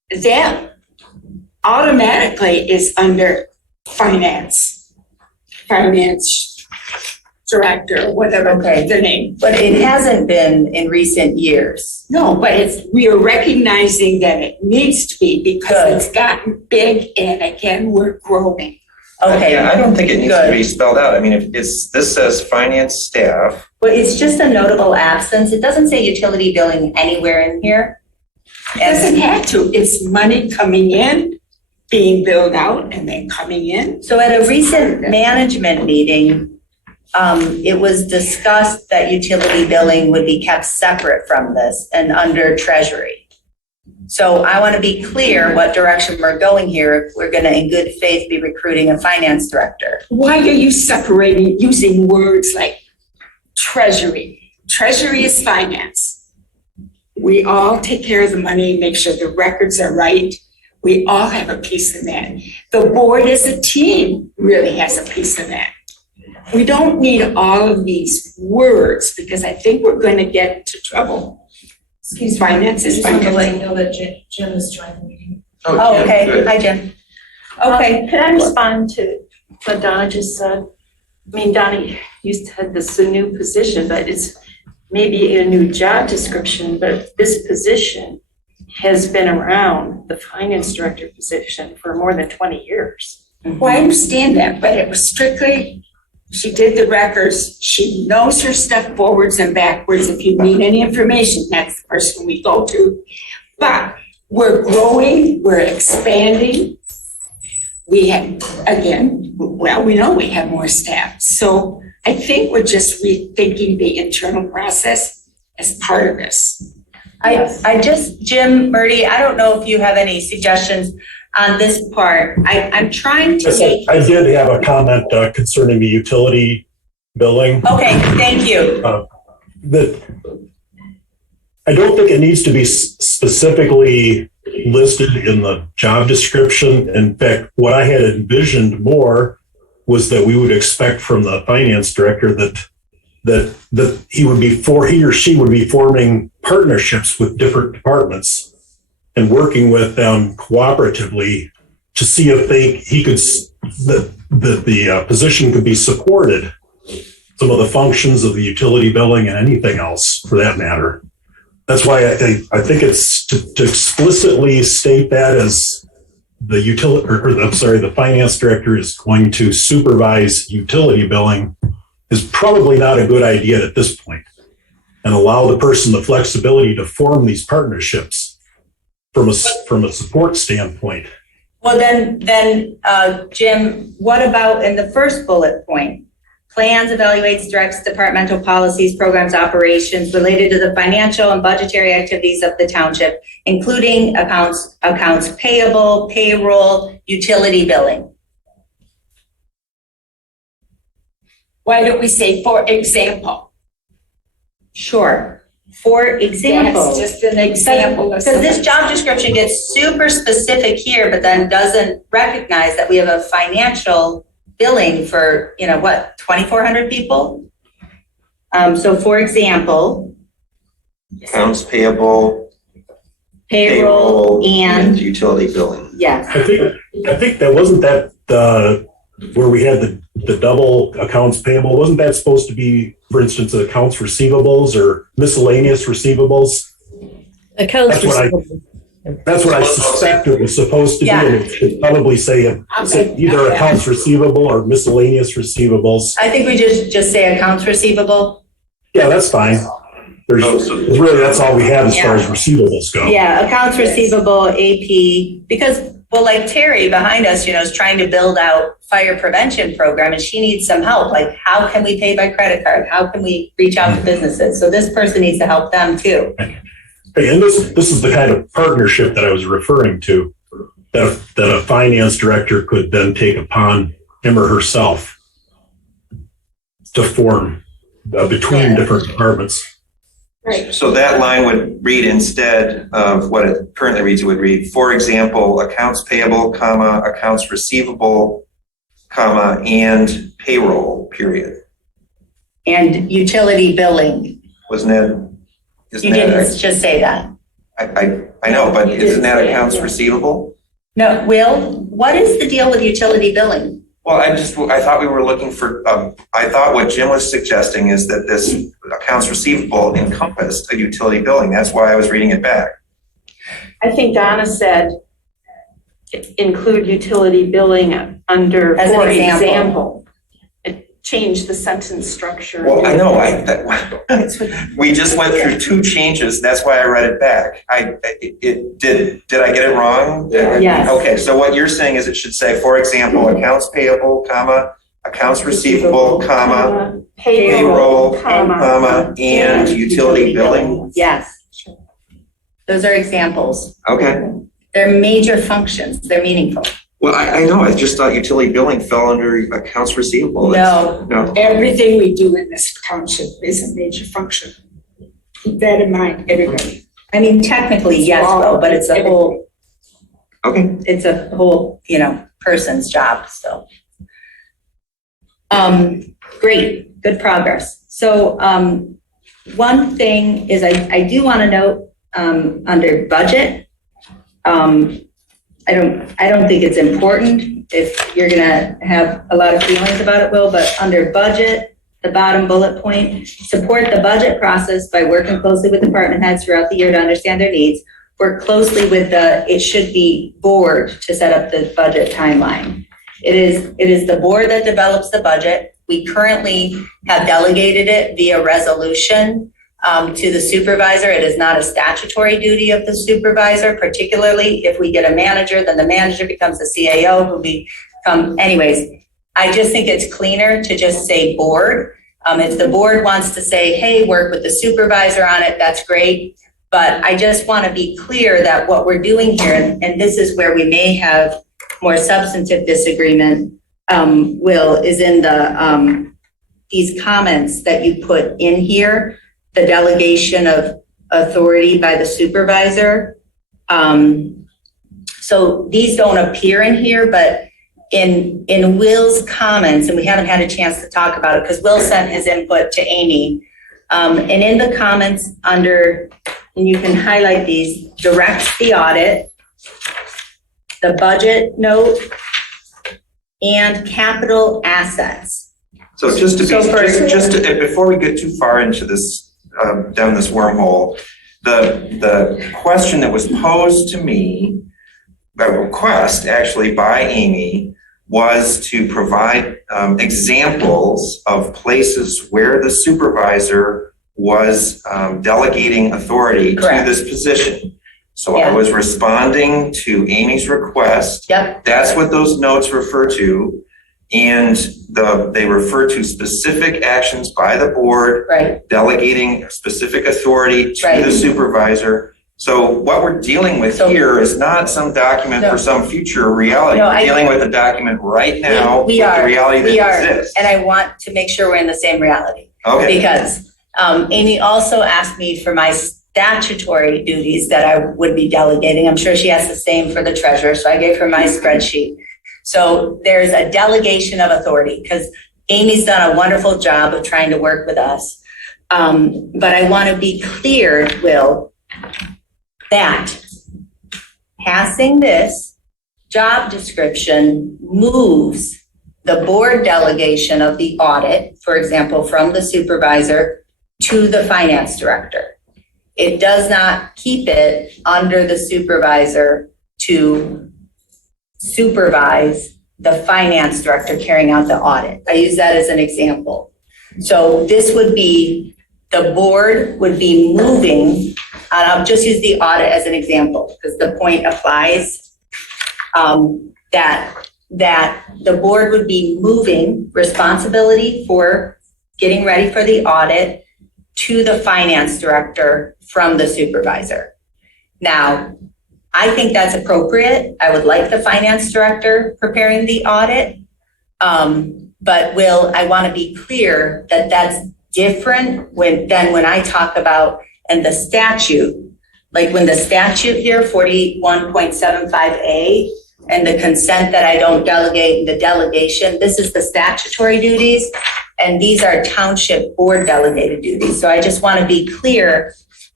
that automatically is under finance director, whatever the name. But it hasn't been in recent years. No, but we are recognizing that it needs to be because it's gotten big and again, we're growing. Okay. Yeah, I don't think it needs to be spelled out. I mean, if this says finance staff. Well, it's just a notable absence. It doesn't say utility billing anywhere in here. It doesn't have to. It's money coming in, being billed out, and then coming in. So at a recent management meeting, it was discussed that utility billing would be kept separate from this and under treasury. So I want to be clear what direction we're going here if we're going to, in good faith, be recruiting a finance director. Why are you separating, using words like treasury? Treasury is finance. We all take care of the money, make sure the records are right. We all have a piece of that. The board as a team really has a piece of that. We don't need all of these words because I think we're going to get into trouble. Excuse finance is I just want to finance. let you know that Jim is joining the meeting. Oh, okay. Hi, Jim. Okay. Could I respond to what Donna just said? I mean, Donna, you said this is a new position, but it's maybe a new job description, but this position has been around, the finance director position, for more than 20 years. Well, I understand that, but it was strictly, she did the records. She knows her stuff forwards and backwards. If you need any information, that's the person we go to. But we're growing, we're expanding. We have, again, well, we know we have more staff. So I think we're just rethinking the internal process as part of this. I just, Jim, Murdy, I don't know if you have any suggestions on this part. I'm trying to make. I did have a comment concerning the utility billing. Okay, thank you. I don't think it needs to be specifically listed in the job description. In fact, what I had envisioned more was that we would expect from the finance director that he or she would be forming partnerships with different departments and working with them cooperatively to see if the position could be supported. Some of the functions of the utility billing and anything else for that matter. That's why I think it's to explicitly state that as the finance director is going to supervise utility billing is probably not a good idea at this point, and allow the person the flexibility to form these partnerships from a support standpoint. Well, then, Jim, what about in the first bullet point? Plans, evaluates, directs departmental policies, programs, operations related to the financial and budgetary activities of the township, including accounts payable, payroll, utility billing. Why don't we say, for example? Sure. For example. That's just an example of Because this something. job description gets super specific here, but then doesn't recognize that we have a financial billing for, 2,400 people? So for example, Accounts payable, payroll and, utility billing. yes. I think that wasn't that where we had the double accounts payable. Wasn't that supposed to be, for instance, accounts receivables or miscellaneous receivables? Accounts That's what receivable. That's what I suspect it was supposed to be, and it should probably say either accounts receivable or miscellaneous receivables. I think we just say accounts receivable. Yeah, that's fine. Really, that's all we have as far as receivables go. Yeah, accounts receivable, AP, because, well, like Terry behind us, is trying to build out fire prevention program and she needs some help. Like, how can we pay by credit card? How can we reach out to businesses? So this person needs to help them too. And this is the kind of partnership that I was referring to, that a finance director could then take upon him or herself to form between different departments. Right. So that line would read, instead of what it currently reads, it would read, for example, accounts payable, comma, accounts receivable, comma, and payroll, period. And utility billing. Wasn't that? You didn't just say that. I know, but isn't that accounts receivable? No, Will, what is the deal with utility billing? Well, I thought we were looking for, I thought what Jim was suggesting is that this accounts receivable encompassed a utility billing. That's why I was reading it back. I think Donna said include utility billing under, As an for example. example. Change the sentence structure. Well, I know, we just went through two changes. That's why I read it back. Did I get it wrong? Yes. Okay, so what you're saying is it should say, for example, accounts payable, comma, accounts receivable, comma, payroll, comma, and utility billing? Yes. Those are examples. Okay. They're major functions. They're meaningful. Well, I know, I just thought utility billing fell under accounts receivable. No. Everything we do in this township is a major function. Keep that in mind, everybody. I mean, technically, yes, though, but it's a whole, it's a whole, person's job, so. Great, good progress. So, one thing is I do want to note, under budget, I don't think it's important if you're gonna have a lot of feelings about it, Will, but under budget, the bottom bullet point, support the budget process by working closely with department heads throughout the year to understand their needs. Work closely with it should be board to set up the budget timeline. It is the board that develops the budget. We currently have delegated it via resolution to the supervisor. It is not a statutory duty of the supervisor, particularly if we get a manager, then the manager becomes the CAO who anyways, I just think it's cleaner to just say board. If the board wants to say, hey, work with the supervisor on it, that's great. But I just want to be clear that what we're doing here, and this is where we may have more substantive disagreement, Will, is in these comments that you put in here. The delegation of authority by the supervisor. So these don't appear in here, but in Will's comments, and we haven't had a chance to talk about it because Will sent his input to Amy. And in the comments under, and you can highlight these, directs the audit, the budget note, and capital assets. So just before we get too far into this, down this wormhole, the question that was posed to me, a request actually by Amy, was to provide examples of places where the supervisor was delegating authority to this position. So I was responding to Amy's request. Yep. That's what those notes refer to. And they refer to specific actions by the board, delegating specific authority to the supervisor. So what we're dealing with here is not some document for some future reality. We're dealing with a document right now with the reality that exists. And I want to make sure we're in the same reality. Okay. Because Amy also asked me for my statutory duties that I would be delegating. I'm sure she has the same for the treasurer, so I gave her my spreadsheet. So there's a delegation of authority because Amy's done a wonderful job of trying to work with us. But I want to be clear, Will, that passing this job description moves the board delegation of the audit, for example, from the supervisor to the finance director. It does not keep it under the supervisor to supervise the finance director carrying out the audit. I use that as an example. So this would be, the board would be moving, and I'll just use the audit as an example because the point applies, that the board would be moving responsibility for getting ready for the audit to the finance director from the supervisor. Now, I think that's appropriate. I would like the finance director preparing the audit. But Will, I want to be clear that that's different than when I talk about, and the statute, like when the statute here, 41.75A, and the consent that I don't delegate and the delegation, this is the statutory duties, and these are township board delegated duties. So I just want to be clear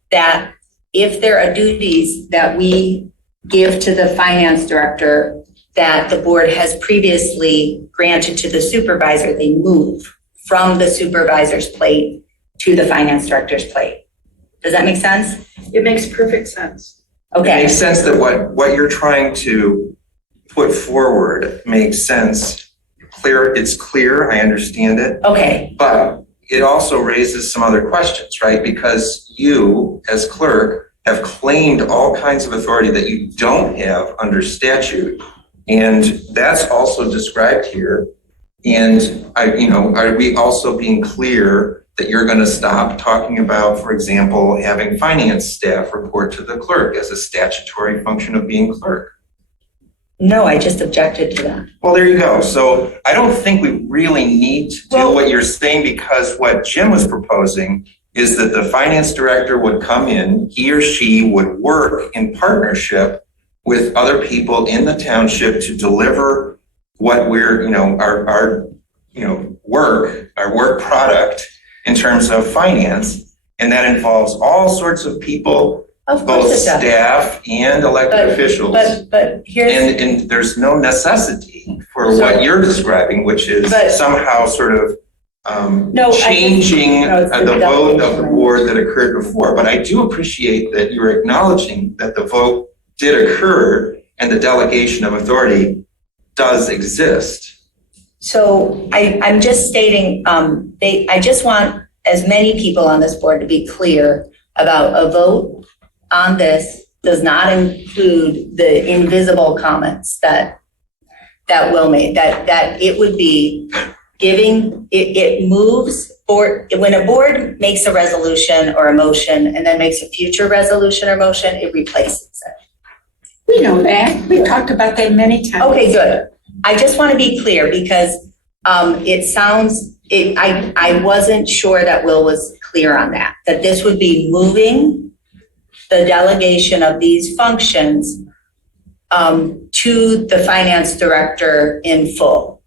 that if there are duties that we give to the finance director that the board has previously granted to the supervisor, they move from the supervisor's plate to the finance director's plate. Does that make sense? It makes perfect sense. Okay. It makes sense that what you're trying to put forward makes sense. It's clear, I understand it. Okay. But it also raises some other questions, right? Because you, as clerk, have claimed all kinds of authority that you don't have under statute. And that's also described here. And are we also being clear that you're going to stop talking about, for example, having finance staff report to the clerk as a statutory function of being clerk? No, I just objected to that. Well, there you go. So I don't think we really need to do what you're saying, because what Jim was proposing is that the finance director would come in, he or she would work in partnership with other people in the township to deliver what we're, our work product in terms of finance. And that involves all sorts of people, both staff and elected officials. But here's... And there's no necessity for what you're describing, which is somehow sort of changing the vote of the board that occurred before. But I do appreciate that you're acknowledging that the vote did occur and the delegation of authority does exist. So I'm just stating, I just want as many people on this board to be clear about a vote on this does not include the invisible comments that Will made, that it would be giving, it moves, or when a board makes a resolution or a motion and then makes a future resolution or motion, it replaces it. We know that. We talked about that many times. Okay, good. I just want to be clear because I wasn't sure that Will was clear on that this would be moving the delegation of these functions to the finance director in full.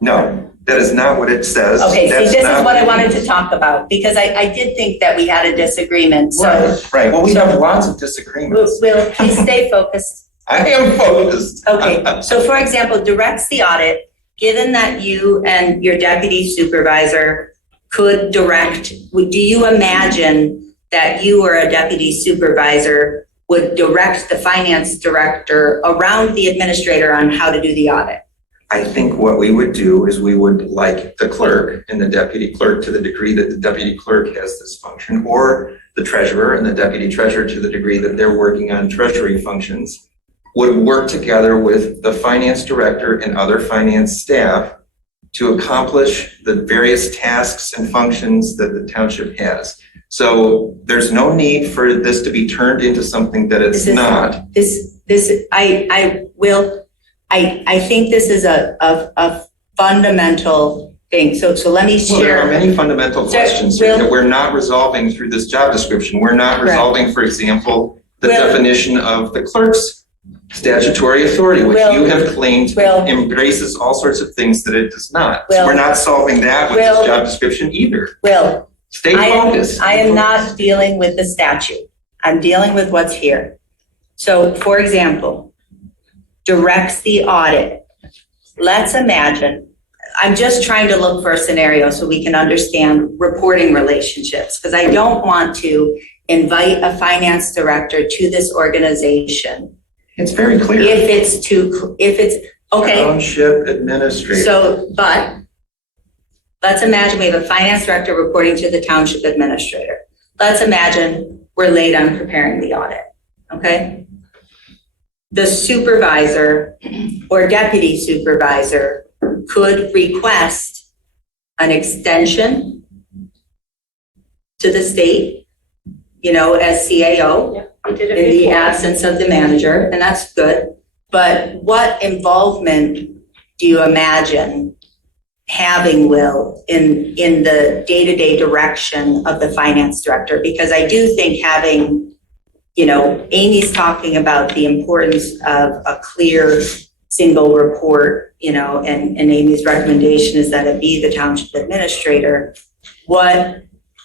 No, that is not what it says. Okay, so this is what I wanted to talk about, because I did think that we had a disagreement. So right. Well, we have lots of disagreements. Will, please stay focused. I am focused. Okay, so for example, directs the audit, given that you and your deputy supervisor could direct, do you imagine that you or a deputy supervisor would direct the finance director around the administrator on how to do the audit? I think what we would do is we would, like the clerk and the deputy clerk to the degree that the deputy clerk has this function, or the treasurer and the deputy treasurer to the degree that they're working on treasury functions, would work together with the finance director and other finance staff to accomplish the various tasks and functions that the township has. So there's no need for this to be turned into something that it's not. I think this is a fundamental thing. So let me Well, there are share. many fundamental questions here that we're not resolving through this job description. We're not resolving, for example, the definition of the clerk's statutory authority, which you have claimed embraces all sorts of things that it does not. So we're not solving that with this job description either. Stay focused. I am not dealing with the statute. I'm dealing with what's here. So, for example, directs the audit. Let's imagine, I'm just trying to look for a scenario so we can understand reporting relationships, because I don't want to invite a finance director to this organization. It's very clear. If it's okay. Township administrator. So, but let's imagine we have a finance director reporting to the township administrator. Let's imagine we're late on preparing the audit, okay? The supervisor or deputy supervisor could request an extension to the state, as CAO in the absence of the manager, and that's good. But what involvement do you imagine having, Will, in the day-to-day direction of the finance director? Because I do think having, Amy's talking about the importance of a clear single report, and Amy's recommendation is that it be the township administrator.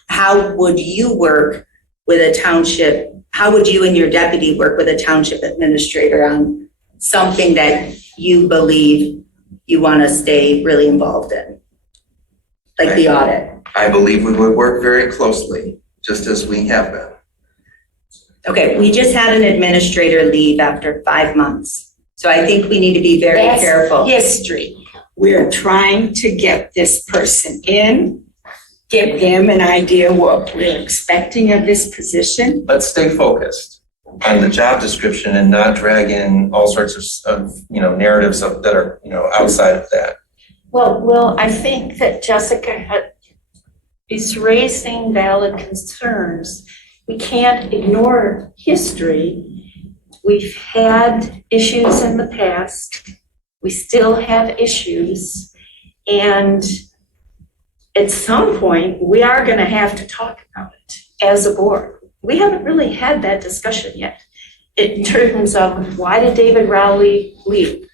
How would you work with a township? How would you and your deputy work with a township administrator on something that you believe you want to stay really involved in, like the audit? I believe we would work very closely, just as we have been. Okay, we just had an administrator leave after 5 months. So I think we need to be very careful. History. We're trying to get this person in, give them an idea what we're expecting of this position. Let's stay focused on the job description and not drag in all sorts of narratives that are, outside of that. Well, I think that Jessica is raising valid concerns. We can't ignore history. We've had issues in the past. We still have issues. And at some point, we are going to have to talk about it as a board. We haven't really had that discussion yet in terms of why did David Rowley leave?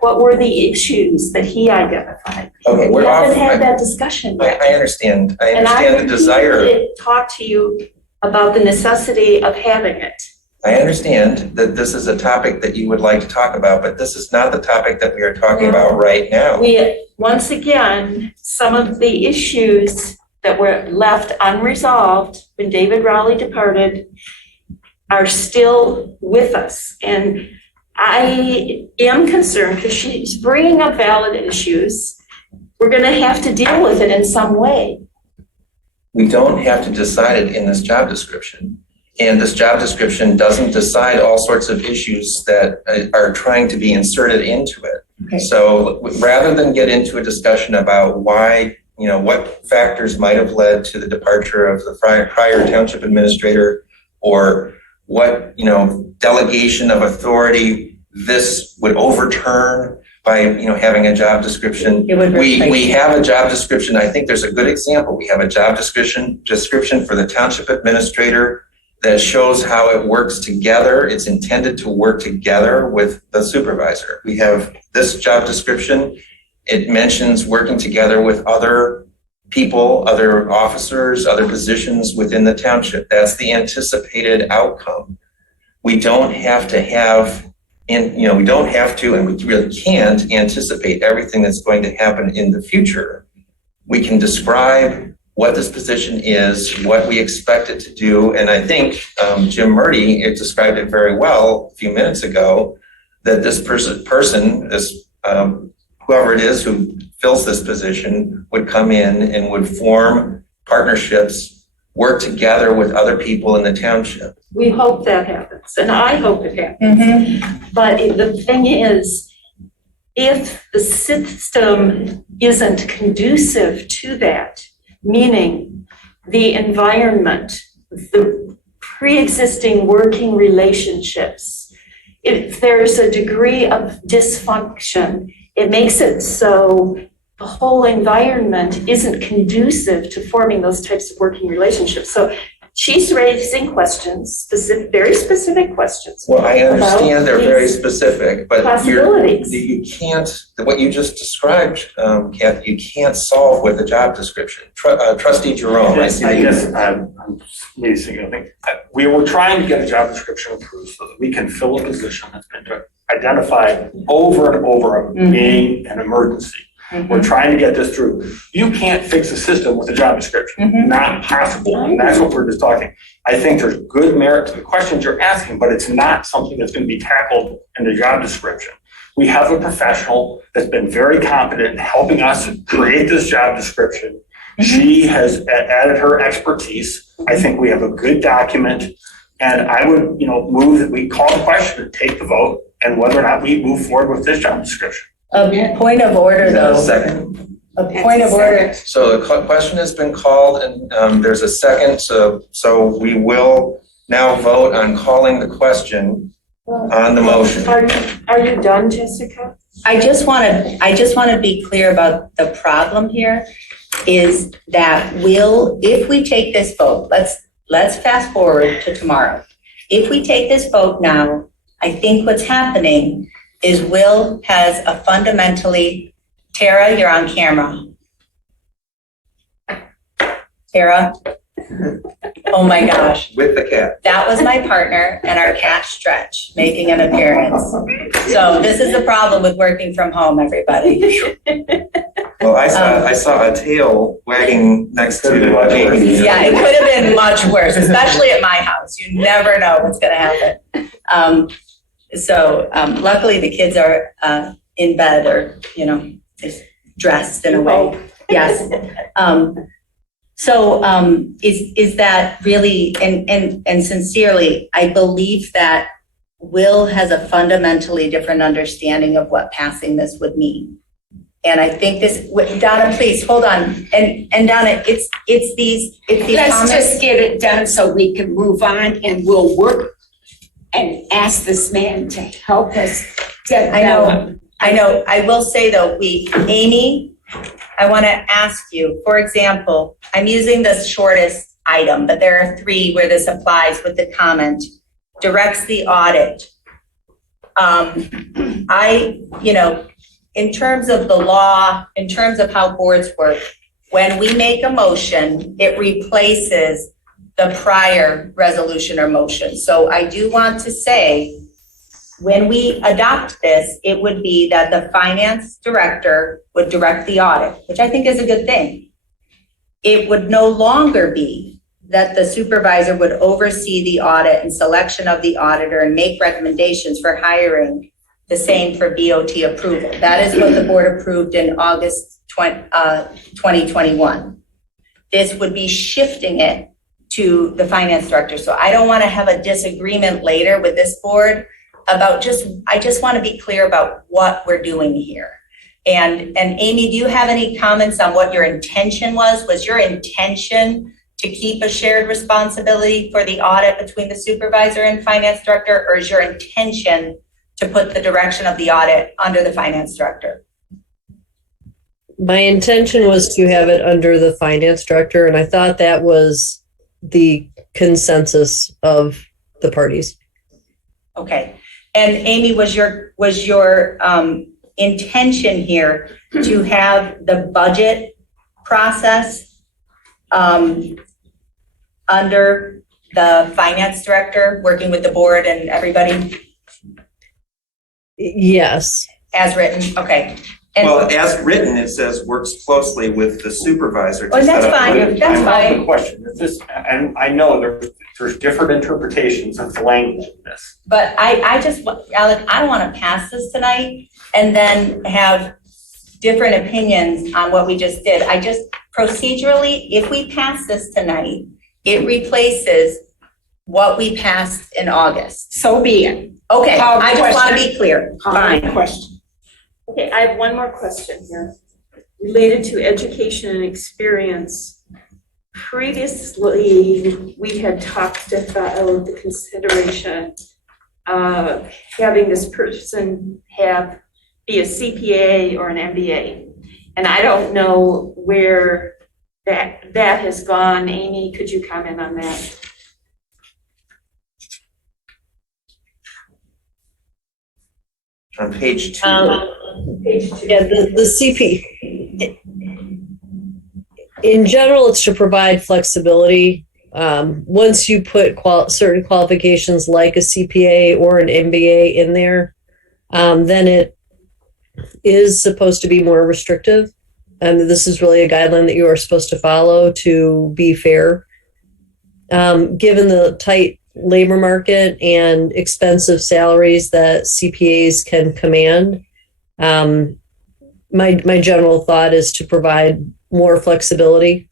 What were the issues that he identified? Okay, we haven't had that discussion yet. I understand. I understand the desire. And I talk to you about the necessity of having it. I understand that this is a topic that you would like to talk about, but this is not the topic that we are talking about right now. Once again, some of the issues that were left unresolved when David Rowley departed are still with us. And I am concerned because she's bringing up valid issues. We're going to have to deal with it in some way. We don't have to decide it in this job description. And this job description doesn't decide all sorts of issues that are trying to be inserted into it. Okay. So rather than get into a discussion about why, what factors might have led to the departure of the prior township administrator, or what, delegation of authority this would overturn by, having a job description. We have a job description. I think there's a good example. We have a job description for the township administrator that shows how it works together. It's intended to work together with the supervisor. We have this job description. It mentions working together with other people, other officers, other positions within the township. That's the anticipated outcome. We don't have to and we really can't anticipate everything that's going to happen in the future. We can describe what this position is, what we expect it to do. And I think Jim Murdy described it very well a few minutes ago, that this person, whoever it is who fills this position, would come in and would form partnerships, work together with other people in the township. We hope that happens, and I hope it happens. Mm-hmm. But the thing is, if the system isn't conducive to that, meaning the environment, the pre-existing working relationships, if there's a degree of dysfunction, it makes it so the whole environment isn't conducive to forming those types of working relationships. So she's raising questions, very specific questions. Well, I understand they're very these specific, but possibilities. you can't, what you just described, Kathy, you can't solve with a job description. Trustee Jerome, I see that I you. guess I'm amazing. I think we were trying to get a job description approved so that we can fill a position that's been identified over and over being an emergency. We're trying to get this through. You can't fix a system with a job description. Not possible. And that's what we're just talking. I think there's good merit to the questions you're asking, but it's not something that's going to be tackled in the job description. We have a professional that's been very competent in helping us create this job description. She has added her expertise. I think we have a good document. And I would, move that we call the question and take the vote and whether or not we move forward with this job description. A point of order, Is that a though. second? A point of order. So the question has been called and there's a second. So we will now vote on calling the question on the motion. Are you done, Jessica? I just want to be clear about the problem here is that if we take this vote, let's fast forward to tomorrow. If we take this vote now, I think what's happening is Will has a fundamentally, Tara, you're on camera. Tara? Oh my gosh. With the cat. That was my partner and our cat Stretch making an appearance. So this is the problem with working from home, everybody. Well, I saw a tail wagging next to Amy. Yeah, it could have been much worse, especially at my house. You never know what's going to happen. So luckily the kids are in bed or, dressed in a way. Yes. So is that really, and sincerely, I believe that Will has a fundamentally different understanding of what passing this would mean. And I think Donna, please, hold on. And Donna, it's these Let's comments. just get it done so we can move on and we'll work and ask this man to help us develop. I know. I will say though, Amy, I want to ask you, for example, I'm using the shortest item, but there are 3 where this applies with the comment, directs the audit. In terms of the law, in terms of how boards work, when we make a motion, it replaces the prior resolution or motion. So I do want to say, when we adopt this, it would be that the finance director would direct the audit, which I think is a good thing. It would no longer be that the supervisor would oversee the audit and selection of the auditor and make recommendations for hiring, the same for BOT approval. That is what the board approved in August 2021. This would be shifting it to the finance director. So I don't want to have a disagreement later with this board about I just want to be clear about what we're doing here. And Amy, do you have any comments on what your intention was? Was your intention to keep a shared responsibility for the audit between the supervisor and finance director, or is your intention to put the direction of the audit under the finance director? My intention was to have it under the finance director, and I thought that was the consensus of the parties. Okay. And Amy, was your intention here to have the budget process under the finance director, working with the board and everybody? Yes. As written, okay. Well, as written, it says works closely with the supervisor. Oh, that's fine, that's fine. The question is this, and I know there's different interpretations of the language of this. But Alec, I don't want to pass this tonight and then have different opinions on what we just did. Procedurally, if we pass this tonight, it replaces what we passed in August. So be it. Okay, I just want to be clear. Fine. Question. Okay, I have one more question here related to education and experience. Previously, we had talked about the consideration of having this person be a CPA or an MBA. And I don't know where that has gone. Amy, could you comment on that? On page 2. Yeah, the CP. In general, it's to provide flexibility. Once you put certain qualifications like a CPA or an MBA in there, then it is supposed to be more restrictive. And this is really a guideline that you are supposed to follow to be fair. Given the tight labor market and expensive salaries that CPAs can command, my general thought is to provide more flexibility.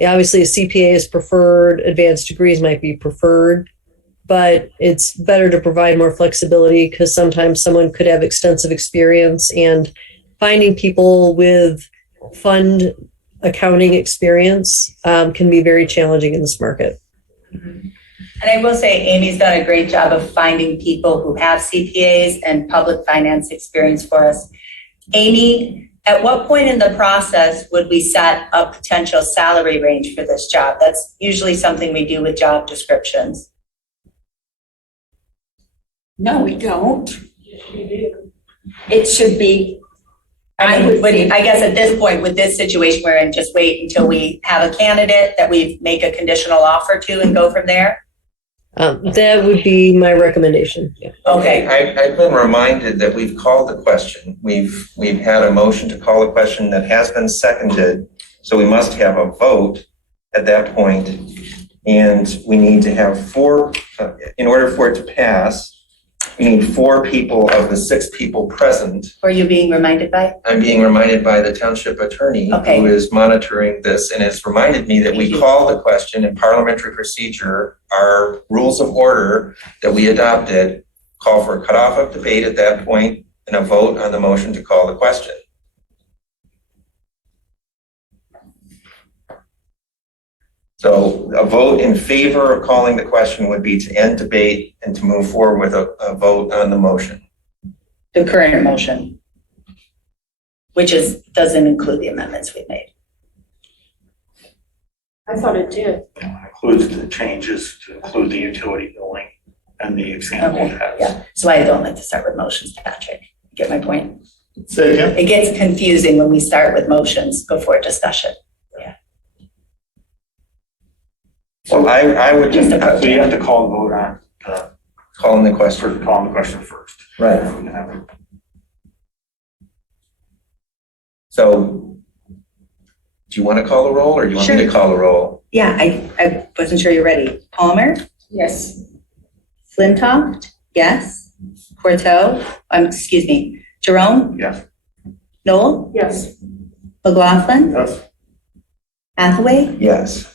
Obviously, a CPA is preferred, advanced degrees might be preferred, but it's better to provide more flexibility because sometimes someone could have extensive experience, and finding people with fund accounting experience can be very challenging in this market. And I will say Amy's done a great job of finding people who have CPAs and public finance experience for us. Amy, at what point in the process would we set a potential salary range for this job? That's usually something we do with job descriptions. No, we don't. It should be. I guess at this point, with this situation, we're in, just wait until we have a candidate that we make a conditional offer to and go from there? That would be my recommendation. Yeah. Okay. I've been reminded that we've called the question. We've had a motion to call the question that has been seconded. So we must have a vote at that point. And we need to have 4, in order for it to pass, we need 4 people of the 6 people present. Who are you being reminded by? I'm being reminded by the township attorney who is monitoring this and has reminded me that we call the question in parliamentary procedure, our rules of order that we adopted call for a cutoff of debate at that point and a vote on the motion to call the question. So a vote in favor of calling the question would be to end debate and to move forward with a vote on the motion. The current motion, which doesn't include the amendments we made. I thought it did. Includes the changes to include the utility billing and the example tabs. Yeah, so I don't like to start with motions, Patrick. You get my point? Say again? It gets confusing when we start with motions before discussion. Well, I would just. So you have to call the vote on calling the question. Calling the question first. Right. So do you want to call the roll or do you want me to call the roll? Yeah, I wasn't sure you're ready. Palmer? Yes. Flintoff? Yes. Corto? Jerome? Yes. Noel? Yes. McLaughlin? Yes. Hathaway? Yes.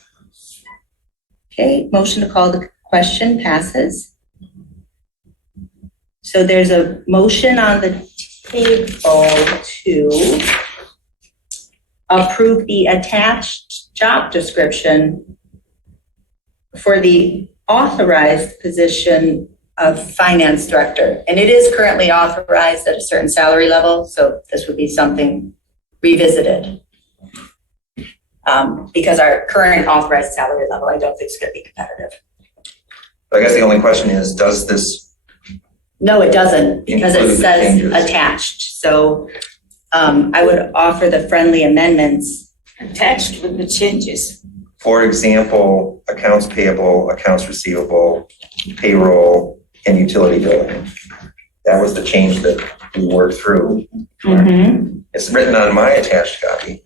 Okay, motion to call the question passes. So there's a motion on the table to approve the attached job description for the authorized position of finance director. And it is currently authorized at a certain salary level, so this would be something revisited. Because our current authorized salary level, I don't think is going to be competitive. I guess the only question is, does this? No, it doesn't, because it says changes? attached. So I would offer the friendly amendments. Attached with the changes. For example, accounts payable, accounts receivable, payroll, and utility billing. That was the change that we worked through. Mm-hmm. It's written on my attached copy.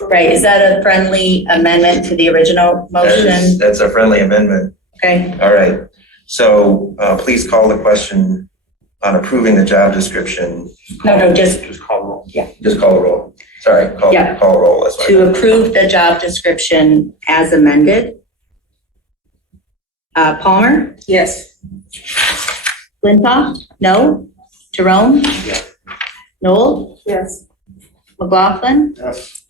Right, is that a friendly amendment to the original motion? That's a friendly amendment. Okay. All right. So please call the question on approving the job description. No, just call the roll. Yeah. Just call the roll. Sorry, call roll. That's what to approve the job description as amended. Palmer? Yes. Flintoff? No. Jerome? Yes. Noel? Yes. McLaughlin? Yes.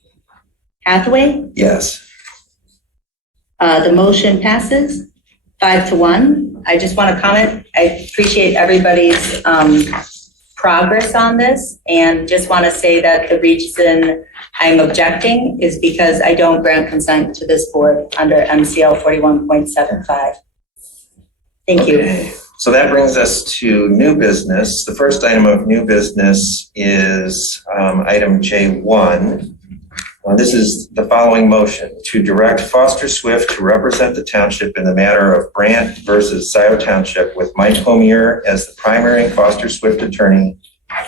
Hathaway? Yes. The motion passes 5-1. I just want to comment, I appreciate everybody's progress on this, and just want to say that the reason I'm objecting is because I don't grant consent to this board under MCL 41.75. Thank you. Okay. So that brings us to new business. The first item of new business is item J1. This is the following motion: to direct Foster Swift to represent the township in the matter of Brandt versus Scio Township with Mike Homier as the primary Foster Swift attorney,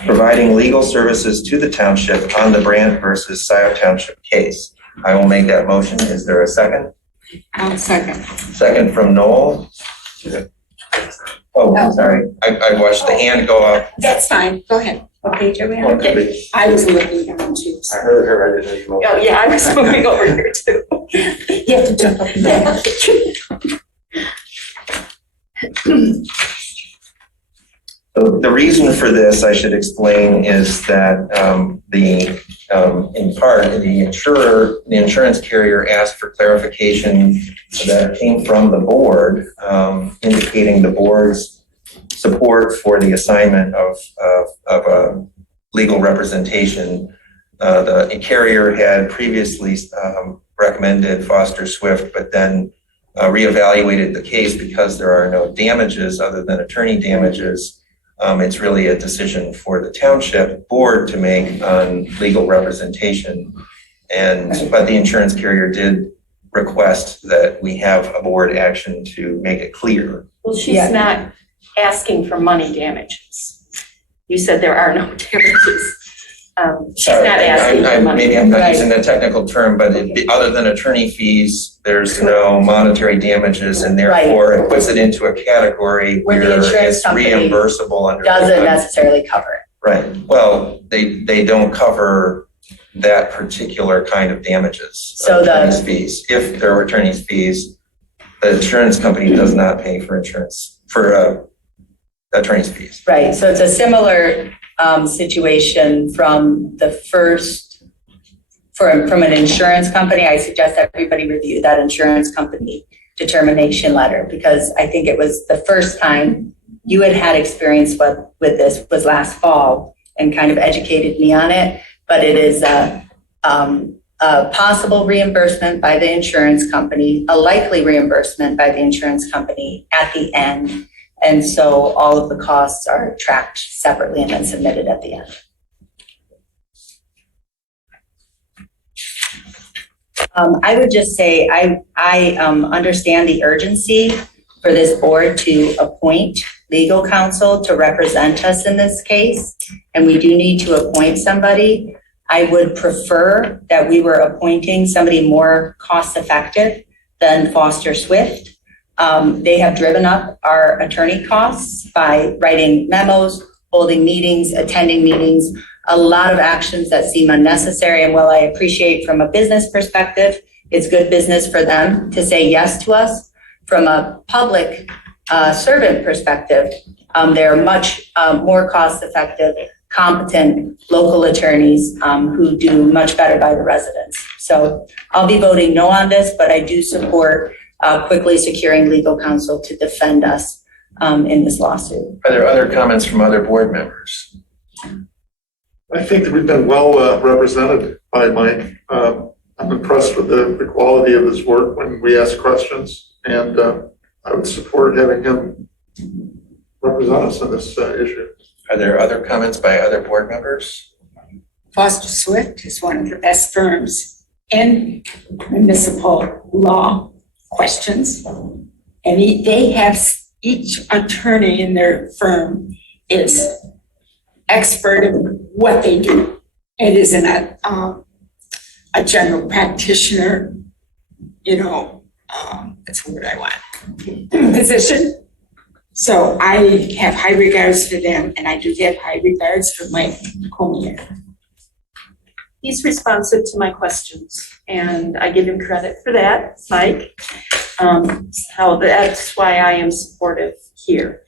providing legal services to the township on the Brandt versus Scio Township case. I will make that motion. Is there a second? I'll second. Second from Noel. Oh, sorry. I watched the hand go up. That's fine. Go ahead. Okay, Joanne. Okay. I was looking down too. I heard her. I didn't know. Oh, yeah, I was moving over here too. You have to jump up and down. So the reason for this, I should explain, is that in part, the insurance carrier asked for clarification that came from the board, indicating the board's support for the assignment of legal representation. The carrier had previously recommended Foster Swift, but then reevaluated the case because there are no damages other than attorney damages. It's really a decision for the township board to make on legal representation. But the insurance carrier did request that we have a board action to make it clear. Well, she's not asking for money damages. You said there are no damages. She's not asking for money. Maybe I'm not using the technical term, but other than attorney fees, there's no monetary damages, and therefore it puts it into a category Where where the insurance it's company reimbursable under. doesn't necessarily cover it. Right. Well, they don't cover that particular kind of damages. So attorney's fees. If there are attorney's fees, the insurance company does not pay for insurance for attorney's fees. Right, so it's a similar situation from the first, from an insurance company. I suggest everybody review that insurance company determination letter, because I think it was the first time you had experience with this was last fall and kind of educated me on it. But it is a possible reimbursement by the insurance company, a likely reimbursement by the insurance company at the end. And so all of the costs are tracked separately and then submitted at the end. I would just say I understand the urgency for this board to appoint legal counsel to represent us in this case, and we do need to appoint somebody. I would prefer that we were appointing somebody more cost-effective than Foster Swift. They have driven up our attorney costs by writing memos, holding meetings, attending meetings, a lot of actions that seem unnecessary. And while I appreciate from a business perspective, it's good business for them to say yes to us. From a public servant perspective, they're much more cost-effective, competent local attorneys who do much better by the residents. So I'll be voting no on this, but I do support quickly securing legal counsel to defend us in this lawsuit. Are there other comments from other board members? I think that we've been well represented by Mike. I'm impressed with the quality of his work when we ask questions, and I would support having him represent us on this issue. Are there other comments by other board members? Foster Swift is one of the best firms in municipal law questions. And they have, each attorney in their firm is expert in what they do. It isn't a general practitioner, that's the word I want, position. So I have high regards for them, and I do have high regards for Mike Comier. He's responsive to my questions, and I give him credit for that, Mike. That's why I am supportive here.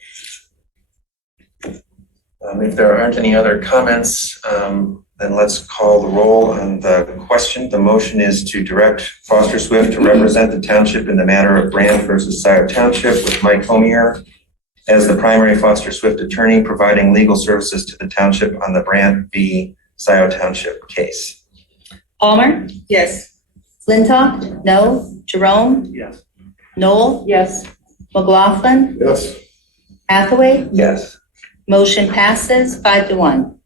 If there aren't any other comments, then let's call the roll on the question. The motion is to direct Foster Swift to represent the township in the matter of Brandt versus Scio Township with Mike Homier as the primary Foster Swift attorney providing legal services to the township on the Brandt v. Scio Township case. Palmer? Yes. Flintoff? No. Jerome? Yes. Noel? Yes. McLaughlin? Yes. Hathaway? Yes. Motion passes 5-1.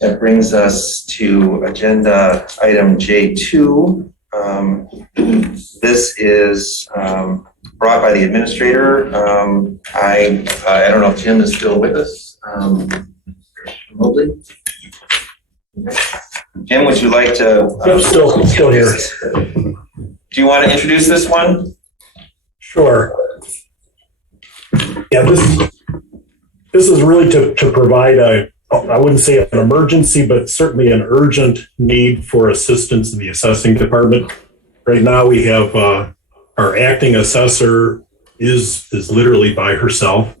That brings us to agenda item J2. This is brought by the administrator. I don't know if Jim is still with us remotely. Jim, would you like to? Yep, still here. Do you want to introduce this one? Sure. Yeah, this is really to provide I wouldn't say an emergency, but certainly an urgent need for assistance in the assessing department. Right now we have our acting assessor is literally by herself.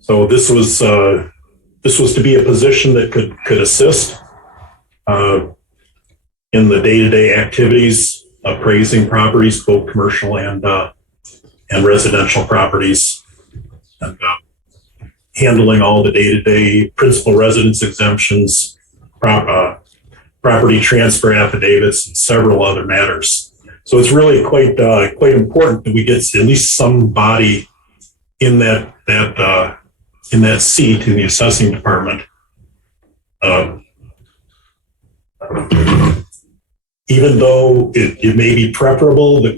So this was to be a position that could assist in the day-to-day activities, appraising properties, both commercial and residential properties, and handling all the day-to-day principal residence exemptions, property transfer affidavits, and several other matters. So it's really quite important that we get at least somebody in that seat in the assessing department. Even though it may be preferable that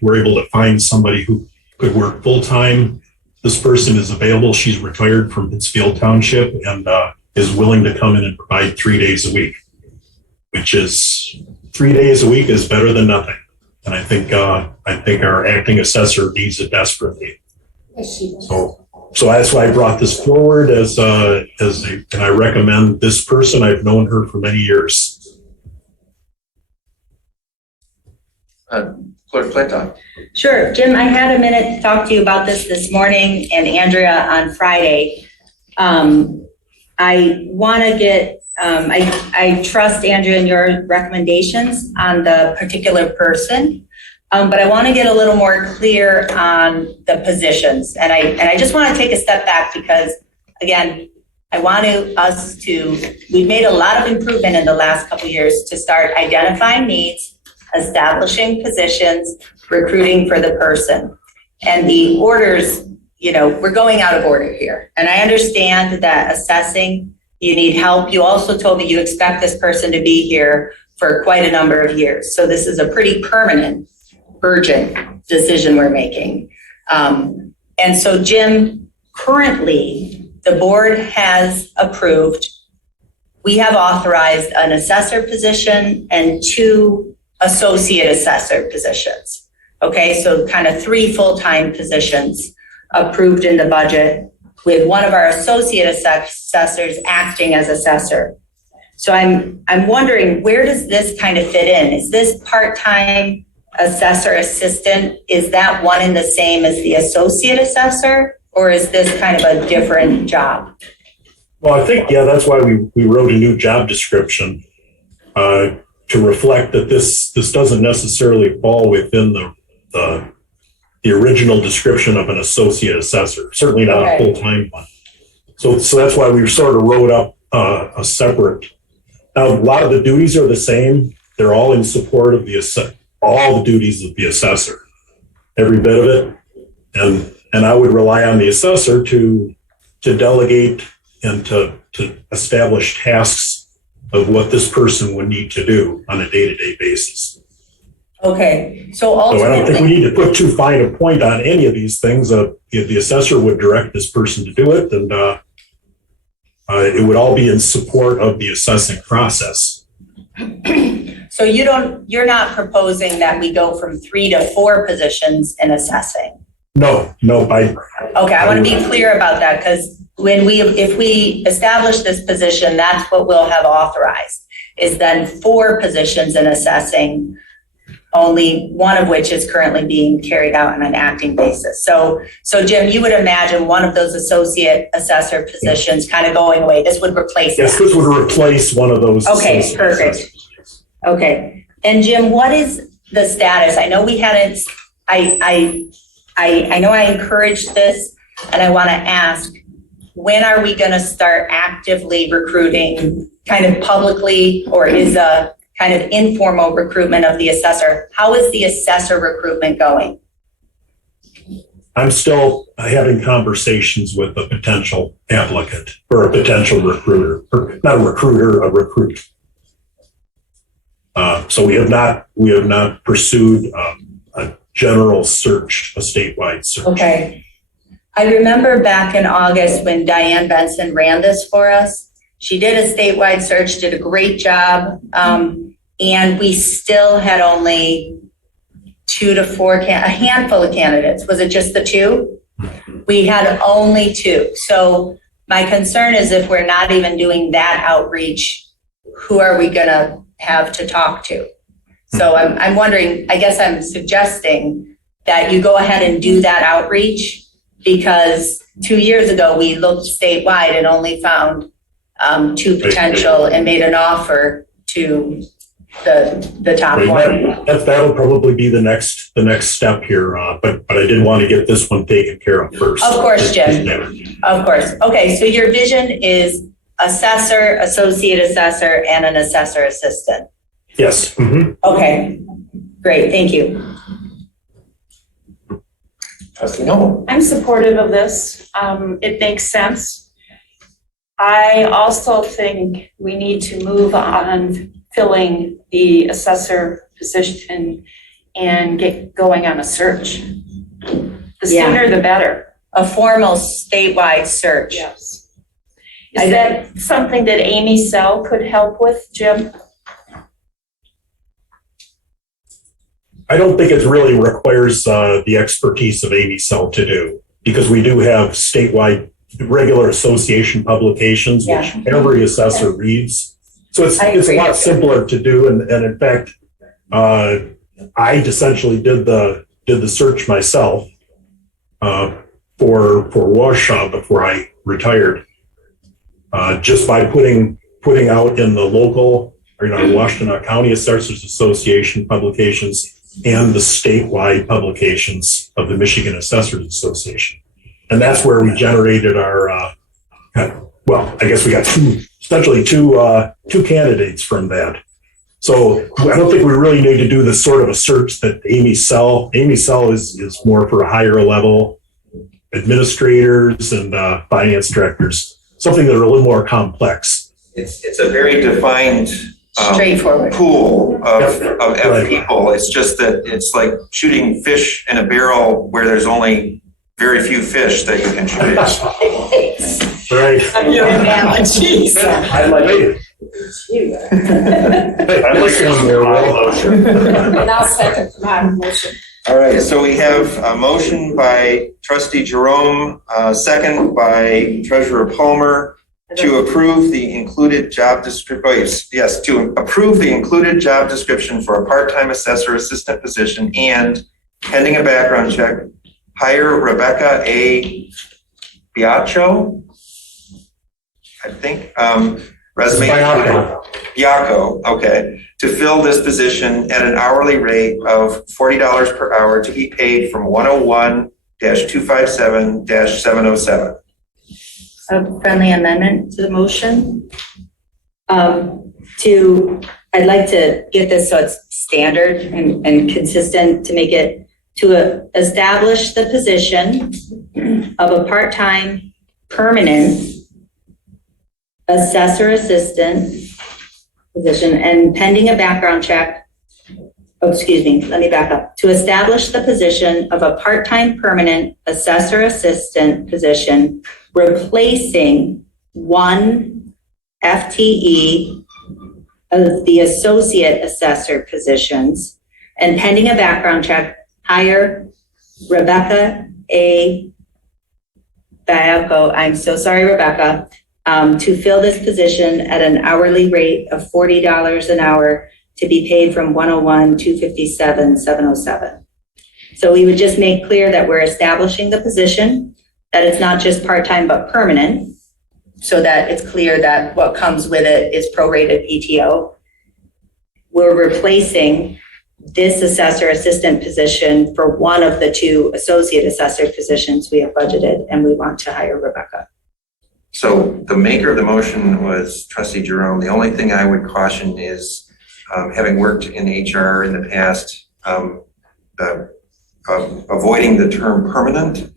we're able to find somebody who could work full-time, this person is available. She's retired from Pittsfield Township and is willing to come in and provide 3 days a week, which is 3 days a week is better than nothing. And I think our acting assessor needs it desperately. So that's why I brought this forward and I recommend this person. I've known her for many years. Clerk Flintoff. Sure. Jim, I had a minute to talk to you about this morning and Andrea on Friday. I want to get, I trust Andrea and your recommendations on the particular person, but I want to get a little more clear on the positions. And I just want to take a step back because, again, I want we've made a lot of improvement in the last couple of years to start identifying needs, establishing positions, recruiting for the person. And the orders, we're going out of order here. And I understand that assessing, you need help. You also told me you expect this person to be here for quite a number of years. So this is a pretty permanent, urgent decision we're making. And so, Jim, currently, the board has approved, we have authorized an assessor position and 2 associate assessor positions. Okay, so kind of 3 full-time positions approved in the budget with one of our associate assessors acting as assessor. So I'm wondering, where does this kind of fit in? Is this part-time assessor assistant, is that one and the same as the associate assessor, or is this kind of a different job? Well, I think, that's why we wrote a new job description to reflect that this doesn't necessarily fall within the original description of an associate assessor, certainly not a full-time one. So that's why we sort of wrote up a separate. Now, a lot of the duties are the same. They're all in support of all the duties of the assessor, every bit of it. And I would rely on the assessor to delegate and to establish tasks of what this person would need to do on a day-to-day basis. Okay, so I don't ultimately, think we need to put too fine a point on any of these things. If the assessor would direct this person to do it, then it would all be in support of the assessing process. so you're not proposing that we go from 3 to 4 positions in assessing? No. Okay, I want to be clear about that because if we establish this position, that's what we'll have authorized, is then 4 positions in assessing, only one of which is currently being carried out on an acting basis. So Jim, you would imagine one of those associate assessor positions kind of going away. This would replace that. Yes, this would replace one of those. Okay, perfect. Okay, and Jim, what is the status? I know we hadn't, I know I encouraged this, And I want to ask, when are we going to start actively recruiting kind of publicly, or is a kind of informal recruitment of the assessor? How is the assessor recruitment going? I'm still having conversations with a potential applicant or a potential recruiter, or not a recruiter, a recruit. So we have not pursued a general search, a statewide search. Okay. I remember back in August when Diane Benson ran this for us. She did a statewide search, did a great job, and we still had only 2 to 4, a handful of candidates. Was it just the 2? We had only 2. So my concern is if we're not even doing that outreach, who are we going to have to talk to? So I'm wondering, I guess I'm suggesting that you go ahead and do that outreach, because 2 years ago we looked statewide and only found 2 potential and made an offer to the top one. That'll probably be the next step here, but I did want to get this one taken care of first. Of course, Jim. Of course. Okay, so your vision is assessor, associate assessor, and an assessor assistant. Yes. Mm-hmm. Okay, great, thank you. Trustee Noel. I'm supportive of this. It makes sense. I also think we need to move on filling the assessor position and get going on a search. The sooner the better. A formal statewide search. Yes. Is that something that Amy Sell could help with, Jim? I don't think it really requires the expertise of Amy Sell to do, because we do have statewide regular association publications, which every assessor reads. So it's a lot simpler to do. And in fact, I essentially did the search myself for Washoe before I retired, just by putting out in the local, Washtenaw County Assessors Association publications and the statewide publications of the Michigan Assessors Association. And that's where we generated our, I guess we got two candidates from that. So I don't think we really need to do the sort of a search that Amy Sell is more for a higher level administrators and finance directors, something that are a little more complex. It's a very defined straightforward pool of people. It's just that it's like shooting fish in a barrel where there's only very few fish that you can shoot at. Right. I'm your analogies. I like it. I'd like to motion. And I'll second my motion. All right, so we have a motion by Trustee Jerome, second by Treasurer Palmer, to approve the included job description. Yes, to approve the included job description for a part-time assessor assistant position and, pending a background check, hire Rebecca A. Biacco, I think, resume. Biacco, okay, to fill this position at an hourly rate of $40 per hour to be paid from 101-257-707. A friendly amendment to the motion. I'd like to get this so it's standard and consistent, to make it to establish the position of a part-time permanent assessor assistant position and pending a background check. Oh, excuse me, let me back up. To establish the position of a part-time permanent assessor assistant position, replacing one FTE of the associate assessor positions, and pending a background check, hire Rebecca A. Biacco, I'm so sorry, Rebecca, to fill this position at an hourly rate of $40 an hour to be paid from 101-257-707. So we would just make clear that we're establishing the position, that it's not just part-time but permanent, so that it's clear that what comes with it is prorated PTO. We're replacing this assessor assistant position for one of the two associate assessor positions we have budgeted, and we want to hire Rebecca. So the maker of the motion was Trustee Jerome. The only thing I would caution is, having worked in HR in the past, avoiding the term permanent.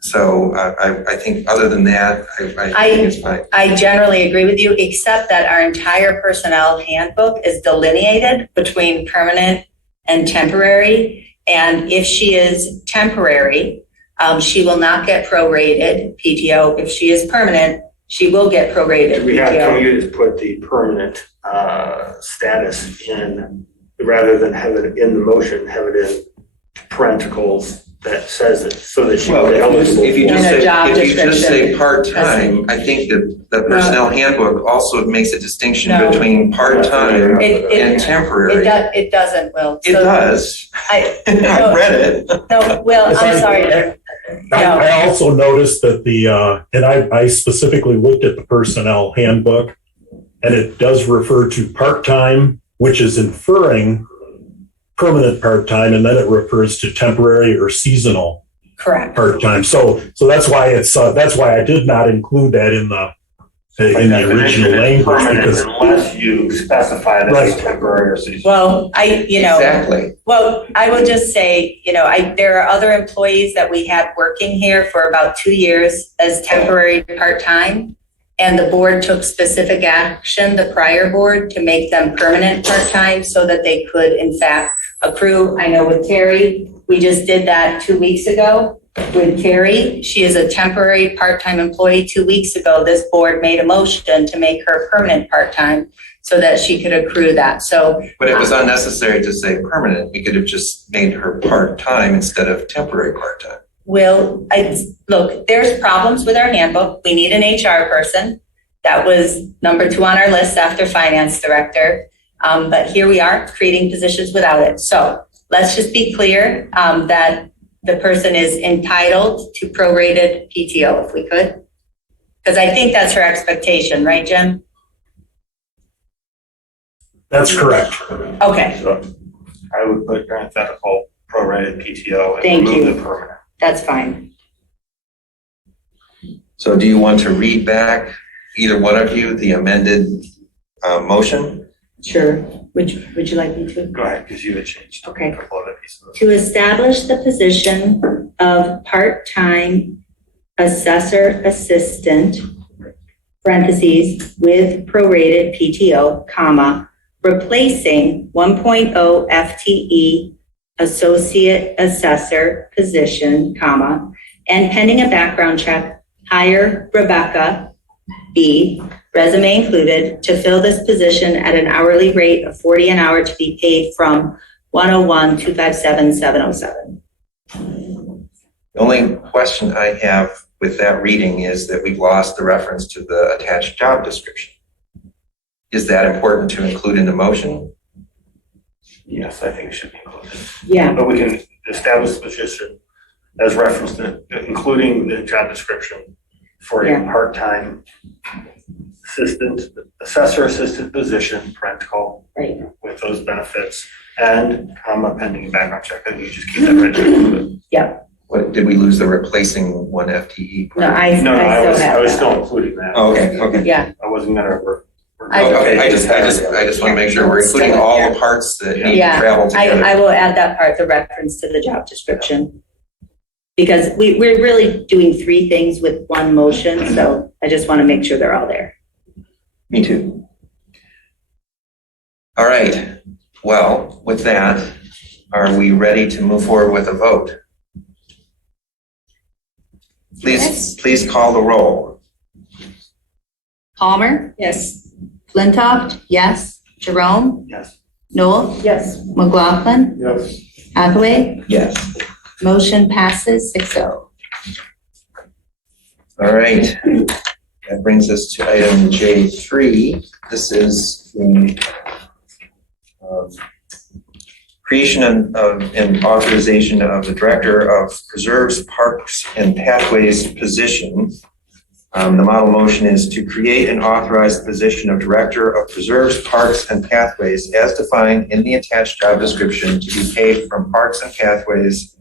So I think other than that, I think it's fine. I generally agree with you, except that our entire personnel handbook is delineated between permanent and temporary. And if she is temporary, she will not get prorated PTO. If she is permanent, she will get prorated Can PTO. we just put the permanent status in, rather than have it in the motion, have it in parenticles that says it, so that she will be eligible. If you In just a say, job if you just say description. part-time, I think that the personnel handbook also makes a distinction No. between part-time It- and temporary. It doesn't, Will. It So does. I read it. No, Will, I'm sorry. I also noticed that and I specifically looked at the personnel handbook, and it does refer to part-time, which is inferring permanent part-time, and then it refers to temporary or seasonal Correct. part-time. So that's why that's why I did not include that in the original language, because Unless you specify that it's Right. temporary or seasonal. Well, Exactly. Well, I would just say, there are other employees that we had working here for about 2 years as temporary part-time. And the board took specific action, the prior board, to make them permanent part-time so that they could in fact accrue. I know with Terry, we just did that 2 weeks ago with Terry. She is a temporary part-time employee. 2 weeks ago, this board made a motion to make her permanent part-time so that she could accrue that. So. But it was unnecessary to say permanent. We could have just made her part-time instead of temporary part-time. Look, there's problems with our handbook. We need an HR person. That was number 2 on our list after finance director. But here we are creating positions without it. So let's just be clear that the person is entitled to prorated PTO if we could. Because I think that's her expectation, right, Jim? that's correct. Okay, So I would put parenthetical prorated PTO and Thank remove you. the permanent. that's fine. So do you want to read back, either one of you, the amended motion? Sure. Would you like me to? Go ahead, because you had changed Okay. a couple of the pieces. To establish the position of part-time assessor assistant, parentheses, with prorated PTO, comma, replacing 1.0 FTE associate assessor position, comma, and pending a background check, hire Rebecca B, resume included, to fill this position at an hourly rate of $40 an hour to be paid from 101-257-707. The only question I have with that reading is that we've lost the reference to the attached job description. Is that important to include in the motion? Yes, I think it should be included. Yeah. But we can establish the position as referenced, including the job description for a Yeah. part-time assessor assistant position, parental, Right. with those benefits, and comma pending background check. And you just keep that right there. Yep. What, did we lose the replacing 1 FTE? No, I No, I still was have still that. including that. Oh, okay. Yeah. I wasn't gonna. Okay, I just want to make sure we're including all the parts that need to travel together. I will add that part, the reference to the job description. Because we're really doing 3 things with one motion, so I just want to make sure they're all there. Me too. All right. Well, with that, are we ready to move forward with a vote? Please call the roll. Palmer? Yes. Flintoff? Yes. Jerome? Yes. Noel? Yes. McLaughlin? Yes. Hathaway? Yes. Motion passes 6-0. All right. That brings us to item J3. This is the creation and authorization of the Director of Preserves, Parks, and Pathways position. The model motion is to create and authorize the position of Director of Preserves, Parks, and Pathways as defined in the attached job description to be paid from Parks and Pathways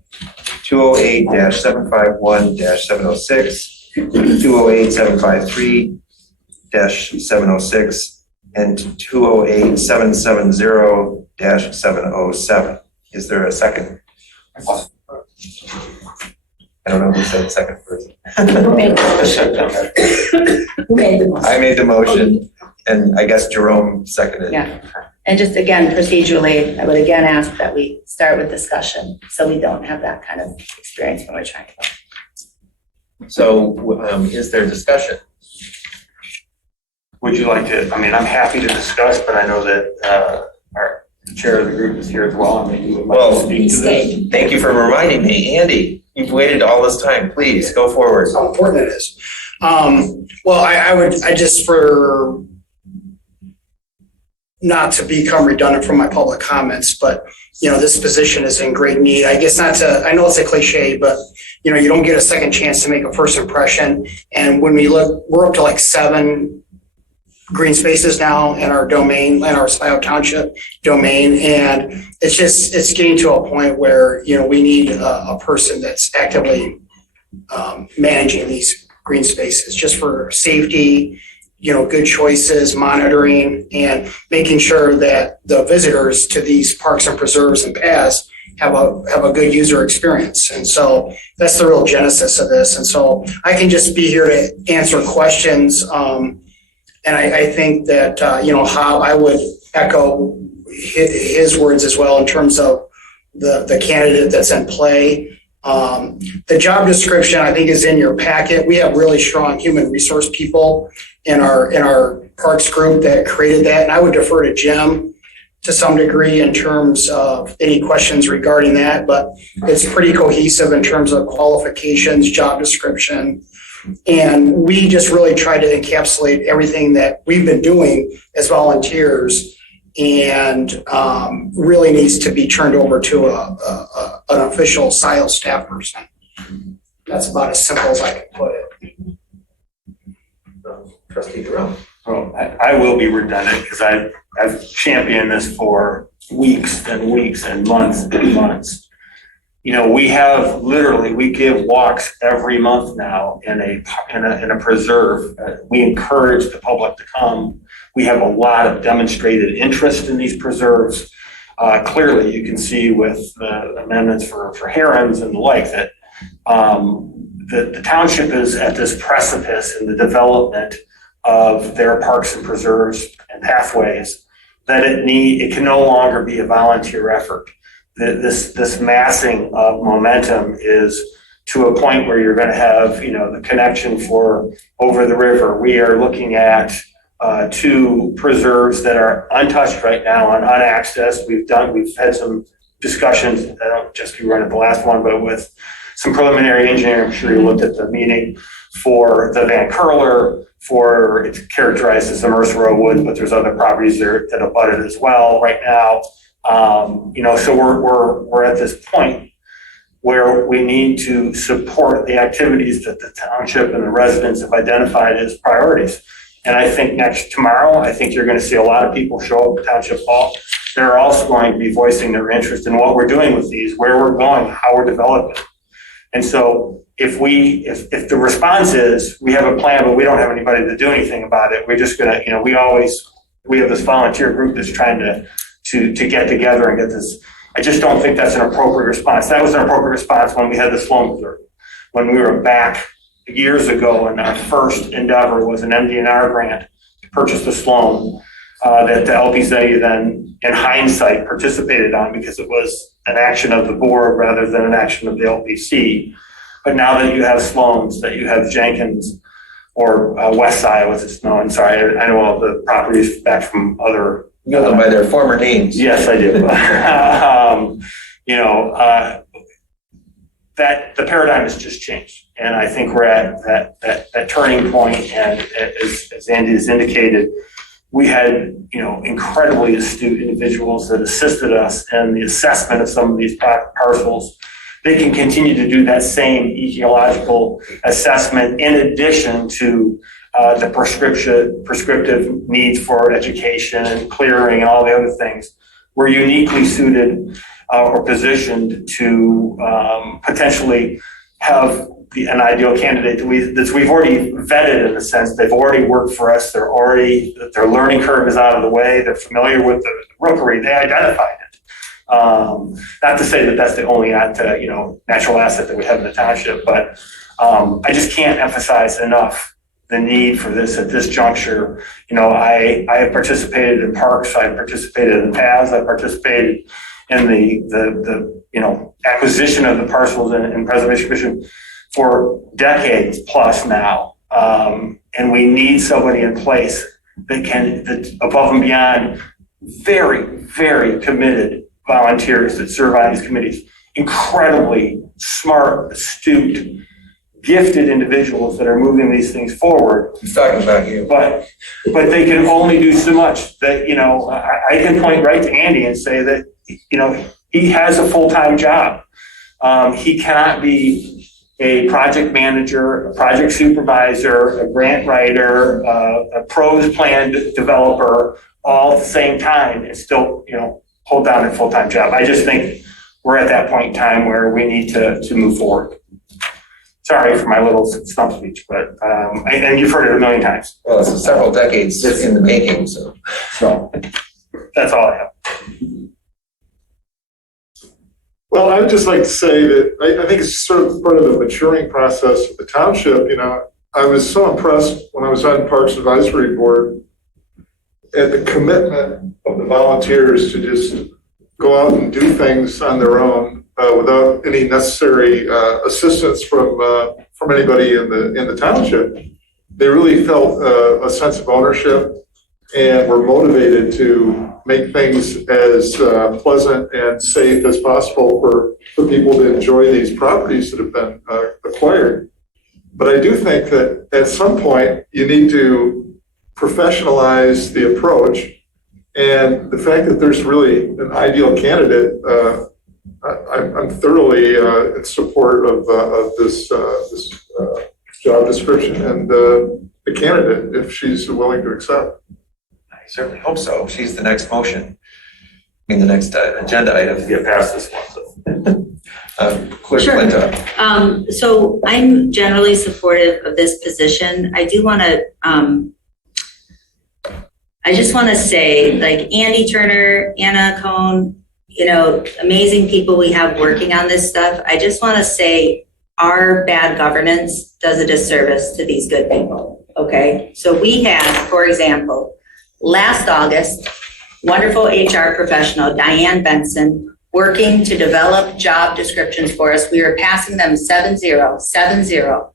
208-751-706, 208-753-706, and 208-770-707. Is there a second? I don't know who said second first. Who made the motion? I made the motion, and I guess Jerome seconded. Yeah. And just again, procedurally, I would again ask that we start with discussion, so we don't have that kind of experience when we're trying to vote. So, is there discussion? Would you like to, I mean, I'm happy to discuss, but I know that our chair of the group is here as well, and maybe would like to speak to this. Thank you for reminding me. Andy, you've waited all this time. Please, go forward. How important it is. Well, I just, for not to become redundant from my public comments, but, you know, this position is in great need. I guess not to, I know it's a cliche, but, you know, you don't get a second chance to make a first impression. And when we look, we're up to like 7 green spaces now in our domain, in our Scio Township domain. And it's getting to a point where, you know, we need a person that's actively managing these green spaces just for safety, you know, good choices, monitoring, and making sure that the visitors to these parks and preserves and paths have a good user experience. And so that's the real genesis of this. And so I can just be here to answer questions. And I think that, you know, how I would echo his words as well in terms of the candidate that's in play. The job description, I think, is in your packet. We have really strong human resource people in our parks group that created that. And I would defer to Jim to some degree in terms of any questions regarding that, but it's pretty cohesive in terms of qualifications, job description. And we just really try to encapsulate everything that we've been doing as volunteers and really needs to be turned over to an official Scio staff person. That's about as simple as I can put it. Trustee Jerome. Well, I will be redundant because I've championed this for weeks and weeks and months and months. You know, we give walks every month now in a preserve. We encourage the public to come. We have a lot of demonstrated interest in these preserves. Clearly, you can see with the amendments for herons and the like that the township is at this precipice in the development of their parks and preserves and pathways that it can no longer be a volunteer effort. This massing of momentum is to a point where you're going to have, you know, the connection for over the river. We are looking at 2 preserves that are untouched right now and unaccessed. We've had some discussions. I don't just be running the last one, but with some preliminary engineering. I'm sure you looked at the meeting for the Van Curler. It's characterized as the Mercer Row Woods, but there's other properties there that abut it as well right now. You know, so we're at this point where we need to support the activities that the township and the residents have identified as priorities. And I think tomorrow, I think you're going to see a lot of people show up at Township Hall. They're also going to be voicing their interest in what we're doing with these, where we're going, how we're developing. And so if the response is we have a plan, but we don't have anybody to do anything about it, we're just gonna, you know, we have this volunteer group that's trying to get together and get this. I just don't think that's an appropriate response. That was an appropriate response when we had the Sloan Preserve. When we were back years ago and our first endeavor was an MDNR grant to purchase the Sloan that the LPZ then, in hindsight, participated on because it was an action of the board rather than an action of the LPC. But now that you have Sloan's, that you have Jenkins or West Side, what's it known? Sorry, I know all the properties back from other. You know them by their former names. Yes, I do. You know, that the paradigm has just changed. And I think we're at that turning point. And as Andy has indicated, we had, you know, incredibly astute individuals that assisted us in the assessment of some of these parcels they can continue to do that same ecological assessment in addition to the prescriptive needs for education and clearing and all the other things. We're uniquely suited or positioned to potentially have an ideal candidate that we've already vetted in a sense. They've already worked for us. Their learning curve is out of the way. They're familiar with the rookery. They identified it. Not to say that that's the only natural asset that we have in the township, but I just can't emphasize enough the need for this at this juncture. I have participated in parks. I've participated in paths. I've participated in the acquisition of the parcels and Preservation Commission for decades plus now. And we need somebody in place that's above and beyond very, very committed volunteers that serve on these committees. Incredibly smart, astute, gifted individuals that are moving these things forward. He's talking about you. But they can only do so much. That I can point right to Andy and say that he has a full-time job. He cannot be a project manager, a project supervisor, a grant writer, a pros plan developer all at the same time and still hold down a full-time job. I just think we're at that point in time where we need to move forward. Sorry for my little stump speech, but and you've heard it a million times. Well, it's several decades in the making, so that's all I have. Well, I would just like to say that I think it's sort of part of the maturing process of the township. I was so impressed when I was on Parks Advisory Board at the commitment of the volunteers to just go out and do things on their own without any necessary assistance from anybody in the township. They really felt a sense of ownership and were motivated to make things as pleasant and safe as possible for people to enjoy these properties that have been acquired. But I do think that at some point you need to professionalize the approach, and the fact that there's really an ideal candidate, I'm thoroughly in support of this job description and the candidate if she's willing to accept. I certainly hope so. She's the next motion. The next agenda item. Get past this one. Clerk Sure. Flintoff. So I'm generally supportive of this position. I do want to, I just want to say, like Andy Turner, Anna Cohn, amazing people we have working on this stuff. I just want to say our bad governance does a disservice to these good people, okay? So we had, for example, last August, wonderful HR professional, Diane Benson, working to develop job descriptions for us. We were passing them 7-0.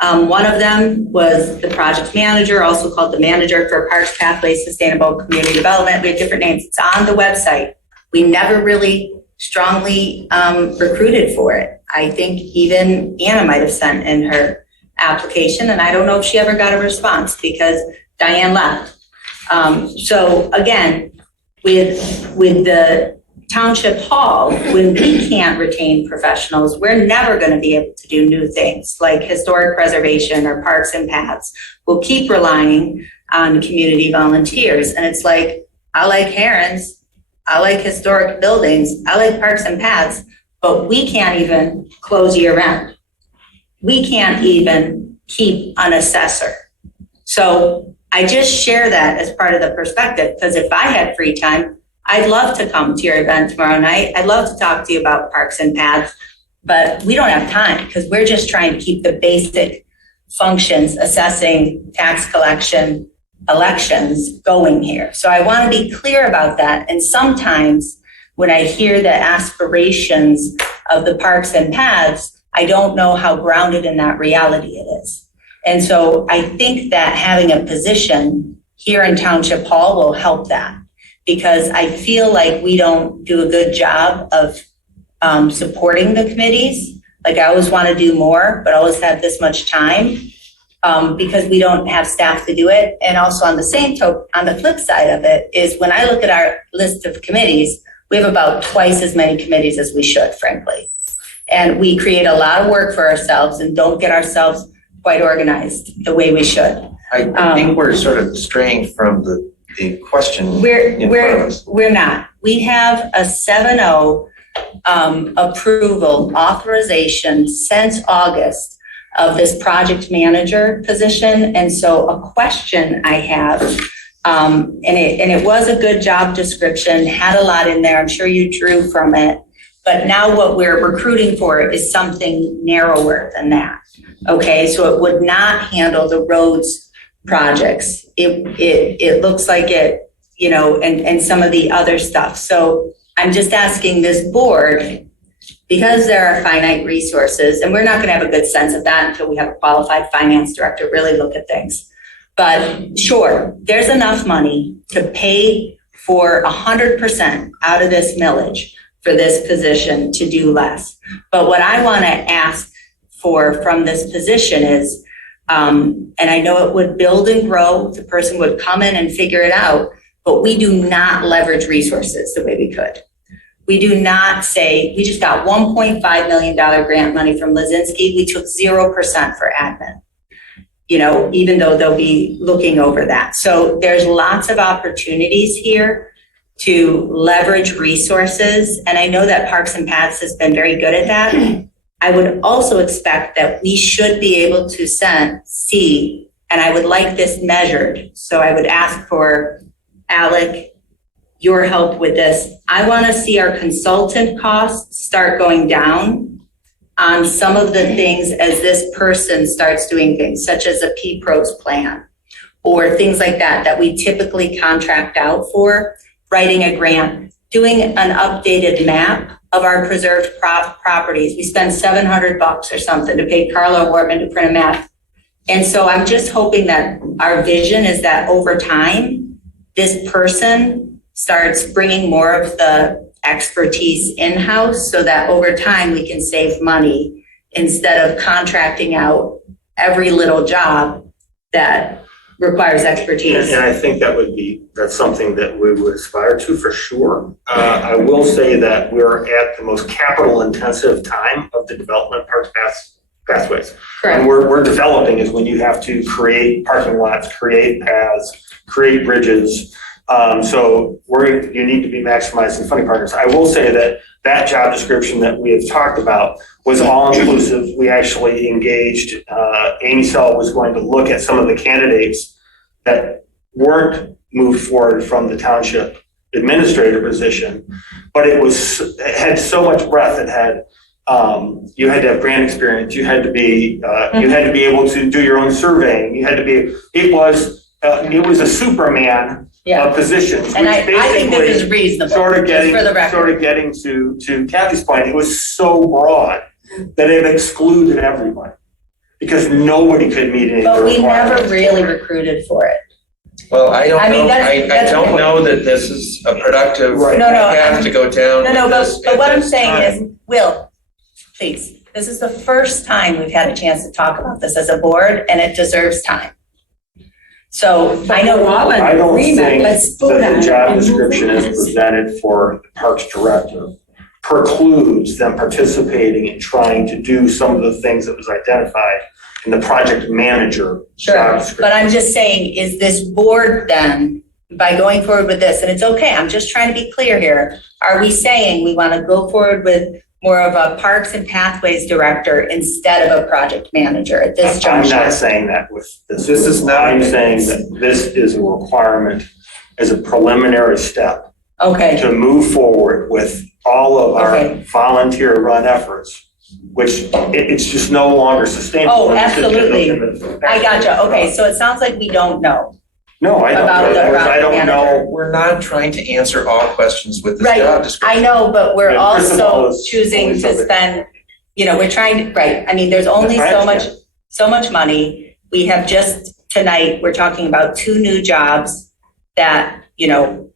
One of them was the project manager, also called the manager for Parks, Pathways, Sustainable Community Development. We have different names. It's on the website. We never really strongly recruited for it. I think even Anna might have sent in her application, and I don't know if she ever got a response because Diane left. So again, with the township hall, when we can't retain professionals, we're never going to be able to do new things like historic preservation or parks and paths. We'll keep relying on community volunteers. And it's like, I like herons, I like historic buildings, I like parks and paths, but we can't even close year round. We can't even keep an assessor. So I just share that as part of the perspective, because if I had free time, I'd love to come to your event tomorrow night. I'd love to talk to you about parks and paths, but we don't have time because we're just trying to keep the basic functions, assessing, tax collection, elections going here. So I want to be clear about that. And sometimes when I hear the aspirations of the parks and paths, I don't know how grounded in that reality it is. And so I think that having a position here in Township Hall will help that, because I feel like we don't do a good job of supporting the committees. Like I always want to do more, but always have this much time because we don't have staff to do it. And also on the same token, on the flip side of it is when I look at our list of committees, we have about twice as many committees as we should, frankly. And we create a lot of work for ourselves and don't get ourselves quite organized the way we should. I think we're sort of straying from the question in front of us. We're not. We have a 7-0 approval authorization since August of this project manager position. And so a question I have, and it was a good job description, had a lot in there. I'm sure you drew from it. But now what we're recruiting for is something narrower than that. Okay, so it would not handle the roads projects. It looks like it, and some of the other stuff. So I'm just asking this board, because there are finite resources, and we're not gonna have a good sense of that until we have a qualified finance director really look at things. But sure, there's enough money to pay for 100% out of this millage for this position to do less. But what I wanna ask for from this position is, and I know it would build and grow, the person would come in and figure it out, but we do not leverage resources the way we could. We do not say, we just got $1.5 million grant money from Lizinski, we took 0% for admin. Even though they'll be looking over that. So there's lots of opportunities here to leverage resources. And I know that Parks and Paths has been very good at that. I would also expect that we should be able to see, and I would like this measured. So I would ask for Alec, your help with this. I want to see our consultant costs start going down on some of the things as this person starts doing things, such as a P-PROS plan or things like that we typically contract out for, writing a grant, doing an updated map of our preserved properties. We spend $700 or something to pay Carla Wortman to print a map. And so I'm just hoping that our vision is that over time, this person starts bringing more of the expertise in-house so that over time we can save money instead of contracting out every little job that requires expertise. And I think that's something that we would aspire to for sure. I will say that we're at the most capital intensive time of the development of parks pathways. Correct. And we're developing is when you have to create parking lots, create paths, create bridges. So you need to be maximizing funding partners. I will say that job description that we have talked about was all inclusive. We actually engaged, Amy Sell was going to look at some of the candidates that weren't moved forward from the township administrator position, but it had so much breadth. It had, you had to have grant experience. You had to be, you had to be able to do your own surveying. You had to be, it was a Superman position, which and I think this is reasonable. Sort of getting to to Kathy's point, it was so broad that it excluded everyone because nobody could meet any. But we never really recruited for it. Well, I don't know. That's I don't know that this is a productive No, path to go down. But what I'm saying is, Will, please, this is the first time we've had a chance to talk about this as a board, and it deserves time. So I know all in I don't agreement. think Let's that vote on the it. job description as presented for the Parks Director precludes them participating in trying to do some of the things that was identified in the project manager job description. But I'm just saying, is this board then, by going forward with this, and it's okay, I'm just trying to be clear here, are we saying we want to go forward with more of a Parks and Pathways Director instead of a project manager at this juncture? I'm not saying that with this. This is not, I'm saying that this is a requirement as a preliminary step. Okay. To move forward with all of our volunteer run efforts, which it's just no longer sustainable. Oh, absolutely. I gotcha. Okay, so it sounds like we don't know. No, I don't know. I don't know. We're not trying to answer all questions with this Right, job description. I know, but we're Yeah, first of all, also choosing to spend, we're trying to, right, I mean, there's only so much money. We have just, tonight, we're talking about 2 new jobs that,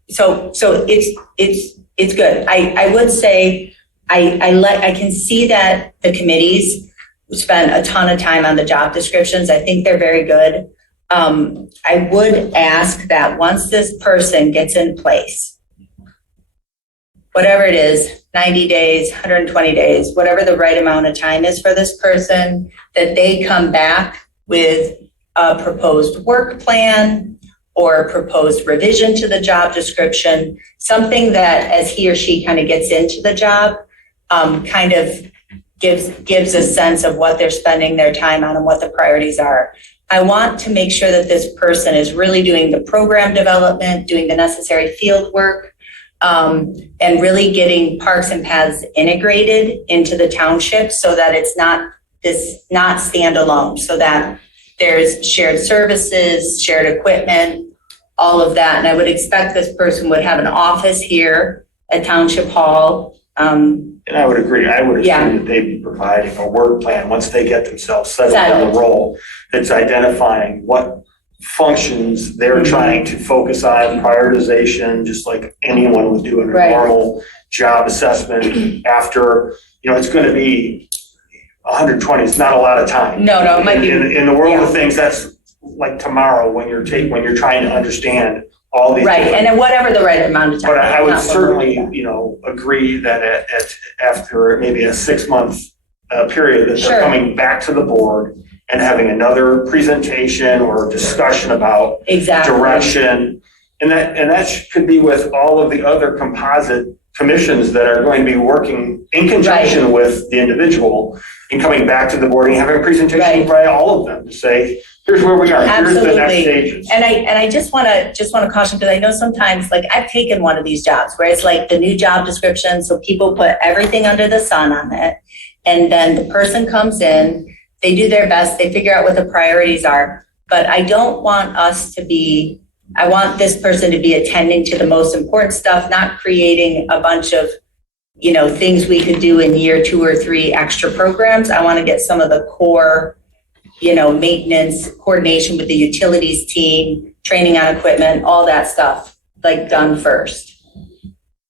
so it's good. I would say, I can see that the committees spend a ton of time on the job descriptions. I think they're very good. I would ask that once this person gets in place, whatever it is, 90 days, 120 days, whatever the right amount of time is for this person, that they come back with a proposed work plan or a proposed revision to the job description, something that as he or she kind of gets into the job, kind of gives a sense of what they're spending their time on and what the priorities are. I want to make sure that this person is really doing the program development, doing the necessary field work, and really getting Parks and Paths integrated into the township so that it's not standalone, so that there's shared services, shared equipment, all of that. And I would expect this person would have an office here at Township Hall. And I would agree. I would assume that they'd be providing a work plan once they get themselves settled in the role. It's identifying what functions they're trying to focus on, prioritization, just like anyone would do in a normal job assessment. After, it's going to be 120. It's not a lot of time. No, it might be. In the world of things, that's like tomorrow when you're trying to understand all these. Right, and then whatever the right amount of time. But I would certainly, agree that after maybe a 6-month period, that they're coming back to the board and having another presentation or discussion about direction. And that could be with all of the other composite commissions that are going to be working in conjunction with the individual and coming back to the board and having a presentation by all of them to say, here's where we are, here's the next stages. And I just want to caution, because I know sometimes, like, I've taken one of these jobs where it's like the new job description, so people put everything under the sun on it, and then the person comes in, they do their best, they figure out what the priorities are, but I don't want I want this person to be attending to the most important stuff, not creating a bunch of, things we could do in year 2 or 3 extra programs. I want to get some of the core, maintenance, coordination with the utilities team, training on equipment, all that stuff, done first.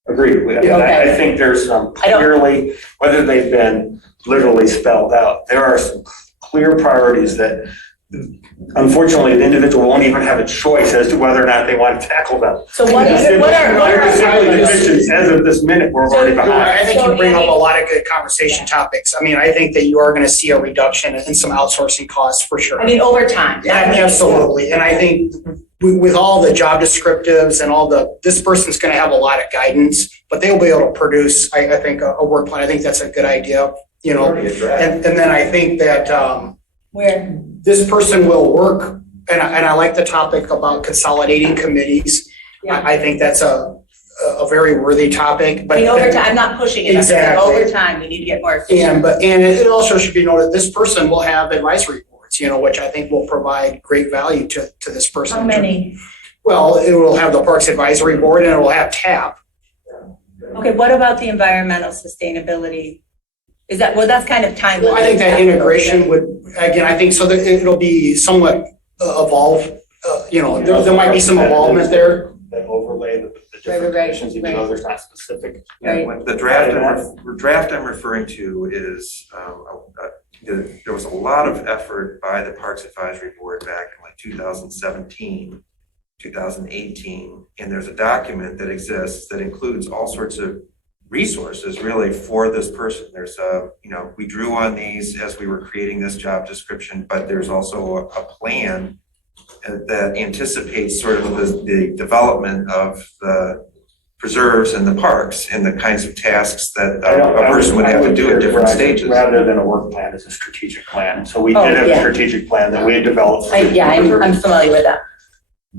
Agreed. I think there's some clearly, whether they've been literally spelled out, there are some clear priorities that unfortunately the individual won't even have a choice as to whether or not they want to tackle them. So what are as of this minute, we're already behind. I think you bring up a lot of good conversation topics. I mean, I think that you are going to see a reduction in some outsourcing costs for sure. I mean, over time. Absolutely. And I think with all the job descriptives and this person's going to have a lot of guidance, but they'll be able to produce, I think, a work plan. I think that's a good idea, and then I think that where this person will work, and I like the topic about consolidating committees. I think that's a very worthy topic. But over time, I'm not pushing it. Exactly. Over time, we need to get more efficient. And it also should be noted, this person will have advisory boards, which I think will provide great value to this person. How many? Well, it will have the Parks Advisory Board, and it will have TAP. Okay, what about the environmental sustainability? That's kind of time. Well, I think that integration would, again, I think so that it'll be somewhat evolved. There might be some involvement there. That overlay the different conditions, even though there's not specific. The draft I'm referring to is, there was a lot of effort by the Parks Advisory Board back in 2017, 2018, and there's a document that exists that includes all sorts of resources really for this person. There's we drew on these as we were creating this job description, but there's also a plan that anticipates sort of the development of the preserves and the parks and the kinds of tasks that a person would have to do at different stages. Rather than a work plan, it's a strategic plan. So we did have a strategic plan that we had developed. I'm familiar with that.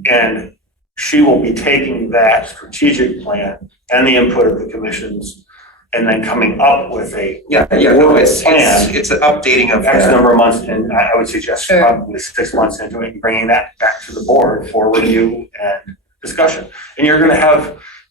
And she will be taking that strategic plan and the input of the commissions and then coming up with a plan. It's an updating of X number of months, and I would suggest probably 6 months into it and bringing that back to the board for review and discussion. And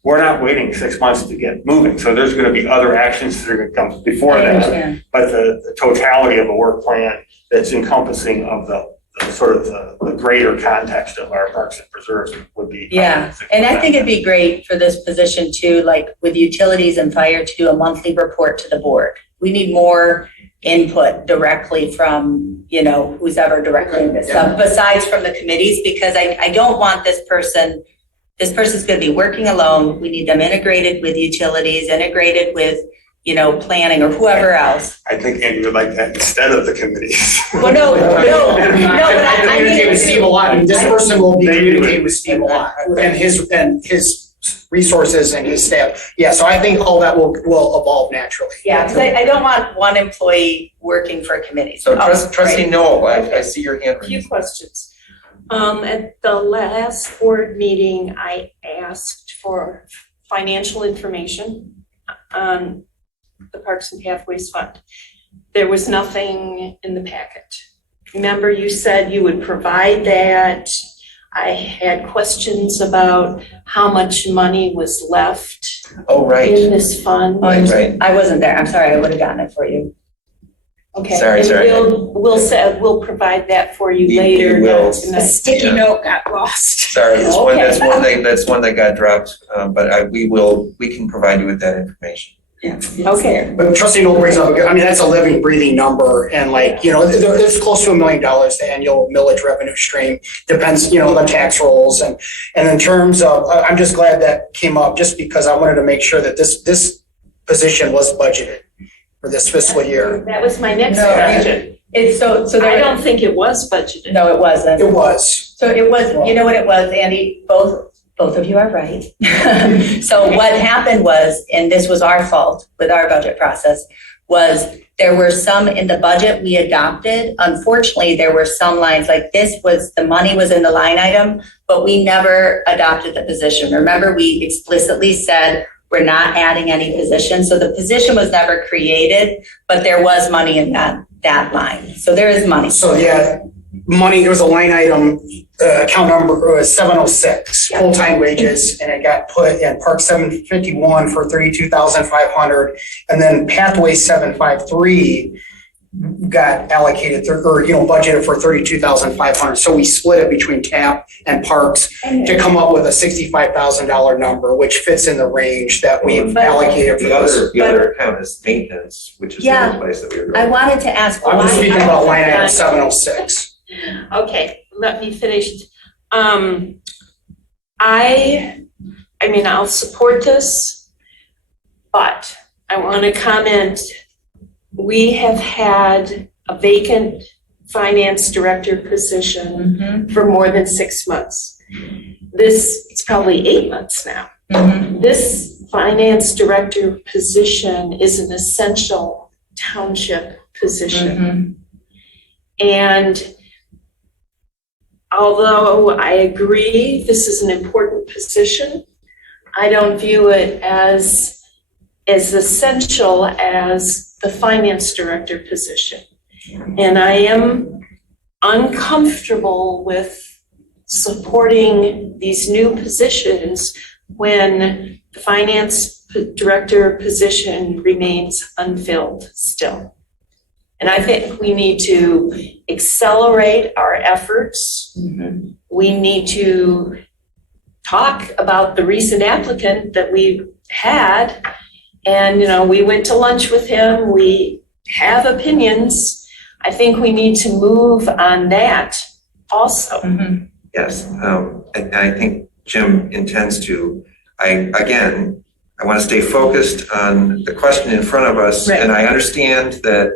we're not waiting 6 months to get moving, so there's going to be other actions that are going to come before that. But the totality of a work plan that's encompassing of the sort of the greater context of our parks and preserves would be. And I think it'd be great for this position too, like with utilities and fire, to do a monthly report to the board. We need more input directly from, who's ever directly in this stuff, besides from the committees, because I don't want this person this person's gonna be working alone. We need them integrated with utilities, integrated with, planning or whoever else. I think Andy would like that instead of the committees. Well, no, but I communicate with Steve a lot, and this person will be They do. communicating with Steve a lot, and his resources and his staff. Yeah, so I think all that will evolve naturally. Yeah, because I don't want one employee working for a committee. So Oh, trustee great. Noel, I see your hand A raised. few questions. At the last board meeting, I asked for financial information on the Parks and Pathways Fund. There was nothing in the packet. Remember, you said you would provide that. I had questions about how much money was left Oh, right. in this fund. Right. I wasn't there. I'm sorry. I would have gotten it for you. Okay. Sorry. And we'll provide that for you We later. will. not The tonight. sticky Yeah. note got lost. Sorry, that's Okay. that's one that got dropped, but we can provide you with that information. Okay. But trustee Noel brings up, that's a living, breathing number, and it's close to $1 million, the annual millage revenue stream, depends, the tax rolls, and in terms of, I'm just glad that came up, just because I wanted to make sure that this position was budgeted for this fiscal year. That was my next No, question. It's so I there. don't think it was budgeted. No, it wasn't. It was. So it was, you know what it was, Andy? Both of you are right. So what happened was, and this was our fault with our budget process, was there were some in the budget we adopted. Unfortunately, there were some lines like the money was in the line item, but we never adopted the position. Remember, we explicitly said we're not adding any position. So the position was never created, but there was money in that line. So there is money. So yeah, money, there was a line item, account number was 706, full-time wages, and it got put in Park 751 for 32,500, and then Pathway 753 got allocated budgeted for 32,500. So we split it between TAP and Parks to come up with a $65,000 number, which fits in the range that we've allocated for this. The other account is maintenance, which is the other place that we were I going. wanted to ask I'm why. just speaking about line item 706. Okay, let me finish. I'll support this, but I want to comment. We have had a vacant finance director position for more than 6 months. It's probably 8 months now. This finance director position is an essential township position. And although I agree this is an important position, I don't view it as essential as the finance director position. And I am uncomfortable with supporting these new positions when the finance director position remains unfilled still. And I think we need to accelerate our efforts. We need to talk about the recent applicant that we had. And, we went to lunch with him. We have opinions. I think we need to move on that also. Yes, and I think Jim intends to. I want to stay focused on the question in front of us. Right. And I understand that,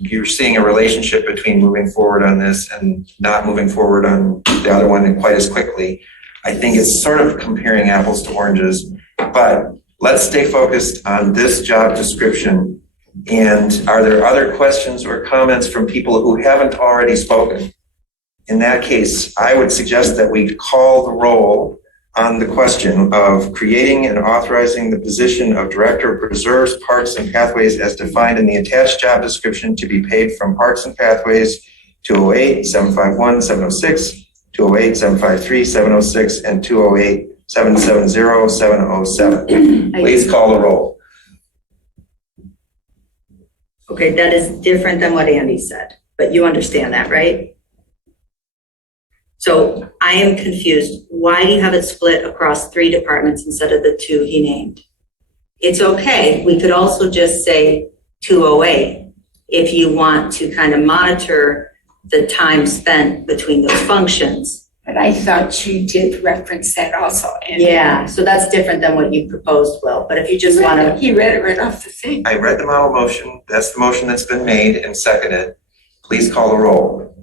you're seeing a relationship between moving forward on this and not moving forward on the other one quite as quickly. I think it's sort of comparing apples to oranges, but let's stay focused on this job description. And are there other questions or comments from people who haven't already spoken? In that case, I would suggest that we call the roll on the question of creating and authorizing the position of Director of Preserves, Parks and Pathways as defined in the attached job description to be paid from Parks and Pathways 208-751-706, 208-753-706, and 208-770-707. Please call the roll. Okay, that is different than what Andy said, but you understand that, right? So I am confused. Why do you have it split across 3 departments instead of the 2 he named? It's okay. We could also just say 208 if you want to kind of monitor the time spent between those functions. But I thought you did reference that also. And Yeah, so that's different than what you proposed, Will, but if you just want to. He read it right off the thing. I read the model motion. That's the motion that's been made and seconded. Please call the roll.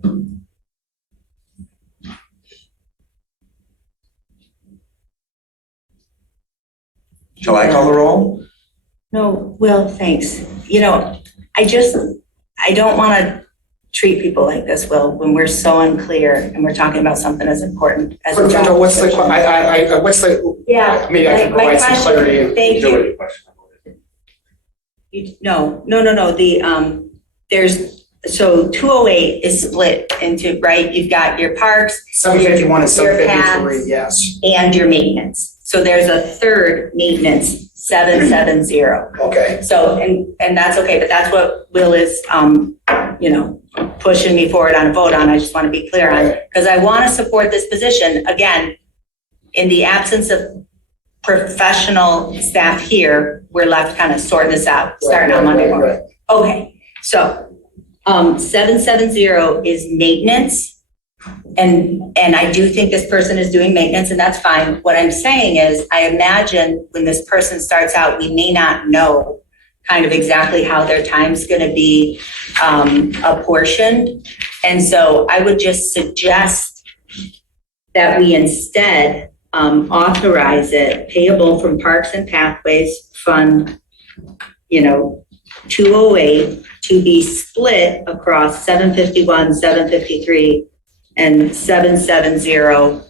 Shall I call the roll? No, Will, thanks. I don't want to treat people like this, Will, when we're so unclear and we're talking about something as important as a job What's the, description. what's the, Yeah. maybe I can my provide some question- clarity. and- Thank you. No, so 208 is split into, right? You've got your parks. 751 and your 753, paths, yes. And your maintenance. So there's a third maintenance, 770. Okay. So, and that's okay, but that's what Will is, pushing me forward on a vote on. I just want to be clear on it. Because I want to support this position. Again, in the absence of professional staff here, we're left kind of sorting this out, starting on Monday morning. Okay, so 770 is maintenance. And I do think this person is doing maintenance, and that's fine. What I'm saying is, I imagine when this person starts out, we may not know kind of exactly how their time's going to be apportioned. And so I would just suggest that we instead authorize it payable from Parks and Pathways Fund, 208 to be split across 751, 753, and 770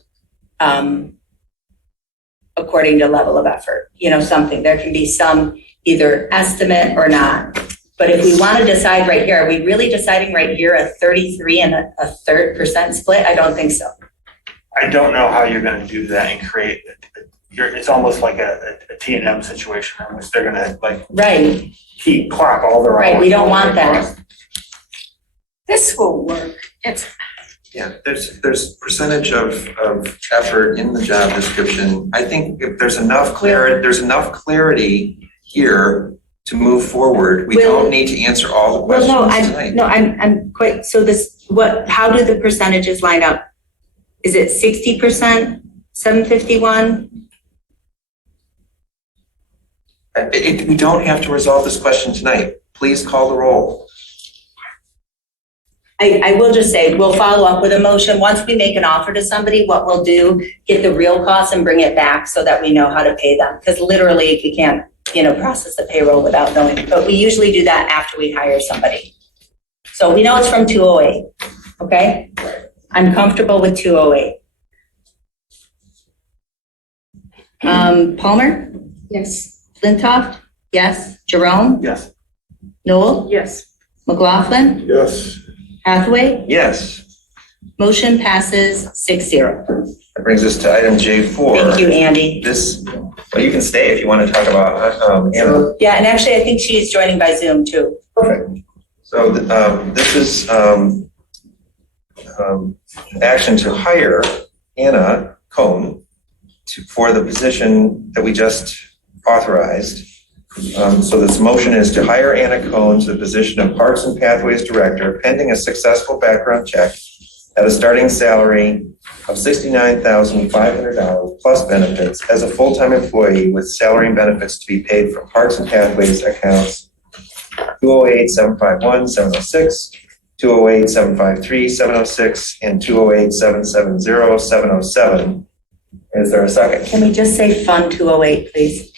according to level of effort, something. There can be some either estimate or not. But if we want to decide right here, are we really deciding right here a 33 and a third % split? I don't think so. I don't know how you're gonna do that and create, it's almost like a T&M situation in which they're gonna Right. keep clock all their hours. Right, we don't want that. This will work. Yeah, there's percentage of effort in the job description. I think if there's enough clarity here to move forward. We don't need to answer all the questions tonight. I'm quite, so how do the percentages line up? Is it 60%, 751? We don't have to resolve this question tonight. Please call the roll. I will just say, we'll follow up with a motion. Once we make an offer to somebody, what we'll do, get the real costs and bring it back so that we know how to pay them. Because literally, we can't, process the payroll without knowing. But we usually do that after we hire somebody. So we know it's from 208, okay? I'm comfortable with 208. Palmer? Yes. Flintoff? Yes. Jerome? Yes. Noel? Yes. McLaughlin? Yes. Hathaway? Yes. Motion passes 6-0. That brings us to item J4. Thank you, Andy. Well, you can stay if you want to talk about Anna. Yeah, and actually, I think she's joining by Zoom too. Perfect. So this is action to hire Anna Cohn for the position that we just authorized. So this motion is to hire Anna Cohn to the position of Parks and Pathways Director pending a successful background check at a starting salary of $69,500 plus benefits as a full-time employee with salary and benefits to be paid from Parks and Pathways accounts 208-751-706, 208-753-706, and 208-770-707. Is there a second? Can we just say Fund 208, please?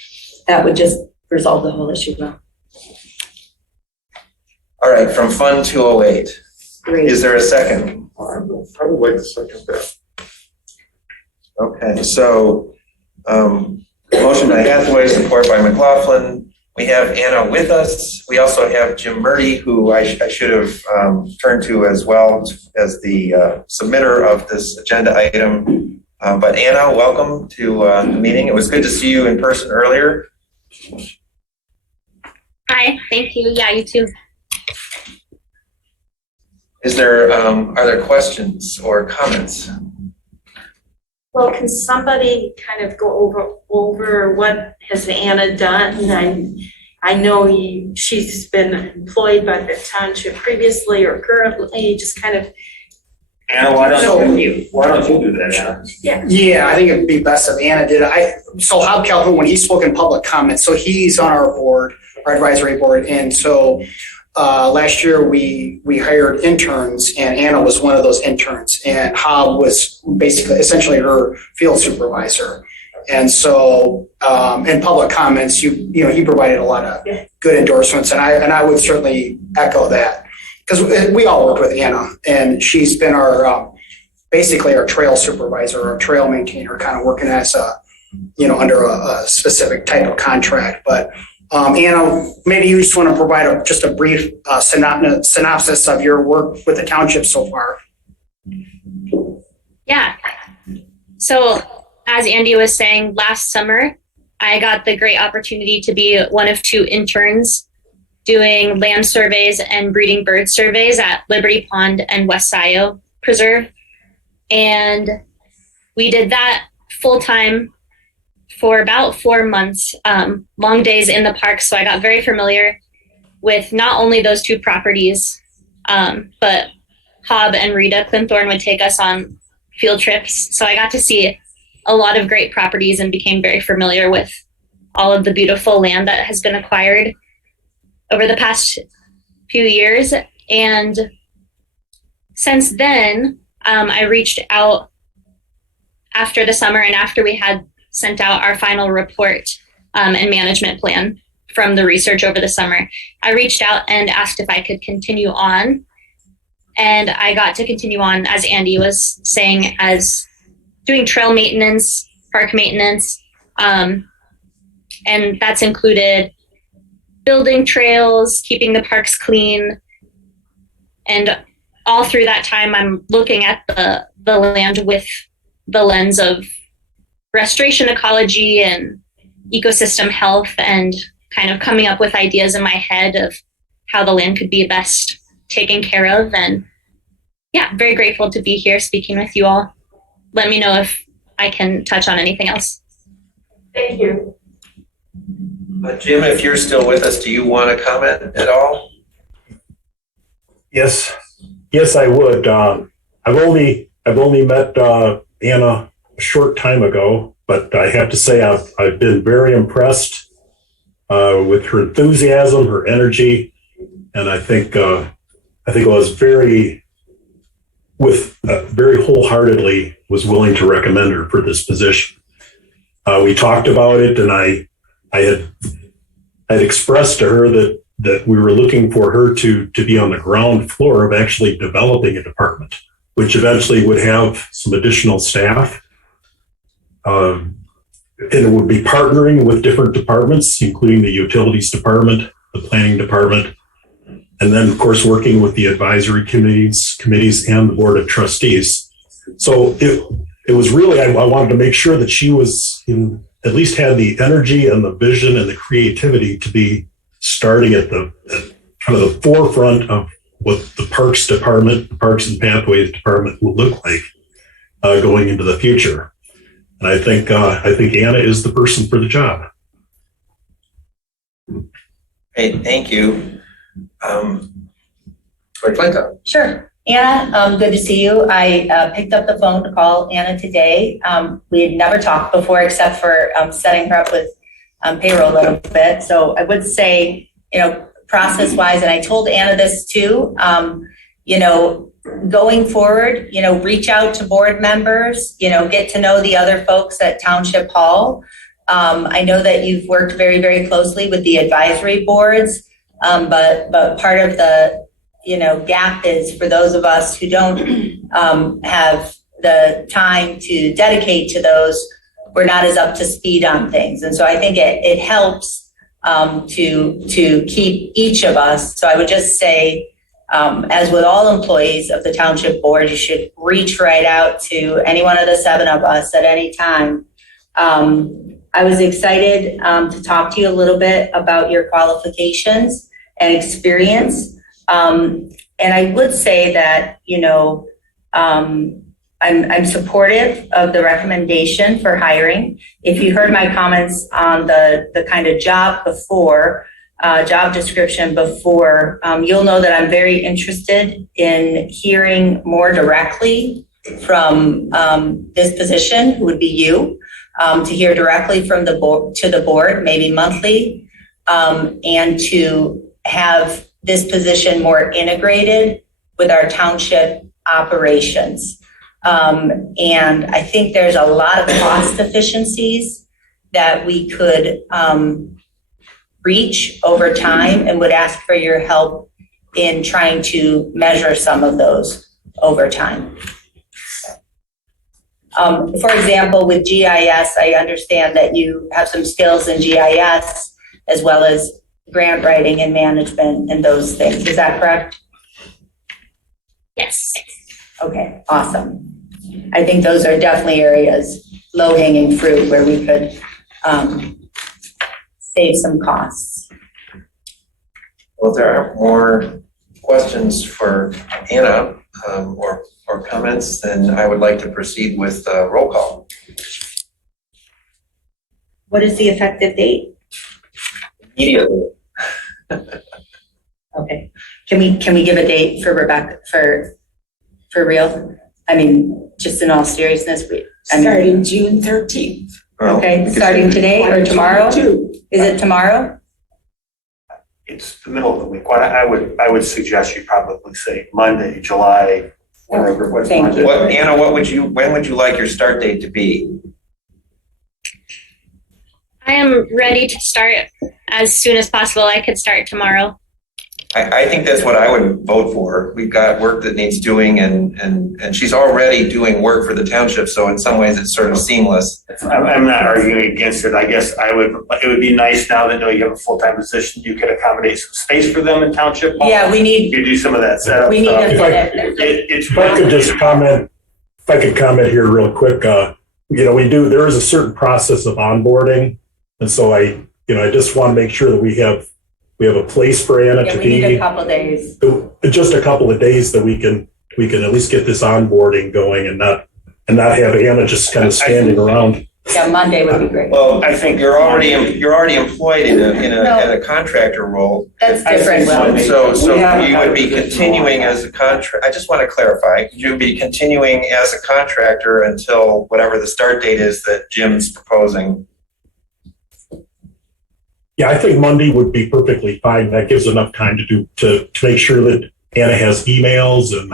That would just resolve the whole issue well. All right, from Fund 208. Great. Is there a second? I would like to second that. Okay, so motion by Hathaway, support by McLaughlin. We have Anna with us. We also have Jim Murdy, who I should have turned to as well as the submitter of this agenda item. But Anna, welcome to the meeting. It was good to see you in person earlier. Hi, thank you. Yeah, you too. Are there questions or comments? Well, can somebody kind of go over what has Anna done? I know she's been employed by the township previously or currently, just kind of Anna, why don't you do that, Anna? Yeah, I think it'd be best if Anna did it. So Hob Calhoun, when he spoke in public comment, so he's on our board, our advisory board, and so last year we hired interns, and Anna was one of those interns, and Hob was basically essentially her field supervisor. And so in public comments, you know, he provided a lot of good endorsements, and I would certainly echo that. Because we all worked with Anna, and she's been our basically our trail supervisor, our trail maintainer, kind of working as a, you know, under a specific type of contract. But Anna, maybe you just want to provide just a brief synopsis of your work with the township so far. Yeah. So as Andy was saying, last summer, I got the great opportunity to be one of 2 interns doing land surveys and breeding bird surveys at Liberty Pond and West Scio Preserve. And we did that full time for about 4 months, long days in the park. So I got very familiar with not only those 2 properties, but Hob and Rita Clinthorne would take us on field trips. So I got to see a lot of great properties and became very familiar with all of the beautiful land that has been acquired over the past few years. And since then, I reached out after the summer and after we had sent out our final report and management plan from the research over the summer. I reached out and asked if I could continue on. And I got to continue on, as Andy was saying, as doing trail maintenance, park maintenance, and that's included building trails, keeping the parks clean. And all through that time, I'm looking at the land with the lens of restoration ecology and ecosystem health, and kind of coming up with ideas in my head of how the land could be best taken care of. And yeah, very grateful to be here speaking with you all. Let me know if I can touch on anything else. Thank you. Jim, if you're still with us, do you want to comment at all? Yes, I would. I've only met Anna a short time ago, but I have to say I've been very impressed with her enthusiasm, her energy, and I think I was very wholeheartedly was willing to recommend her for this position. We talked about it, and I had expressed to her that we were looking for her to be on the ground floor of actually developing a department, which eventually would have some additional staff. And it would be partnering with different departments, including the utilities department, the planning department, and then, of course, working with the advisory committees and the board of trustees. So it was really, I wanted to make sure that she was at least had the energy and the vision and the creativity to be starting at kind of the forefront of what the Parks Department, the Parks and Pathways Department will look like going into the future. And I think Anna is the person for the job. Hey, thank you. Clinton. Sure. Anna, good to see you. I picked up the phone to call Anna today. We had never talked before except for setting her up with payroll a little bit. So I would say, process-wise, and I told Anna this too, going forward, reach out to board members, get to know the other folks at Township Hall. I know that you've worked very, very closely with the advisory boards, but part of the gap is for those of us who don't have the time to dedicate to those, we're not as up to speed on things. And so I think it helps to keep each of us. So I would just say, as with all employees of the township board, you should reach right out to any one of the 7 of us at any time. I was excited to talk to you a little bit about your qualifications and experience. And I would say that, I'm supportive of the recommendation for hiring. If you heard my comments on the kind of job before, job description before, you'll know that I'm very interested in hearing more directly from this position, who would be you, to hear directly from the board to the board, maybe monthly, and to have this position more integrated with our township operations. And I think there's a lot of cost efficiencies that we could reach over time, and would ask for your help in trying to measure some of those over time. For example, with GIS, I understand that you have some skills in GIS as well as grant writing and management and those things. Is that correct? Yes. Okay, awesome. I think those are definitely areas, low-hanging fruit, where we could save some costs. Well, if there are more questions for Anna or comments, then I would like to proceed with roll call. What is the effective date? Immediately. Okay. Can we give a date for Rebecca, for real? I mean, just in all seriousness, Starting June 13th. Okay, starting today or tomorrow? Is it tomorrow? It's the middle of the week. I would suggest you probably say Monday, July, whatever. What's Thank you. Anna, when would you like your start date to be? I am ready to start as soon as possible. I could start tomorrow. I think that's what I would vote for. We've got work that needs doing, and she's already doing work for the township, so in some ways it's sort of seamless. I'm not arguing against it. I guess it would be nice now that you have a full-time position, you could accommodate some space for them in township hall. Yeah, we need. You could do some of that setup. We need stuff. If I could just comment, if I could comment here real quick, there is a certain process of onboarding. And so I just want to make sure that we have a place for Anna to we be. need a couple days. Just a couple of days that we can at least get this onboarding going and not have Anna just kind of standing around. Yeah, Monday would be great. Well, I think you're already employed in a contractor role. That's different. So you would be continuing as a contract. I just want to clarify. You'd be continuing as a contractor until whatever the start date is that Jim's proposing. Yeah, I think Monday would be perfectly fine. That gives enough time to make sure that Anna has emails and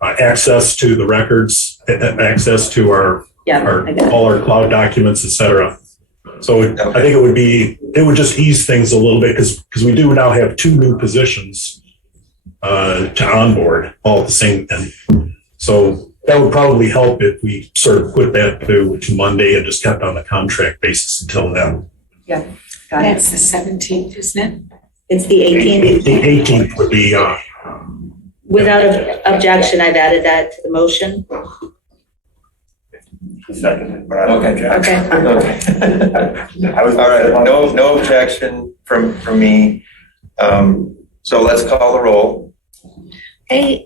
access to the records, access to all our cloud documents, et cetera. So I think it would just ease things a little bit because we do now have 2 new positions to onboard all at the same time. So that would probably help if we sort of put that to Monday and just kept on the contract basis until then. Yeah. That's the 17th, isn't it? It's the 18th. The 18th would be. Without objection, I've added that to the motion. Second, but I don't object. Okay. All right. No objection from me. So let's call the roll. Okay.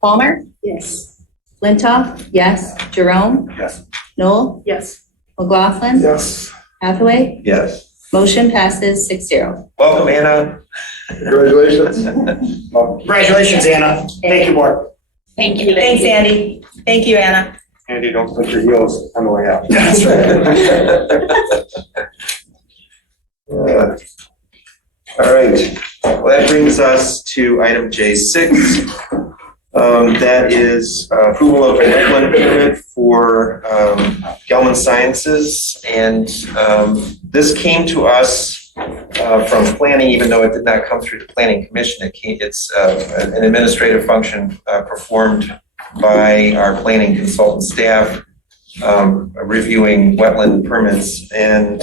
Palmer? Yes. Flintoff? Yes. Jerome? Yes. Noel? Yes. McLaughlin? Yes. Hathaway? Yes. Motion passes 6-0. Welcome, Anna. Congratulations. Congratulations, Anna. Thank you, board. Thank you. Thanks, Andy. Thank you, Anna. Andy, don't put your heels on the way out. That's right. All right. Well, that brings us to item J6. That is approval of a wetland permit for Gelman Sciences. And this came to us from planning, even though it did not come through the planning commission. It's an administrative function performed by our planning consultant staff reviewing wetland permits. And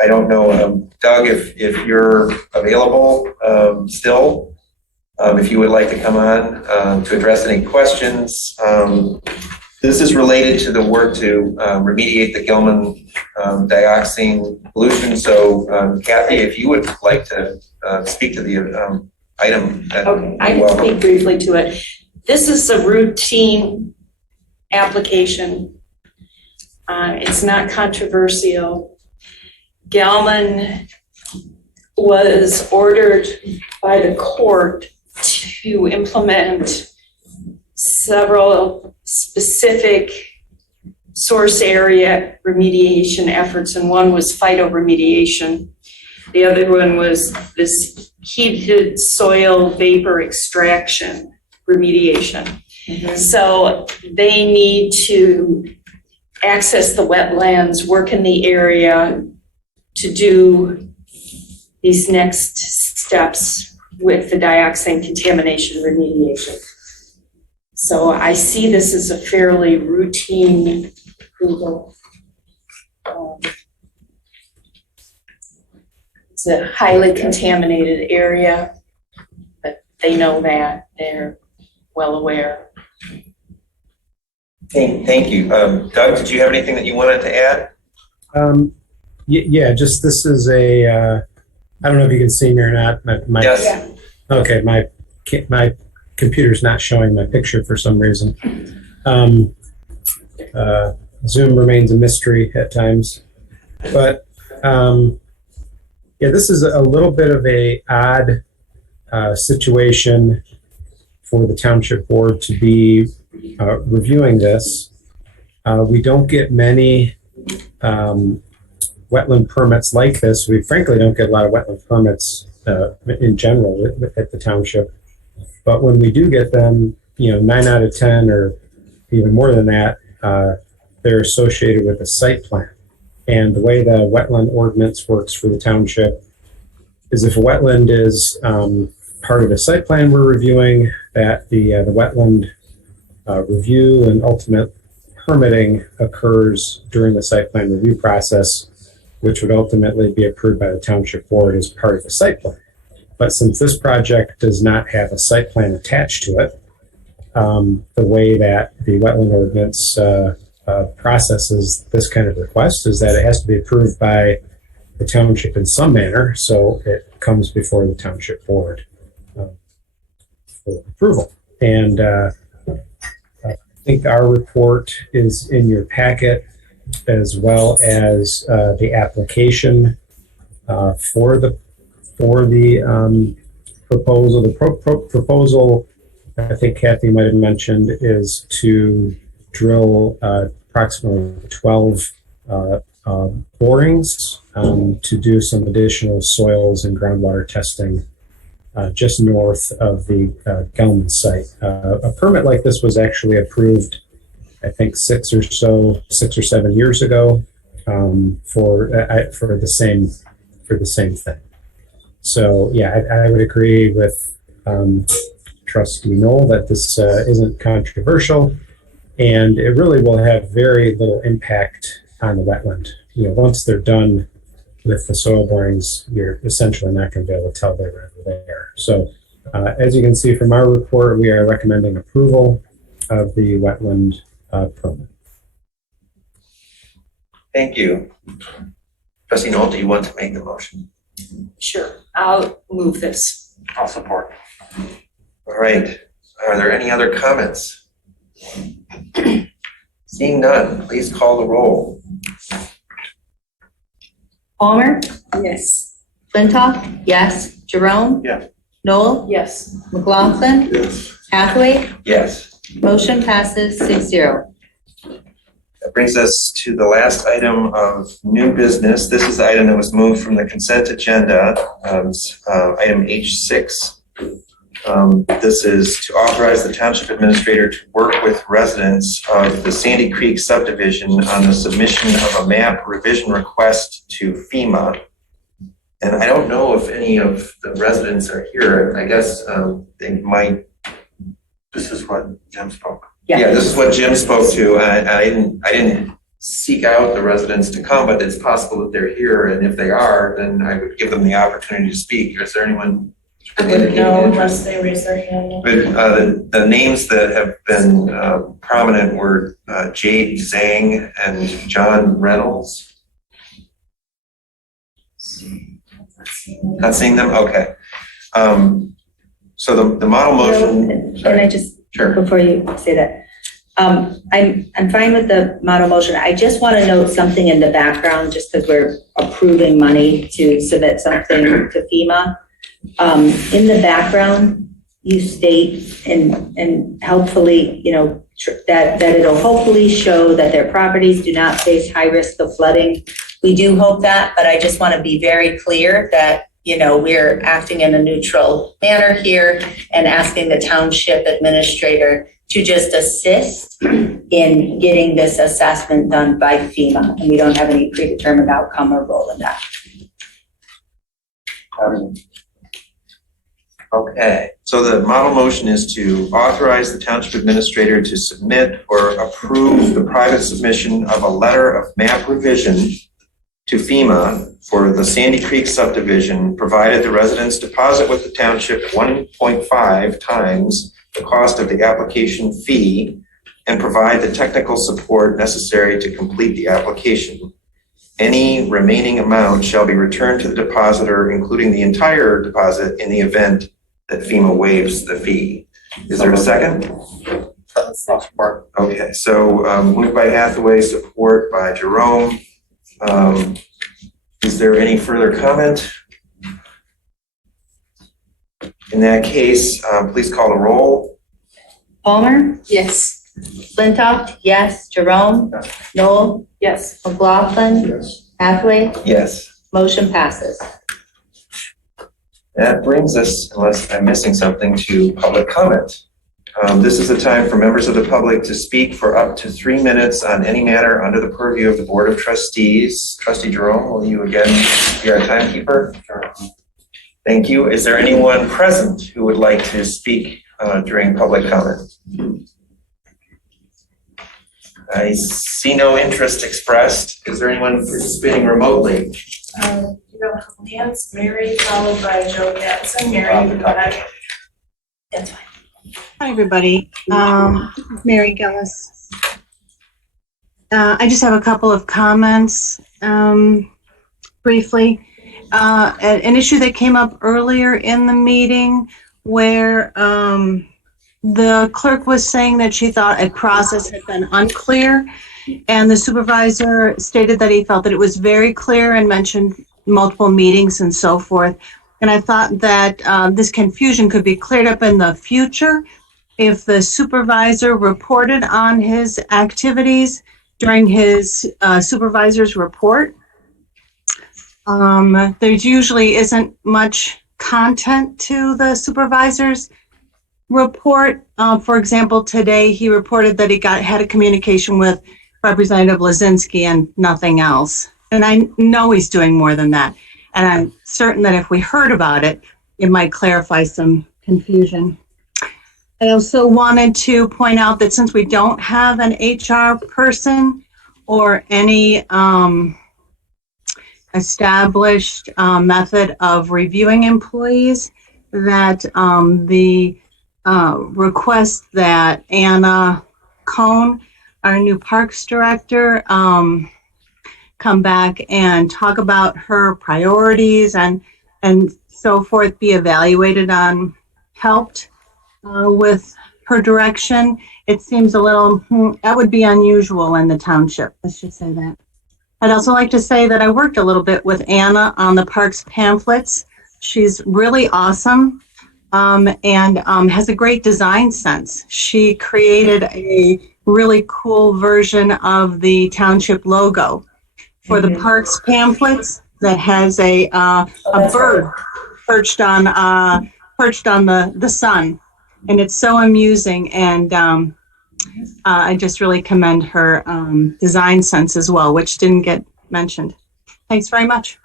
I don't know, Doug, if you're available still. If you would like to come on to address any questions. This is related to the work to remediate the Gelman dioxin pollution. So Kathy, if you would like to speak to the item. Okay, I can speak briefly to it. This is a routine application. It's not controversial. Galman was ordered by the court to implement several specific source area remediation efforts, and one was phytoremediation. The other one was this heated soil vapor extraction remediation. So they need to access the wetlands, work in the area to do these next steps with the dioxin contamination remediation. So I see this as a fairly routine approval. It's a highly contaminated area, but they know that, they're well aware. Thank you. Doug, did you have anything that you wanted to add? Yeah, just this is a, I don't know if you can see me or not. Yes. Okay, my computer's not showing my picture for some reason. Zoom remains a mystery at times. But yeah, this is a little bit of a odd situation for the township board to be reviewing this. We don't get many wetland permits like this. We frankly don't get a lot of wetland permits in general at the township. But when we do get them, 9 out of 10 or even more than that, they're associated with a site plan. And the way the wetland ordinance works for the township is if a wetland is part of the site plan we're reviewing, that the wetland review and ultimate permitting occurs during the site plan review process, which would ultimately be approved by the township board as part of the site plan. But since this project does not have a site plan attached to it, the way that the wetland ordinance processes this kind of request is that it has to be approved by the township in some manner, so it comes before the township board for approval. And I think our report is in your packet, as well as the application for the proposal. The proposal, I think Kathy might have mentioned, is to drill approximately 12 borings to do some additional soils and groundwater testing just north of the Gelman site. A permit like this was actually approved, I think, 6 or 7 years ago for the same thing. So yeah, I would agree with Trustee Knoll that this isn't controversial, and it really will have very little impact on the wetland. Once they're done with the soil borings, you're essentially not going to be able to tell they were ever there. So as you can see from our report, we are recommending approval of the wetland permit. Thank you. Trustee Knoll, do you want to make the motion? Sure, I'll move this. I'll support. All right. Are there any other comments? Seeing none, please call the roll. Palmer? Yes. Flintoff? Yes. Jerome? Yes. Knoll? Yes. McLaughlin? Yes. Hathaway? Yes. Motion passes 6-0. That brings us to the last item of new business. This is the item that was moved from the consent agenda, item H6. This is to authorize the township administrator to work with residents of the Sandy Creek subdivision on the submission of a map revision request to FEMA. And I don't know if any of the residents are here. I guess they might. This is what Jim spoke. Yeah, this is what Jim spoke to. I didn't seek out the residents to come, but it's possible that they're here. And if they are, then I would give them the opportunity to speak. Is there anyone? I wouldn't know unless they raise their hand. But the names that have been prominent were Jade Zhang and John Reynolds. Not seeing them? Okay. So the model motion. Can I just, sure, before you say that, I'm fine with the model motion. I just want to note something in the background, just because we're approving money to submit something to FEMA. In the background, you state and helpfully, that it'll hopefully show that their properties do not face high risk of flooding. We do hope that, but I just want to be very clear that, we're acting in a neutral manner here and asking the township administrator to just assist in getting this assessment done by FEMA. And we don't have any predetermined outcome or role in that. Okay, so the model motion is to authorize the township administrator to submit or approve the private submission of a letter of map revision to FEMA for the Sandy Creek subdivision, provided the residents deposit with the township 1.5 times the cost of the application fee and provide the technical support necessary to complete the application. Any remaining amount shall be returned to the depositor, including the entire deposit, in the event that FEMA waives the fee. Is there a second? Okay, so moved by Hathaway, support by Jerome. Is there any further comment? In that case, please call the roll. Palmer? Yes. Flintoff? Yes. Jerome? Noel? Yes. McLaughlin? Yes. Hathaway? Yes. Motion passes. That brings us, unless I'm missing something, to public comment. This is the time for members of the public to speak for up to 3 minutes on any matter under the purview of the Board of Trustees. Trustee Jerome, will you again be our timekeeper? Thank you. Is there anyone present who would like to speak during public comment? I see no interest expressed. Is there anyone participating remotely? Lance, Mary, followed by Joe Gatson. Mary, go ahead. That's fine. Hi, everybody. Mary Gillis. I just have a couple of comments briefly. An issue that came up earlier in the meeting where the clerk was saying that she thought a process had been unclear, and the supervisor stated that he felt that it was very clear and mentioned multiple meetings and so forth. And I thought that this confusion could be cleared up in the future if the supervisor reported on his activities during his supervisor's report. There usually isn't much content to the supervisor's report. For example, today he reported that he had a communication with Representative Lazinski and nothing else. And I know he's doing more than that. And I'm certain that if we heard about it, it might clarify some confusion. I also wanted to point out that since we don't have an HR person or any established method of reviewing employees, that the request that Anna Cohn, our new Parks Director, come back and talk about her priorities and so forth, be evaluated on, helped with her direction. It seems a little, that would be unusual in the township. Let's just say that. I'd also like to say that I worked a little bit with Anna on the parks pamphlets. She's really awesome and has a great design sense. She created a really cool version of the township logo for the parks pamphlets that has a bird perched on the sun, and it's so amusing. And I just really commend her design sense as well, which didn't get mentioned. Thanks very much.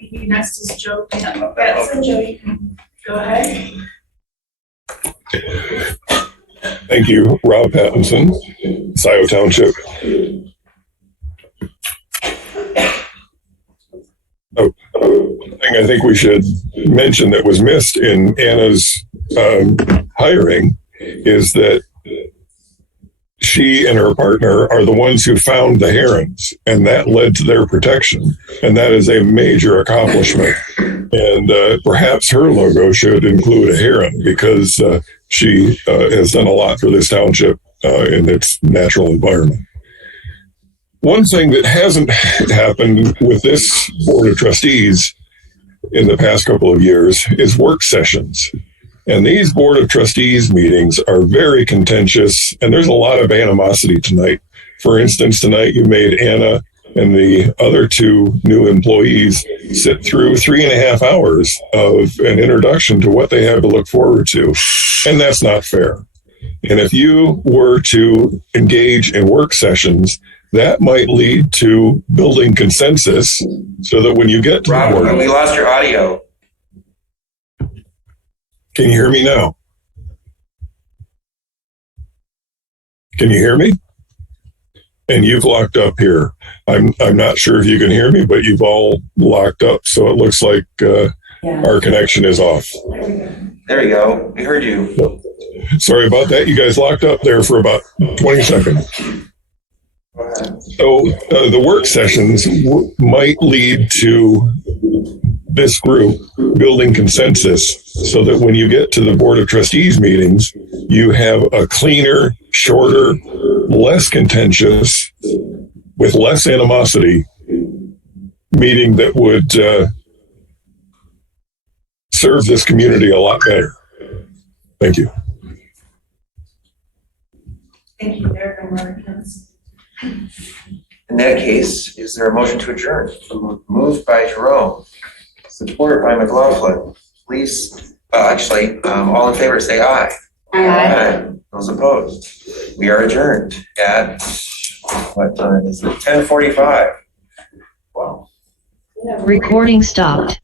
Thank you. Next is Joe Gatson. Joe, you can go ahead. Thank you, Rob Pattinson, Scio Township. One thing I think we should mention that was missed in Anna's hiring is that she and her partner are the ones who found the herons, and that led to their protection. And that is a major accomplishment. And perhaps her logo should include a heron, because she has done a lot for this township in its natural environment. One thing that hasn't happened with this Board of Trustees in the past couple of years is work sessions. And these Board of Trustees meetings are very contentious, and there's a lot of animosity tonight. For instance, tonight you made Anna and the other two new employees sit through 3.5 hours of an introduction to what they have to look forward to. And that's not fair. And if you were to engage in work sessions, that might lead to building consensus so that when you get to the Rob, board. we lost your audio. Can you hear me now? Can you hear me? And you've locked up here. I'm not sure if you can hear me, but you've all locked up. So it looks like our connection is off. There you go. We heard you. Sorry about that. You guys locked up there for about 20 seconds. So the work sessions might lead to this group building consensus so that when you get to the Board of Trustees meetings, you have a cleaner, shorter, less contentious, with less animosity meeting that would serve this community a lot better. Thank you. Thank you, Derek and Markins. In that case, is there a motion to adjourn? Moved by Jerome, supported by McLaughlin. Please, all in favor, say aye. Aye. Those opposed? We are adjourned at, what time is it? 10:45. Wow. Recording stopped.